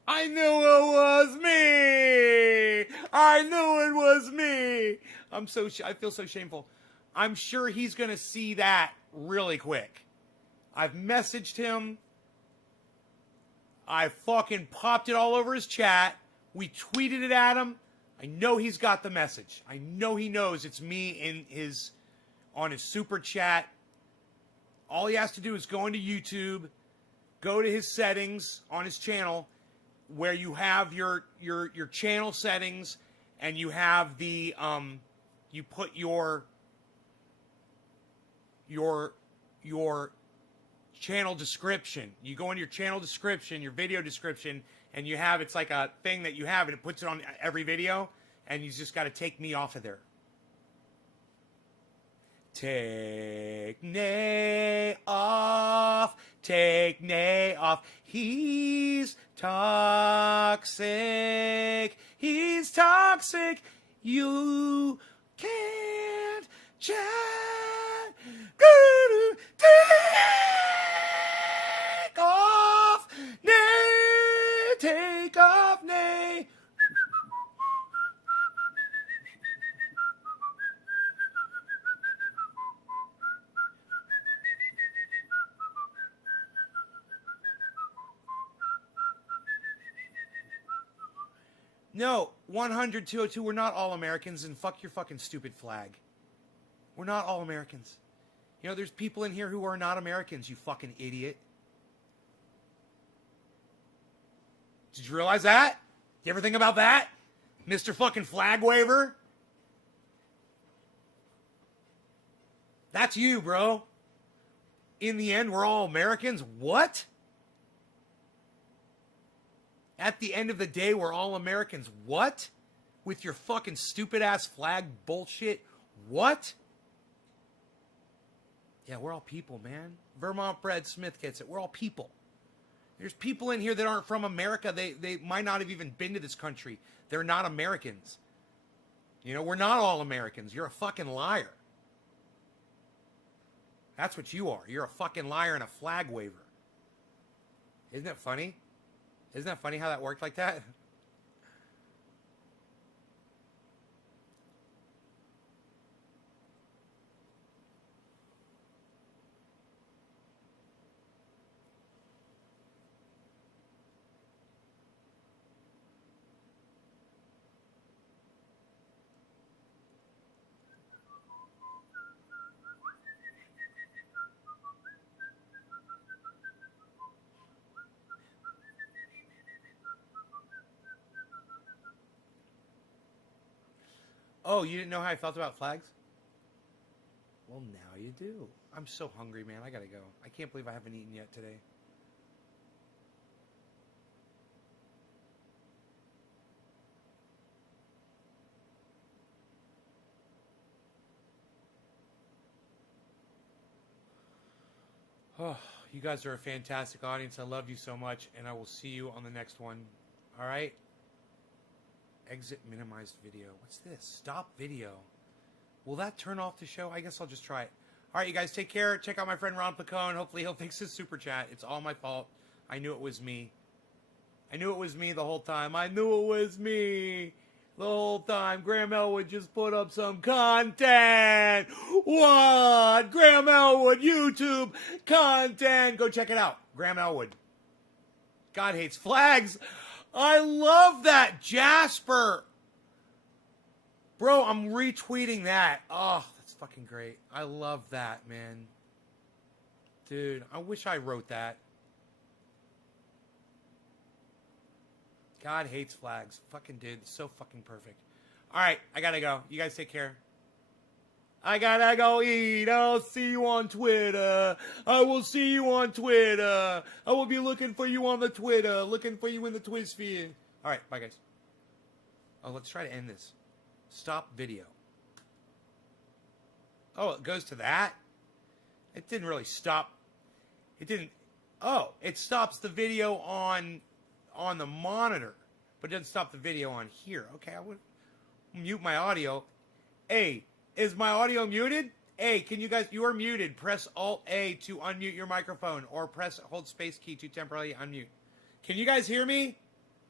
I knew it was me. I knew it was me. I feel so shameful. I'm sure he's going to see that really quick. I've messaged him. I fucking popped it all over his chat. We tweeted it at him. I know he's got the message. I know he knows it's me on his super chat. All he has to do is go into YouTube, go to his settings on his channel, where you have your channel settings, and you have the you put your channel description. You go into your channel description, your video description, and you have, it's like a thing that you have, and it puts it on every video, and you just got to take me off of there. Take Nay off, take Nay off. He's toxic. He's toxic. You can't chat. Take off, Nay. Take off, Nay. No, 100, 202, we're not all Americans, and fuck your fucking stupid flag. We're not all Americans. You know, there's people in here who are not Americans, you fucking idiot. Did you realize that? You ever think about that? Mr. fucking flag waver? That's you, bro. In the end, we're all Americans? What? At the end of the day, we're all Americans. What? With your fucking stupid-ass flag bullshit? What? Yeah, we're all people, man. Vermont bred Smith gets it. We're all people. There's people in here that aren't from America. They might not have even been to this country. They're not Americans. You know, we're not all Americans. You're a fucking liar. That's what you are. You're a fucking liar and a flag waver. Isn't it funny? Isn't that funny how that worked like that? Oh, you didn't know how I felt about flags? Well, now you do. I'm so hungry, man. I gotta go. I can't believe I haven't eaten yet today. Oh, you guys are a fantastic audience. I love you so much, and I will see you on the next one. All right? Exit minimized video. What's this? Stop video. Will that turn off the show? I guess I'll just try it. All right, you guys, take care. Check out my friend Ron Pacone. Hopefully he'll fix his super chat. It's all my fault. I knew it was me. I knew it was me the whole time. I knew it was me the whole time. Graham Elwood just put up some content. What? Graham Elwood, YouTube content. Go check it out. Graham Elwood. God hates flags. I love that, Jasper. Bro, I'm retweeting that. Oh, that's fucking great. I love that, man. Dude, I wish I wrote that. God hates flags. Fucking dude. So fucking perfect. All right, I gotta go. You guys take care. I gotta go eat. I'll see you on Twitter. I will see you on Twitter. I will be looking for you on the Twitter. Looking for you in the Twitsphere. All right, bye, guys. Oh, let's try to end this. Stop video. Oh, it goes to that? It didn't really stop. It didn't. Oh, it stops the video on the monitor, but it doesn't stop the video on here. Okay, I would mute my audio. Hey, is my audio muted? Hey, can you guys, you are muted. Press Alt-A to unmute your microphone, or hold space key to temporarily unmute. Can you guys hear me?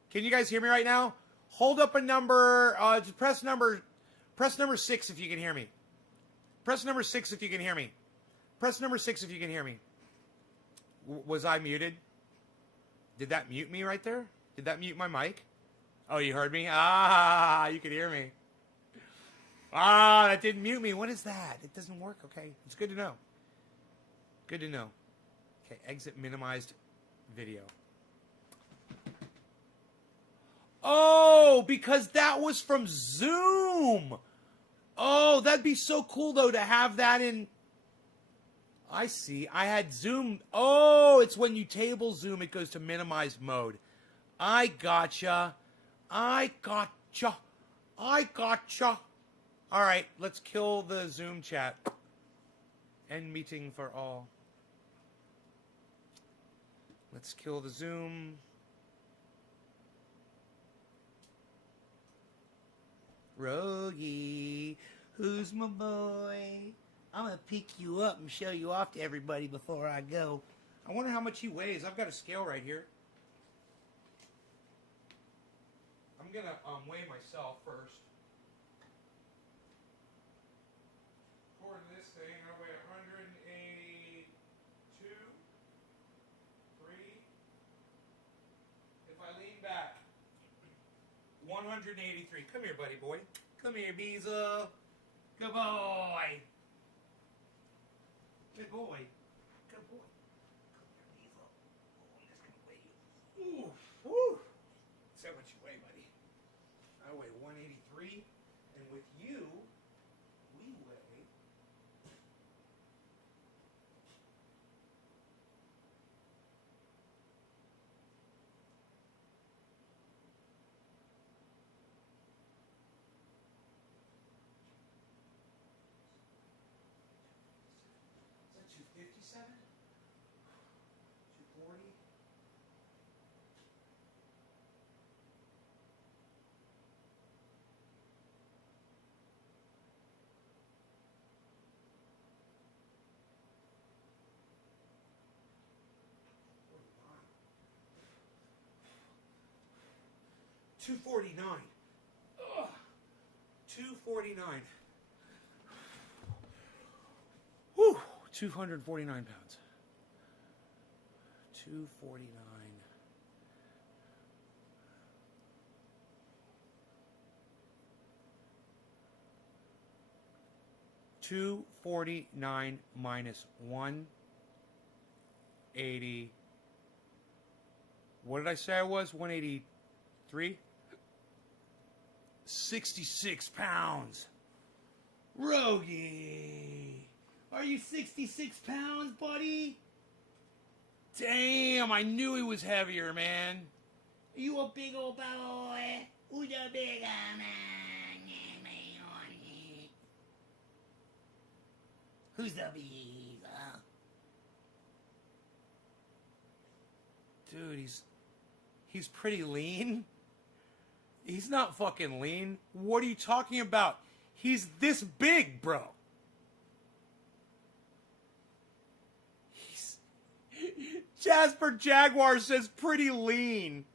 Can you guys hear me right now? Hold up a number, just press number 6 if you can hear me. Press number 6 if you can hear me. Press number 6 if you can hear me. Was I muted? Did that mute me right there? Did that mute my mic? Oh, you heard me? Ah, you could hear me. Ah, that didn't mute me. What is that? It doesn't work. Okay, it's good to know. Good to know. Okay, exit minimized video. Oh, because that was from Zoom. Oh, that'd be so cool, though, to have that in... I see. I had Zoom. Oh, it's when you table Zoom, it goes to minimized mode. I gotcha. I gotcha. I gotcha. All right, let's kill the Zoom chat. End meeting for all. Let's kill the Zoom. Rogie, who's my boy? I'm going to pick you up and show you off to everybody before I go. I wonder how much he weighs. I've got a scale right here. I'm going to weigh myself first. According to this thing, I weigh 182, 3. If I lean back, 183. Come here, buddy boy. Come here, Beezel. Good boy. Good boy. Good boy. Come here, Beezel. Oh, I'm just going to weigh you. Ooh. Woo. That's how much you weigh, buddy. I weigh 183. And with you, we weigh... Is that 257? 240? $249. Ugh. $249. Whew. 249 pounds. 249. $249 minus 180. What did I say I was? 183? 66 pounds. Rogie, are you 66 pounds, buddy? Damn, I knew he was heavier, man. Are you a big old boy? Who's a big man? Who's the big? Dude, he's pretty lean. He's not fucking lean. What are you talking about? He's this big, bro. Jasper Jaguar says pretty lean.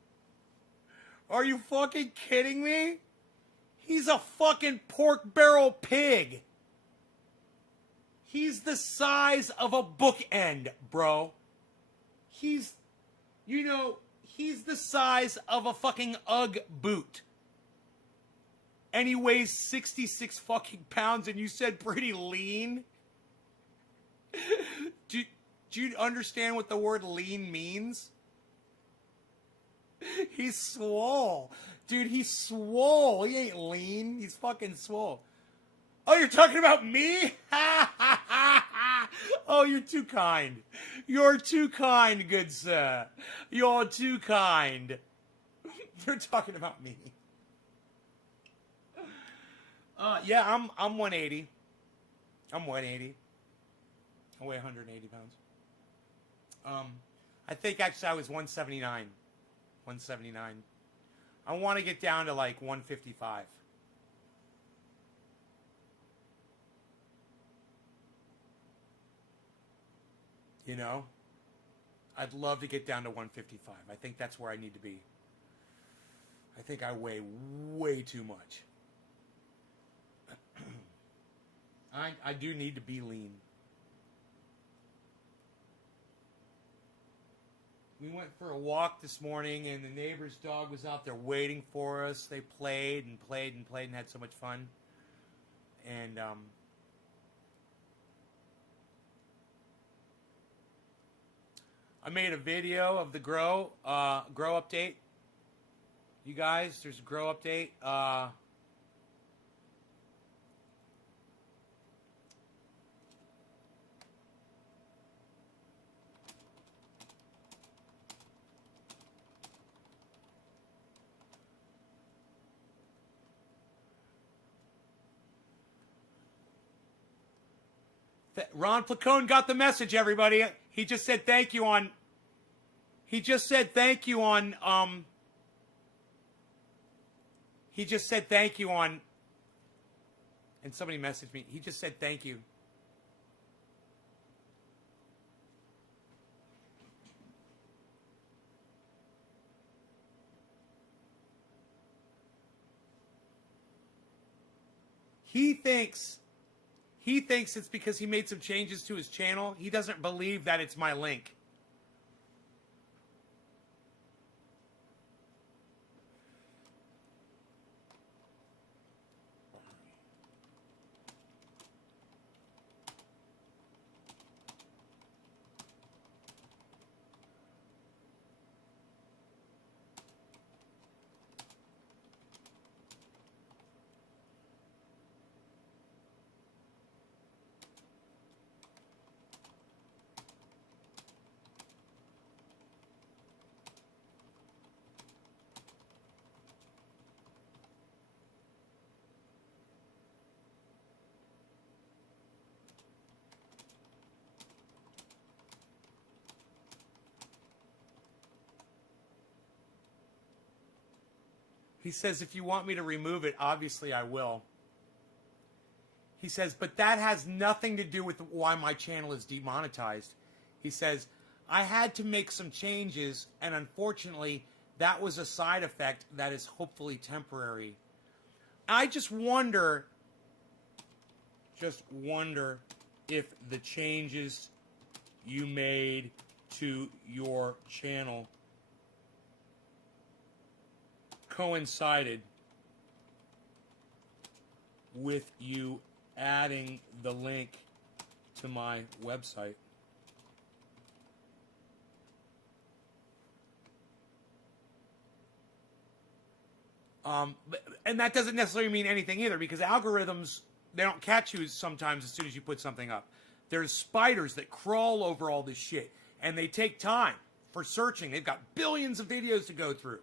Are you fucking kidding me? He's a fucking pork barrel pig. He's the size of a bookend, bro. He's the size of a fucking Ugg boot. And he weighs 66 fucking pounds and you said pretty lean? Do you understand what the word lean means? He's swole. Dude, he's swole. He ain't lean. He's fucking swole. Oh, you're talking about me? Oh, you're too kind. You're too kind, good sir. You're too kind. You're talking about me. Yeah, I'm 180. I'm 180. I weigh 180 pounds. I think actually I was 179. 179. I want to get down to like 155. You know? I'd love to get down to 155. I think that's where I need to be. I think I weigh way too much. I do need to be lean. We went for a walk this morning, and the neighbor's dog was out there waiting for us. They played and played and played and had so much fun. And I made a video of the grow update. You guys, there's a grow update. Ron Placone got the message, everybody. He just said thank you on. He just said thank you on. He just said thank you on. And somebody messaged me. He just said thank you. He thinks it's because he made some changes to his channel. He doesn't believe that it's my link. He says, if you want me to remove it, obviously I will. He says, but that has nothing to do with why my channel is demonetized. He says, I had to make some changes, and unfortunately, that was a side effect that is hopefully temporary. I just wonder if the changes you made to your channel coincided with you adding the link to my website. and that doesn't necessarily mean anything either, because algorithms, they don't catch you sometimes as soon as you put something up. There's spiders that crawl over all this shit, and they take time for searching. They've got billions of videos to go through.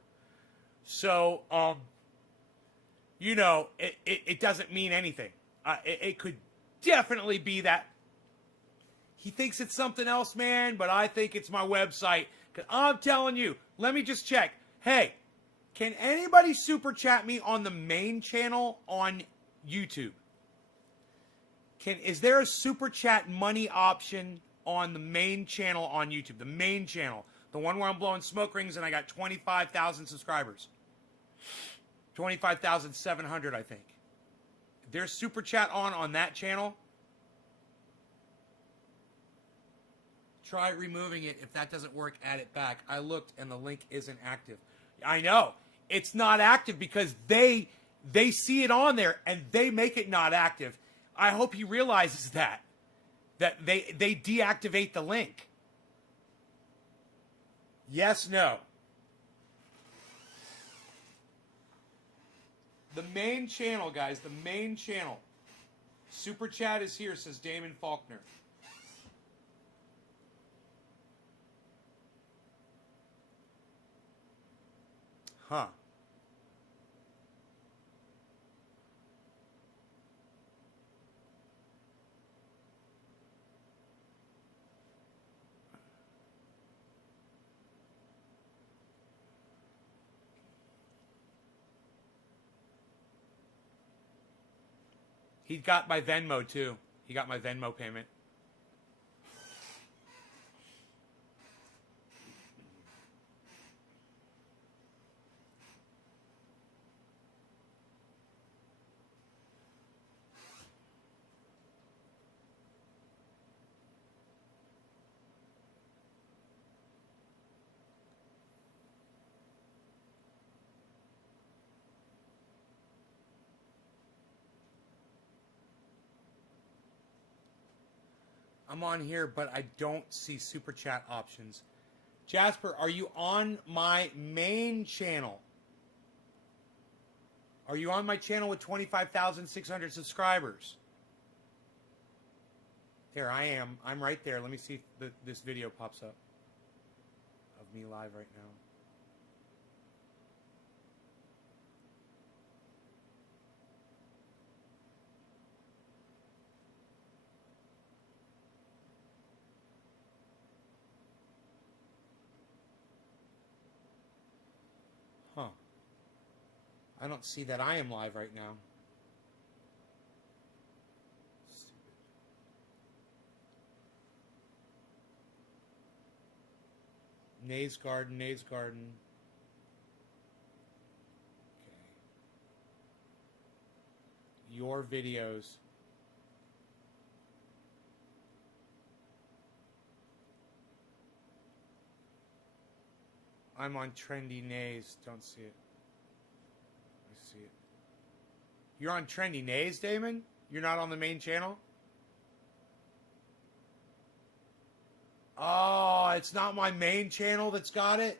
So, you know, it doesn't mean anything. It could definitely be that he thinks it's something else, man, but I think it's my website. 'Cause I'm telling you, let me just check. Hey, can anybody super chat me on the main channel on YouTube? Is there a super chat money option on the main channel on YouTube? The main channel. The one where I'm blowing smoke rings and I got 25,000 subscribers. 25,700, I think. There's super chat on that channel. Try removing it. If that doesn't work, add it back. I looked and the link isn't active. I know. It's not active because they see it on there and they make it not active. I hope he realizes that they deactivate the link. Yes, no. The main channel, guys, the main channel. Super chat is here, says Damon Faulkner. Huh. He got my Venmo, too. He got my Venmo payment. I'm on here, but I don't see super chat options. Jasper, are you on my main channel? Are you on my channel with 25,600 subscribers? There, I am. I'm right there. Let me see if this video pops up of me live right now. Huh. I don't see that I am live right now. Stupid. Nays Garden, Nays Garden. Okay. Your videos. I'm on Trendy Nays. Don't see it. I see it. You're on Trendy Nays, Damon? You're not on the main channel? Oh, it's not my main channel that's got it?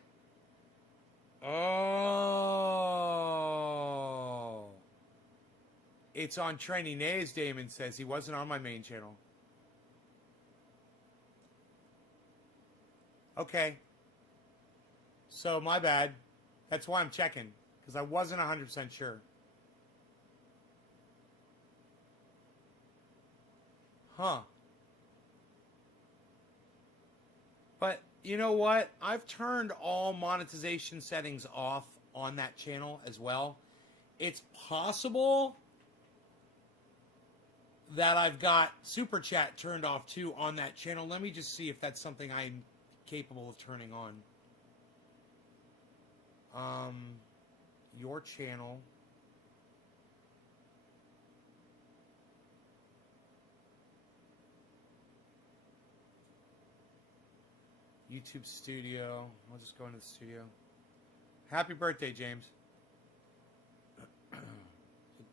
Oh. It's on Trendy Nays, Damon says. He wasn't on my main channel. Okay. So, my bad. That's why I'm checking. Because I wasn't 100% sure. Huh. But, you know what? I've turned all monetization settings off on that channel as well. It's possible that I've got Super Chat turned off too on that channel. Let me just see if that's something I'm capable of turning on. Your channel. YouTube studio. I'll just go into the studio. Happy birthday, James.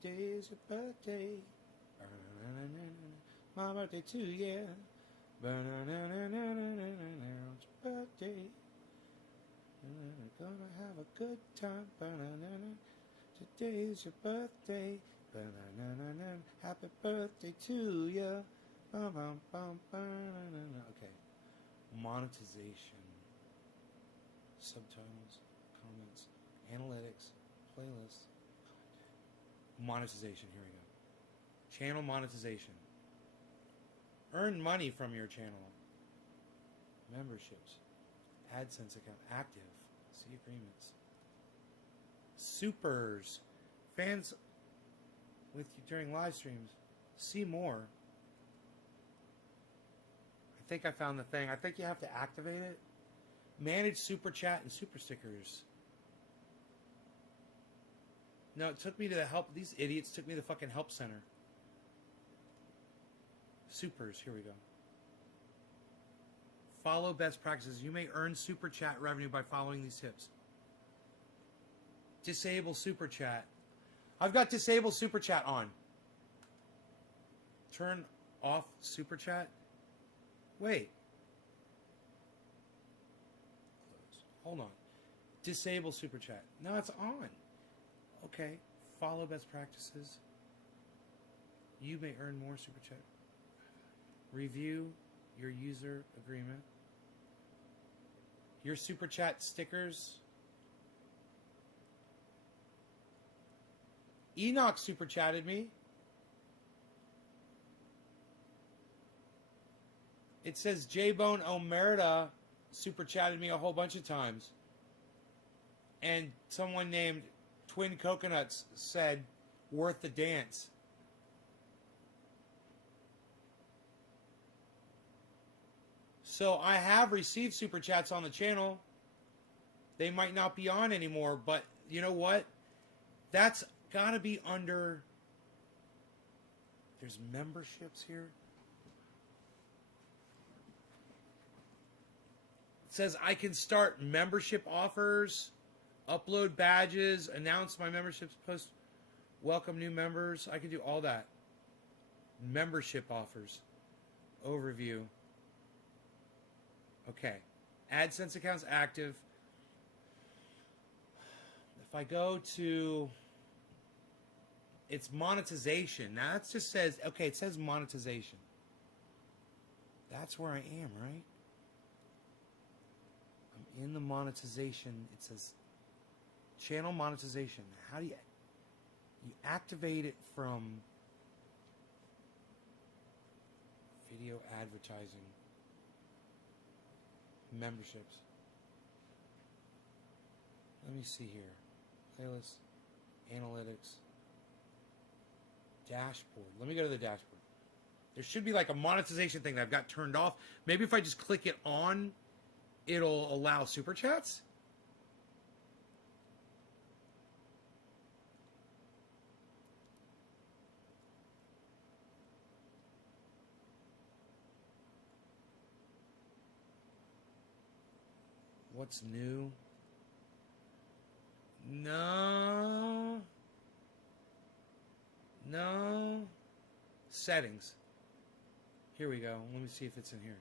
Today's your birthday. My birthday too, yeah. It's your birthday. Gonna have a good time. Today is your birthday. Ba-na-na-na-na. Happy birthday to ya. Okay. Monetization. Subtitles, comments, analytics, playlists. Monetization. Here we go. Channel monetization. Earn money from your channel. Memberships. AdSense account active. See agreements. Supers. Fans with you during live streams. See more. I think I found the thing. I think you have to activate it. Manage super chat and super stickers. No, it took me to the help. These idiots took me to the fucking help center. Supers. Here we go. Follow best practices. You may earn super chat revenue by following these tips. Disable super chat. I've got disable super chat on. Turn off super chat. Wait. Close. Hold on. Disable super chat. No, it's on. Okay. Follow best practices. You may earn more super chat. Review your user agreement. Your super chat stickers. Enoch super chatted me. It says J-Bone Omerta super chatted me a whole bunch of times. And someone named Twin Coconuts said, worth the dance. So I have received super chats on the channel. They might not be on anymore, but you know what? That's got to be under... There's memberships here. It says I can start membership offers, upload badges, announce my memberships, post, welcome new members. I can do all that. Membership offers. Overview. Okay. AdSense accounts active. If I go to... It's monetization. Now that just says... Okay, it says monetization. That's where I am, right? I'm in the monetization. It says channel monetization. How do you... You activate it from video advertising. Memberships. Let me see here. Playlist, analytics, dashboard. Let me go to the dashboard. There should be like a monetization thing that I've got turned off. Maybe if I just click it on, it'll allow super chats. What's new? No. No. Settings. Here we go. Let me see if it's in here.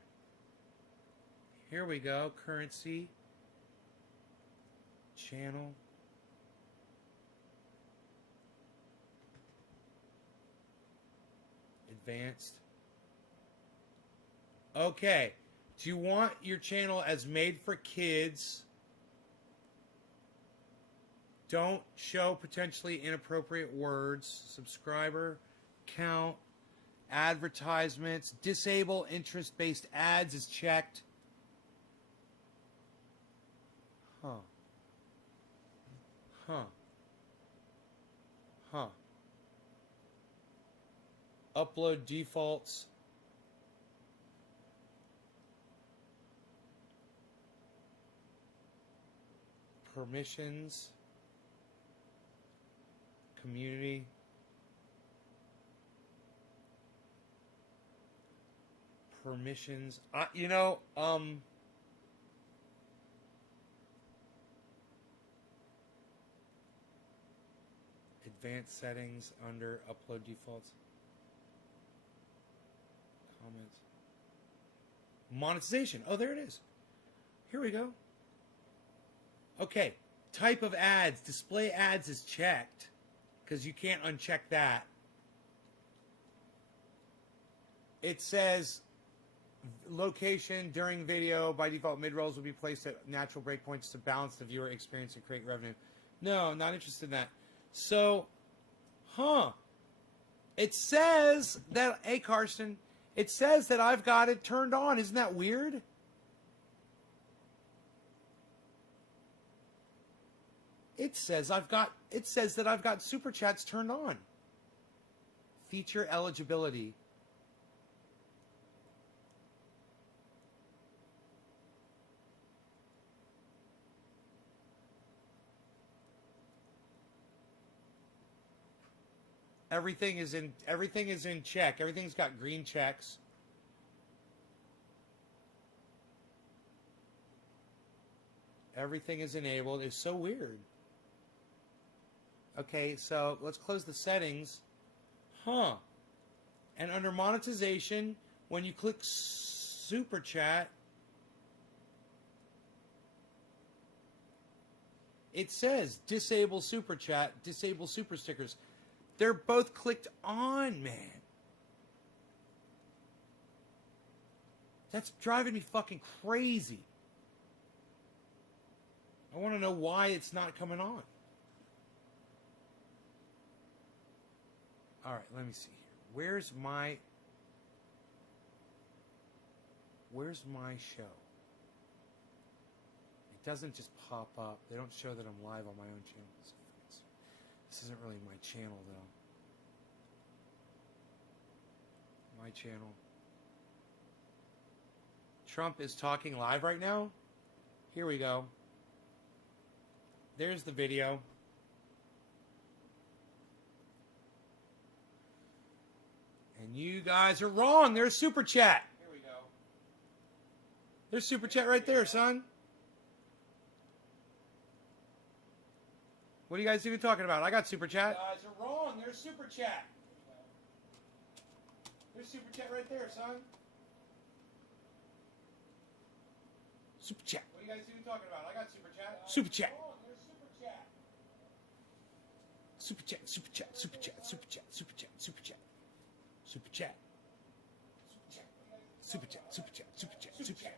Here we go. Currency. Channel. Advanced. Okay. Do you want your channel as made for kids? Don't show potentially inappropriate words. Subscriber count. Advertisements. Disable interest-based ads is checked. Huh. Upload defaults. Permissions, community, permissions. Advanced settings under upload defaults, comments, monetization. Oh, there it is. Here we go. Okay, type of ads, display ads is checked, because you can't uncheck that. It says location during video by default mid-rolls will be placed at natural breakpoints to balance the viewer experience and create revenue. No, not interested in that. So, it says that, hey Karsten, it says that I've got it turned on. Isn't that weird? It says that I've got super chats turned on. Feature eligibility. Everything is in check. Everything's got green checks. Everything is enabled. It's so weird. Okay, so let's close the settings. And under monetization, when you click Super Chat, it says disable Super Chat, disable Super Stickers. They're both clicked on, man. That's driving me fucking crazy. I want to know why it's not coming on. All right, let me see here. Where's my show? It doesn't just pop up. They don't show that I'm live on my own channel. This isn't really my channel, though. My channel. Trump is talking live right now. Here we go. There's the video. And you guys are wrong. There's Super Chat. Here we go. There's Super Chat right there, son. What are you guys even talking about? I got Super Chat. You guys are wrong. There's Super Chat. There's Super Chat right there, son. Super Chat. What are you guys even talking about? I got Super Chat. Super Chat. There's Super Chat. Super Chat. Super Chat. Super Chat. Super Chat. Super Chat. Super Chat. Super Chat. Super Chat. Super Chat.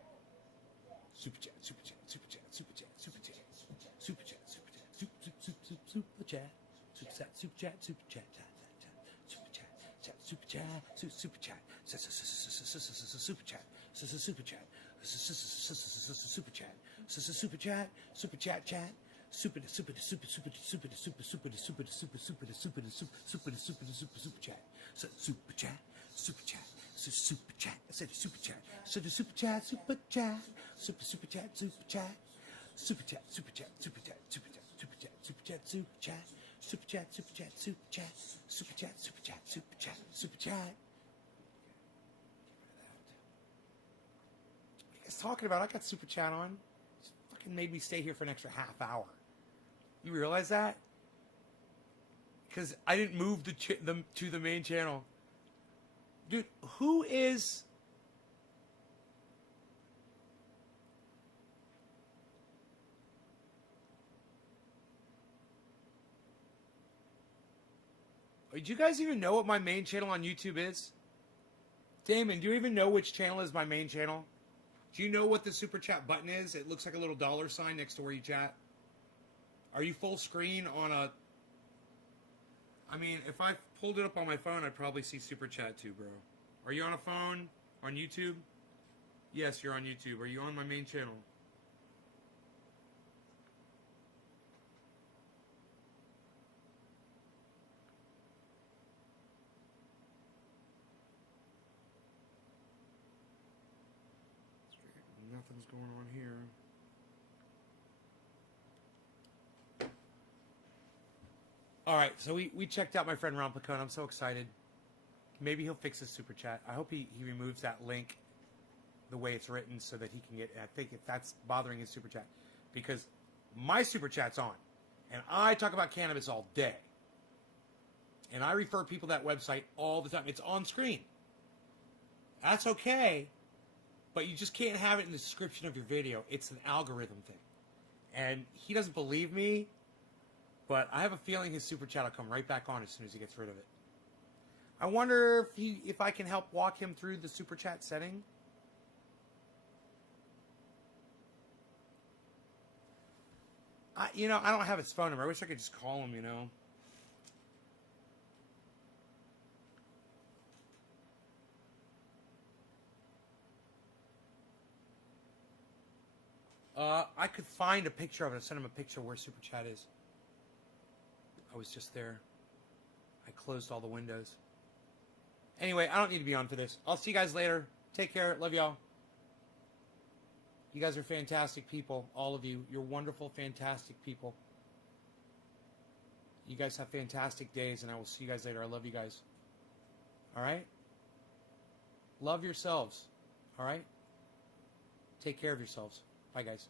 Super Chat. Super Chat. Super Chat. Super Chat. Super Chat. Super Chat. Super Chat. Super Chat, Super Chat, Super Chat, Super Chat, Super Chat, Super Chat, Super Chat, Super Chat, Super Chat, Super Chat, Super Chat, Super Chat, Chat, Super Chat, Super Chat, Super Chat, Super Chat. Super Chat. I said Super Chat. So the Super Chat, Super Chat, Super Chat, Super Chat, Super Chat, Super Chat, Super Chat, Super Chat, Super Chat, Super Chat, Super Chat, Super Chat, Super Chat, Super Chat, Super Chat, Super Chat, Super Chat, Super Chat. What are you guys talking about? I got Super Chat on. It's fucking made me stay here for an extra half hour. You realize that? Because I didn't move to the main channel. Dude, who is... Do you guys even know what my main channel on YouTube is? Damon, do you even know which channel is my main channel? Do you know what the Super Chat button is? It looks like a little dollar sign next to where you chat. Are you full screen on a... I mean, if I pulled it up on my phone, I'd probably see Super Chat too, bro. Are you on a phone? On YouTube? Yes, you're on YouTube. Are you on my main channel? Nothing's going on here. All right, so we checked out my friend Ron Placone. I'm so excited. Maybe he'll fix his Super Chat. I hope he removes that link the way it's written so that he can get... I think if that's bothering his Super Chat. Because my Super Chat's on. And I talk about cannabis all day. And I refer people to that website all the time. It's on screen. That's okay. But you just can't have it in the description of your video. It's an algorithm thing. And he doesn't believe me, but I have a feeling his super chat will come right back on as soon as he gets rid of it. I wonder if I can help walk him through the super chat setting. I don't have his phone number. I wish I could just call him, I could find a picture of it. I'll send him a picture where super chat is. I was just there. I closed all the windows. Anyway, I don't need to be on for this. I'll see you guys later. Take care. Love y'all. You guys are fantastic people. All of you. You're wonderful, fantastic people. You guys have fantastic days, and I will see you guys later. I love you guys. All right? Love yourselves. All right? Take care of yourselves. Bye, guys.